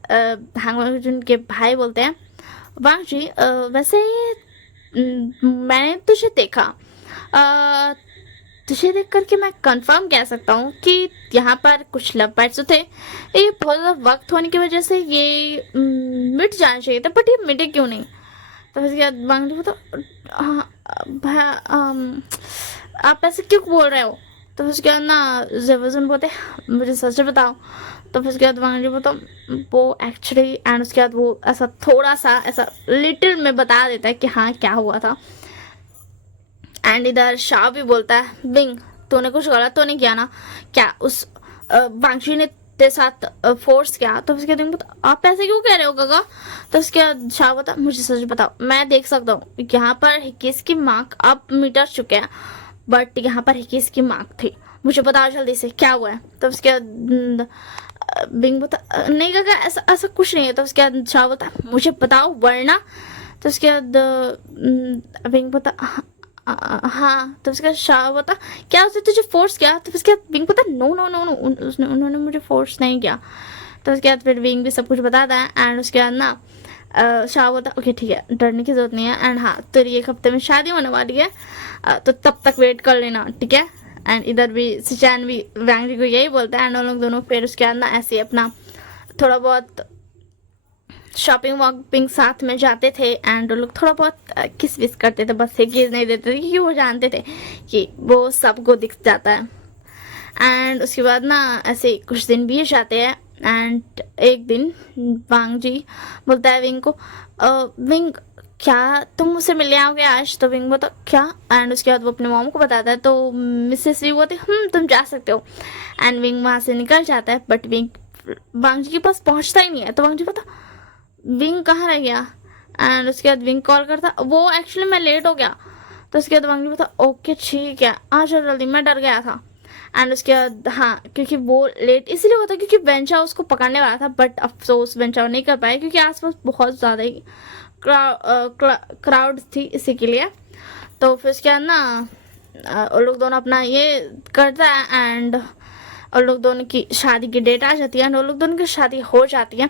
हांग वांगजुन के भाई बोलते हैं, वांग जी वैसे मैंने तुझे देखा, अ, तुझे देख करके मैं कंफर्म कह सकता हूँ कि यहाँ पर कुछ लव बर्ड्स थे। ये बहुत ज़्यादा वक्त होने की वजह से ये मिट जाना चाहिए था, बट ये मिटे क्यों नहीं। तो उसके बाद वांग जी बोलता, हाँ आप ऐसे क्यों बोल रहे हो। तो उसके बाद ना जेवजुन बोलते, मुझे सच बताओ। तो फिर उसके बाद वांग जी बोलता, वो एक्चुअली, एंड उसके बाद वो ऐसा थोड़ा सा ऐसा लिटिल में बता देता है कि हाँ क्या हुआ था। एंड इधर शाह भी बोलता है, बिंग तूने कुछ गलत तो नहीं किया ना, क्या उस वांगशी ने तेरे साथ फोर्स किया। तो उसके बाद आप ऐसे क्यों कह रहे हो गगा। तो उसके बाद शाह बता, मुझे सच बताओ, मैं देख सकता हूँ यहाँ पर हिकिस की मार्क अब मिटा चुके हैं, बट यहाँ पर हिकिस की मार्क थी, मुझे बताओ जल्दी से क्या हुआ है। तो उसके बाद बिंग बता, नहीं गगा ऐसा ऐसा कुछ नहीं है। तो उसके बाद शाह बता, मुझे बताओ वरना। तो उसके बाद बिंग बता, हाँ। तो उसका शाह बता, क्या उसने तुझे फोर्स किया। तो उसके बाद विंग बता, नो नो नो नो उन्होंने मुझे फोर्स नहीं किया। तो उसके बाद फिर विंग भी सब कुछ बताता है। एंड उसके बाद ना शाह बोलता, ओके ठीक है, डरने की जरूरत नहीं है। एंड हाँ तेरी 1 हफ्ते में शादी होने वाली है, तो तब तक वेट कर लेना, ठीक है। एंड इधर भी सिचैन भी वांग जी को यही बोलता है। एंड उन लोग दोनों फिर उसके बाद ना ऐसे अपना थोड़ा बहुत शॉपिंग वॉपिंग साथ में जाते थे। एंड वो लोग थोड़ा बहुत किस विस करते थे, बस किस नहीं देते थे, क्योंकि वो जानते थे कि वो सबको दिख जाता है। एंड उसके बाद ना ऐसे कुछ दिन बीत जाते हैं। एंड एक दिन वांग जी बोलता है विंग को, विंग क्या तुम मुझसे मिलने आओगे आज। तो विंग बोलता क्या। एंड उसके बाद वो अपने मॉम को बताता है। तो मिसेस वी बोलती, तुम जा सकते हो। एंड विंग वहाँ से निकल जाता है, बट विंग वांग जी के पास पहुँचता ही नहीं है। तो वांग जी बोलता, विंग कहाँ रह गया। एंड उसके बाद विंग कॉल करता, वो एक्चुअली मैं लेट हो गया। तो उसके बाद वांग बोलता, ओके ठीक है आ जाओ जल्दी, मैं डर गया था। एंड उसके बाद हाँ, क्योंकि वो लेट इसलिए हुआ था क्योंकि बेंचा उसको पकड़ने वाला था, बट अफसोस बेंचा नहीं कर पाया क्योंकि आसपास बहुत ज़्यादा ही क्राउड थी इसी के लिए। तो फिर उसके बाद ना वो लोग दोनों अपना ये करता है। एंड और लोग दोनों की शादी की डेट आ जाती है। एंड वो लोग दोनों की शादी हो जाती है।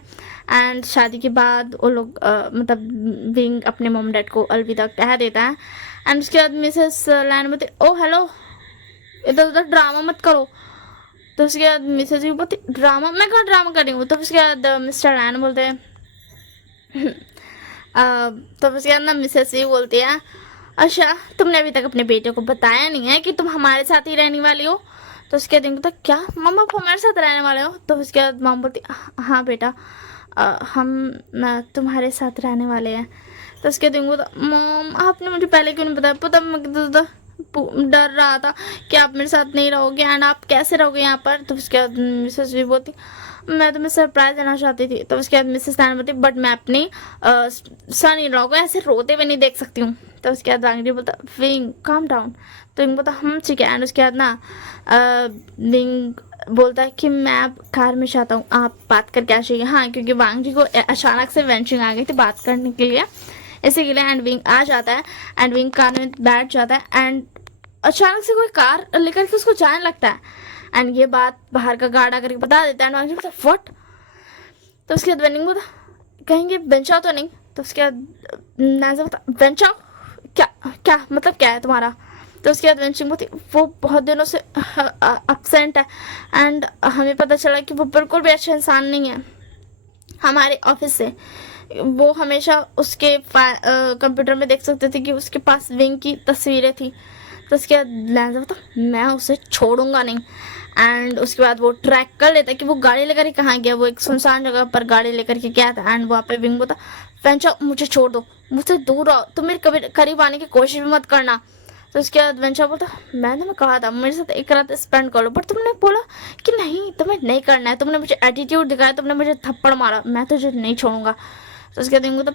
एंड शादी के बाद वो लोग मतलब विंग अपने मॉम डैड को अलविदा कह देता है। एंड उसके बाद मिसेस लैन बोलती, ओ हेलो, इधर उधर ड्रामा मत करो। तो उसके बाद मिसेस भी बोलती, ड्रामा, मैं कहाँ ड्रामा कर रही हूँ। तो उसके बाद मिस्टर लैन बोलते हैं तो उसके बाद ना मिसेस भी बोलती है, अच्छा तुमने अभी तक अपने बेटे को बताया नहीं है कि तुम हमारे साथ ही रहने वाली हो। तो उसके बाद तो क्या मम्मा आप हमारे साथ रहने वाले हो। तो उसके बाद मॉम बोलती, हाँ बेटा हम तुम्हारे साथ रहने वाले हैं। तो उसके बाद तो मॉम आपने मुझे पहले क्यों नहीं बताया, पता मैं तो डर रहा था कि आप मेरे साथ नहीं रहोगे एंड आप कैसे रहोगे यहाँ पर। तो उसके बाद मिसेस भी बोलती, मैं तुम्हें सरप्राइज देना चाहती थी। तो उसके बाद मिसेस नारायण बोलती, बट मैं अपनी सन इन लॉ को ऐसे रोते हुए नहीं देख सकती हूँ। तो उसके बाद वांगडी बोलता, विंग काम डाउन। तो विंग बोलता, ठीक है। एंड उसके बाद ना विंग बोलता है कि मैं अब कार में चाहता हूँ, आप बात करके आ जाइए। हाँ, क्योंकि वांग जी को अचानक से वेंचिंग आ गई थी बात करने के लिए, इसी के लिए। एंड विंग आ जाता है एंड विंग कार में बैठ जाता है। एंड अचानक से कोई कार लेकर के उसको जाने लगता है। एंड ये बात बाहर का गार्ड आकर के बता देता है। एंड वांग जी बोलता, व्हाट। तो उसके बाद वेनिंग बोलता, कहेंगे बेंचाओ तो नहीं। तो उसके बाद नाजा बोलता, बेंचाओ क्या क्या मतलब क्या है तुम्हारा। तो उसके बाद वेंचिंग बोलती, वो बहुत दिनों से अपसेंट है एंड हमें पता चला कि वो बिल्कुल भी अच्छा इंसान नहीं है हमारे ऑफिस से। वो हमेशा उसके कंप्यूटर में देख सकते थे कि उसके पास विंग की तस्वीरें थी। तो उसके बाद लैंजा बोलता, मैं उसे छोड़ूंगा नहीं। एंड उसके बाद वो ट्रैक कर लेता कि वो गाड़ी लेकर के कहाँ गया। वो एक सुनसान जगह पर गाड़ी लेकर के गया था। एंड वहाँ पे विंग बोलता, वेंचा मुझे छोड़ दो, मुझसे दूर रहो, तुम मेरे कभी करीब आने की कोशिश भी मत करना। तो उसके बाद वेंचा बोलता, मैंने तुम्हें कहा था मेरे साथ एक रात स्पेंड कर लो, बट तुमने बोला कि नहीं तुम्हें नहीं करना है, तुमने मुझे एटीट्यूड दिखाया, तुमने मुझे थप्पड़ मारा, मैं तुझे नहीं छोड़ूंगा। तो उसके बाद विंग बोलता,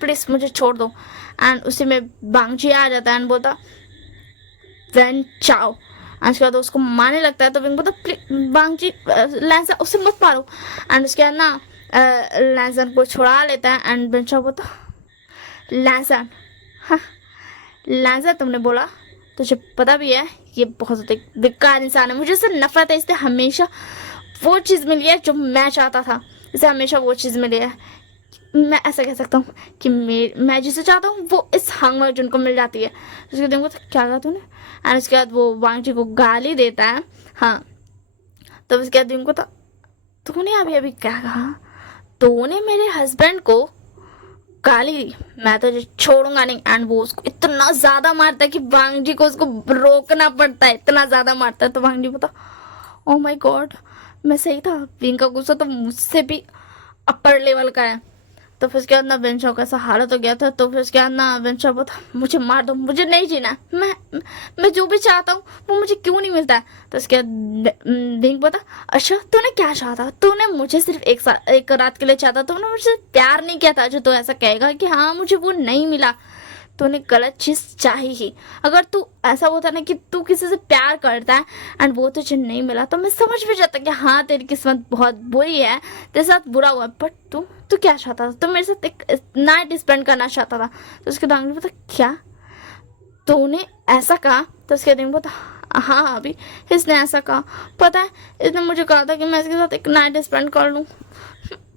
प्लीज़ मुझे छोड़ दो। एंड उसी में बांगची आ जाता है एंड बोलता, वेन चाओ। उसके बाद उसको मारने लगता है। तो विंग बोलता, बांगची लैंसा उसे मत मारो। एंड उसके बाद ना लहसन को छुड़ा लेता है एंड बेंचा बोलता लहसन, हाँ लहसन तुमने बोला, तुझे पता भी है ये बहुत ज़्यादा बेकार इंसान है, मुझे इससे नफरत है, इससे हमेशा वो चीज़ मिली है जो मैं चाहता था, इसे हमेशा वो चीज़ मिली है। मैं ऐसा कह सकता हूँ कि मैं जिसे चाहता हूँ वो इस हंग में जिनको मिल जाती है। उसके दिन को तो क्या कहा तूने, एंड उसके बाद वो वांग जी को गाली देता है। हाँ तो उसके बाद उनको तो तूने अभी अभी क्या कहा, तूने मेरे हस्बैंड को गाली दी, मैं तुझे छोड़ूंगा नहीं। एंड वो उसको इतना ज्यादा मारता है कि वांग जी को उसको रोकना पड़ता है, इतना ज्यादा मारता है। तो वांग जी बोलता ओ माय गॉड मैं सही था, विंग का गुस्सा तो मुझसे भी अपर लेवल का है। तो फिर उसके बाद ना बेंचो का ऐसा हालत हो गया था। तो फिर उसके बाद ना बेंचो बोलता मुझे मार दो, मुझे नहीं जीना, मैं जो भी चाहता हूँ वो मुझे क्यों नहीं मिलता है। तो उसके बाद विंग बोलता अच्छा तूने क्या चाहता, तूने मुझे सिर्फ एक रात के लिए चाहता, तूने मुझसे प्यार नहीं किया था जो तू ऐसा कहेगा कि हाँ मुझे वो नहीं मिला, तूने गलत चीज चाही ही। अगर तू ऐसा होता ना कि तू किसी से प्यार करता है एंड वो तुझे नहीं मिला तो मैं समझ भी जाता कि हाँ तेरी किस्मत बहुत बुरी है, तेरे साथ बुरा हुआ, बट तू क्या चाहता था, तू मेरे साथ एक नाइट स्पेंड करना चाहता था। तो उसके दांग पता क्या तूने ऐसा कहा। तो उसके दिन पता हाँ अभी इसने ऐसा कहा, पता है इसने मुझे कहा था कि मैं इसके साथ एक नाइट स्पेंड कर लूँ,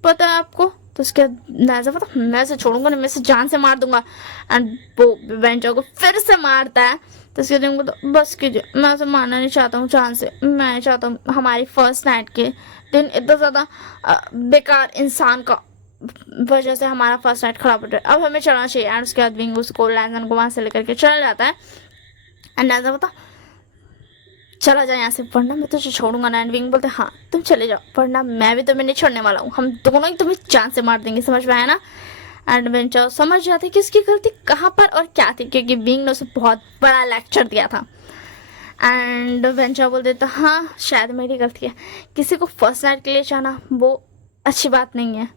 पता है आपको। तो उसके बाद पता मैं इसे छोड़ूंगा नहीं, मैं इसे जान से मार दूंगा। एंड वो बेंचो को फिर से मारता है। तो उसके दिन तो बस कीजिए, मैं उसे मारना नहीं चाहता हूँ जान से, मैं चाहता हूँ हमारी फर्स्ट नाइट के दिन इतना ज़्यादा बेकार इंसान का वजह से हमारा फर्स्ट नाइट खराब हो जाए, अब हमें चलना चाहिए। एंड उसके बाद विंग उसको लैंसन को वहाँ से लेकर के चला जाता है। एंड लैंसन बता चला जाए यहाँ से वरना मैं तुझे छोड़ूंगा ना। एंड विंग बोलते हाँ तुम चले जाओ वरना मैं भी तुम्हें नहीं छोड़ने वाला हूँ, हम दोनों ही तुम्हें जान से मार देंगे, समझ में आया ना। एंड बेंचो समझ जाते कि उसकी गलती कहाँ पर और क्या थी, क्योंकि विंग ने उसे बहुत बड़ा लेक्चर दिया था। एंड बेंचो बोल देता हाँ शायद मेरी गलती है, किसी को फर्स्ट नाइट के लिए जाना वो अच्छी बात नहीं है,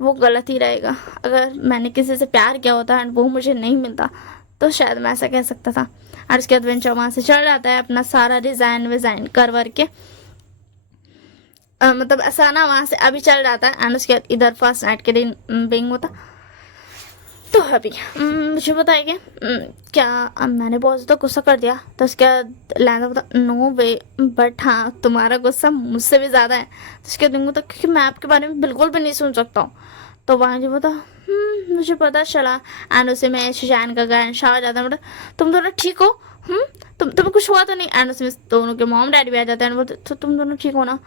वो गलत ही रहेगा। अगर मैंने किसी से प्यार किया होता एंड वो मुझे नहीं मिलता तो शायद मैं ऐसा कह सकता था। और उसके बाद बेंचो वहाँ से चल जाता है अपना सारा डिज़ाइन विज़ाइन कर वर के, मतलब ऐसा ना वहाँ से अभी चल जाता है। एंड उसके बाद इधर फर्स्ट नाइट के दिन बिंग होता तो अभी मुझे बताइए क्या मैंने बहुत ज़्यादा गुस्सा कर दिया। तो उसके बाद लैंडा बता नो वे, बट हाँ तुम्हारा गुस्सा मुझसे भी ज़्यादा है। तो उसके बाद होता क्योंकि मैं आपके बारे में बिल्कुल भी नहीं सुन सकता हूँ। तो वहाँ जी बता मुझे पता चला। एंड उसे मैं शैन का गायन शाह जाता है, तुम दोनों ठीक हो, तुम्हें कुछ हुआ तो नहीं। एंड उसमें दोनों के मॉम डैडी भी आ जाते हैं बोलते तो तुम दोनों ठीक हो ना।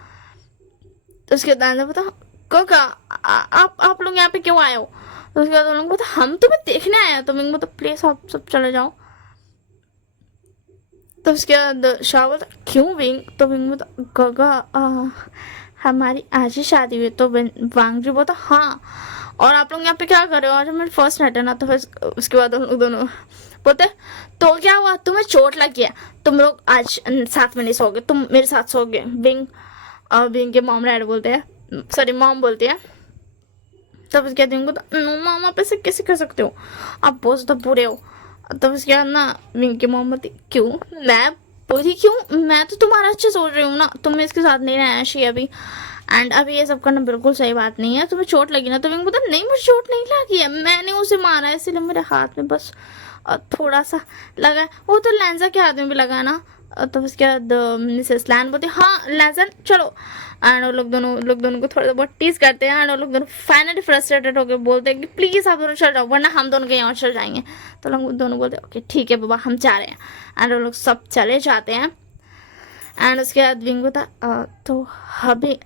तो उसके बाद बता का आप लोग यहाँ पे क्यों आए हो। तो उसके बाद उन लोग बोलते हम तुम्हें देखने आए हैं, तो मैं बोलता प्लीज आप सब चले जाओ। तो उसके बाद शाह बोलता क्यों विंग। तो विंग बोलता गगा हमारी आज ही शादी हुई। तो वांग जी बोलता हाँ और आप लोग यहाँ पे क्या कर रहे हो, आज मेरी फर्स्ट नाइट है ना। तो फिर उसके बाद उन लोग दोनों बोलते तो क्या हुआ तुम्हें चोट लगी है, तुम लोग आज साथ में नहीं सोगे, तुम मेरे साथ सोगे। विंग के मॉम डैड बोलते हैं, सॉरी मॉम बोलती है। तब उसके बाद तो नो मामा पे से कैसे कर सकते हो, आप बहुत ज़्यादा बुरे हो। तब उसके बाद ना विंग की मॉम बोलती क्यों मैं बुरी क्यों, मैं तो तुम्हारा अच्छा सोच रही हूँ ना, तुम्हें इसके साथ नहीं रहना चाहिए अभी। एंड अभी ये सब करना बिल्कुल सही बात नहीं है, तुम्हें चोट लगी ना। तो विंग बोलता नहीं मुझे चोट नहीं लगी है, मैंने उसे मारा है इसलिए मेरे हाथ में बस थोड़ा सा लगा, वो तो लैंजा के हाथ में भी लगा ना। तो उसके बाद मिसेस लैन बोलती हाँ लैंसन चलो। एंड वो लोग दोनों को थोड़ा बहुत टीज करते हैं। एंड वो लोग दोनों फाइनली फ्रस्ट्रेटेड होकर बोलते हैं कि प्लीज़ आप दोनों चल जाओ वरना हम दोनों कहीं और चल जाएंगे। तो लोग दोनों बोलते हैं ओके ठीक है बाबा हम जा रहे हैं। एंड वो लोग सब चले जाते हैं। एंड उसके बाद विंग होता तो अभी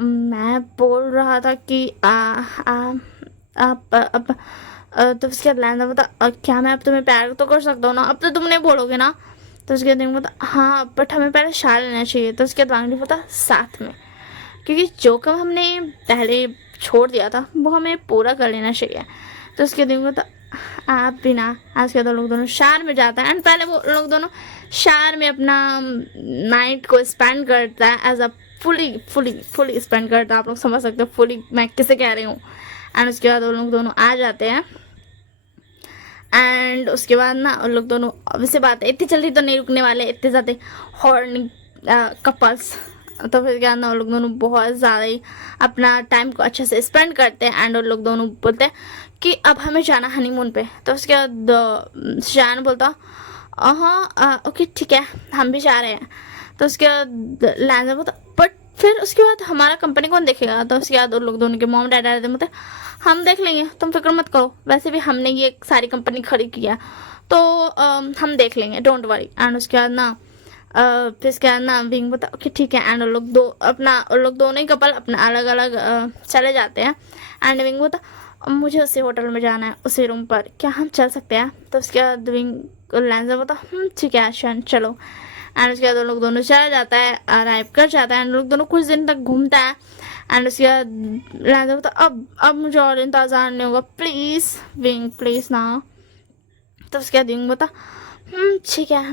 मैं बोल रहा था कि आप अब तो उसके बाद लैंडा बता क्या मैं अब तुम्हें प्यार तो कर सकता हूँ ना, अब तो तुम नहीं बोलोगे ना। तो उसके बाद बता हाँ बट हमें पहले शादी लेना चाहिए। तो उसके बाद वांगडी बता साथ में, क्योंकि जो काम हमने पहले छोड़ दिया था वो हमें पूरा कर लेना चाहिए। तो उसके बाद बता आप भी ना। आज के लोग दोनों शहर में जाता है। एंड पहले वो लोग दोनों शहर में अपना नाइट को स्पेंड करता है एज अ फुली स्पेंड करता है, आप लोग समझ सकते हो फुली मैं किसे कह रही हूँ। एंड उसके बाद वो लोग दोनों आ जाते हैं। एंड उसके बाद ना उन लोग दोनों वैसे बात है इतनी जल्दी तो नहीं रुकने वाले, इतने ज़्यादा हॉर्नी कपल्स तो फिर क्या ना, वो लोग दोनों बहुत ज़्यादा ही अपना टाइम को अच्छे से स्पेंड करते हैं एंड वो लोग दोनों बोलते हैं कि अब हमें जाना हनीमून पे। तो उसके बाद शान बोलता हाँ ओके ठीक है हम भी जा रहे हैं। तो उसके बाद लैंजर बोलता बट फिर उसके बाद हमारा कंपनी कौन देखेगा। तो उसके बाद उन लोग दोनों के मॉम डैड आ रहे थे, मतलब हम देख लेंगे तुम फिक्र मत करो, वैसे भी हमने ये सारी कंपनी खड़ी किया है तो हम देख लेंगे डोंट वरी। एंड उसके बाद ना फिर उसके बाद ना विंग बोलता ओके ठीक है। एंड उन लोग दोनों ही कपल अपना अलग अलग चले जाते हैं। एंड विंग बोलता मुझे उसी होटल में जाना है उसी रूम पर, क्या हम चल सकते हैं। तो उसके बाद विंग लैंजर बोलता ठीक है शन चलो। एंड उसके बाद वो लोग दोनों चला जाता है, अराइव कर जाता है एंड लोग दोनों कुछ दिन तक घूमता है। एंड उसके बाद लैंजर बोलता अब मुझे और इंतजार नहीं होगा प्लीज़ विंग प्लीज़ ना। तो उसके बाद विंग बोलता ठीक है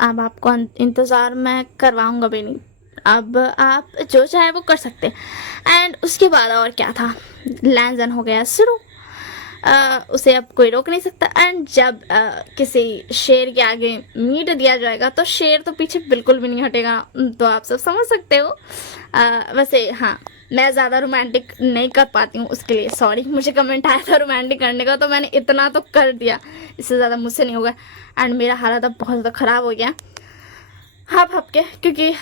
अब आपको इंतज़ार मैं करवाऊंगा भी नहीं, अब आप जो चाहे वो कर सकते हैं। एंड उसके बाद और क्या था, लैंजन हो गया शुरू। उसे अब कोई रोक नहीं सकता। एंड जब किसी शेर के आगे मीट दिया जाएगा तो शेर तो पीछे बिल्कुल भी नहीं हटेगा, तो आप सब समझ सकते हो। वैसे हाँ मैं ज़्यादा रोमांटिक नहीं कर पाती हूँ, उसके लिए सॉरी। मुझे कमेंट आया था रोमांटिक करने का तो मैंने इतना तो कर दिया, इससे ज़्यादा मुझसे नहीं होगा। एंड मेरा हालत अब बहुत ज़्यादा ख़राब हो गया हप के, क्योंकि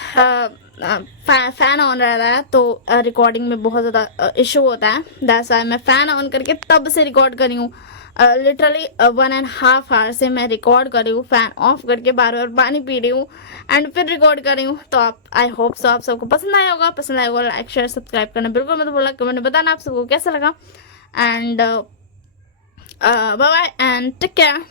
फ़ैन ऑन रहता है तो रिकॉर्डिंग में बहुत ज़्यादा इशू होता है। दैट्स वाई मैं फ़ैन ऑन करके तब से रिकॉर्ड करी हूँ। लिटरली 1.5 आवर से मैं रिकॉर्ड कर रही हूँ फ़ैन ऑफ करके, बार बार पानी पी रही हूँ एंड फिर रिकॉर्ड कर रही हूँ। तो आप आई होप सो आप सबको पसंद आया होगा। पसंद आया होगा लाइक शेयर सब्सक्राइब करना बिल्कुल मत भूलना, कमेंट में बताना आप सबको कैसा लगा। And bye bye and take care.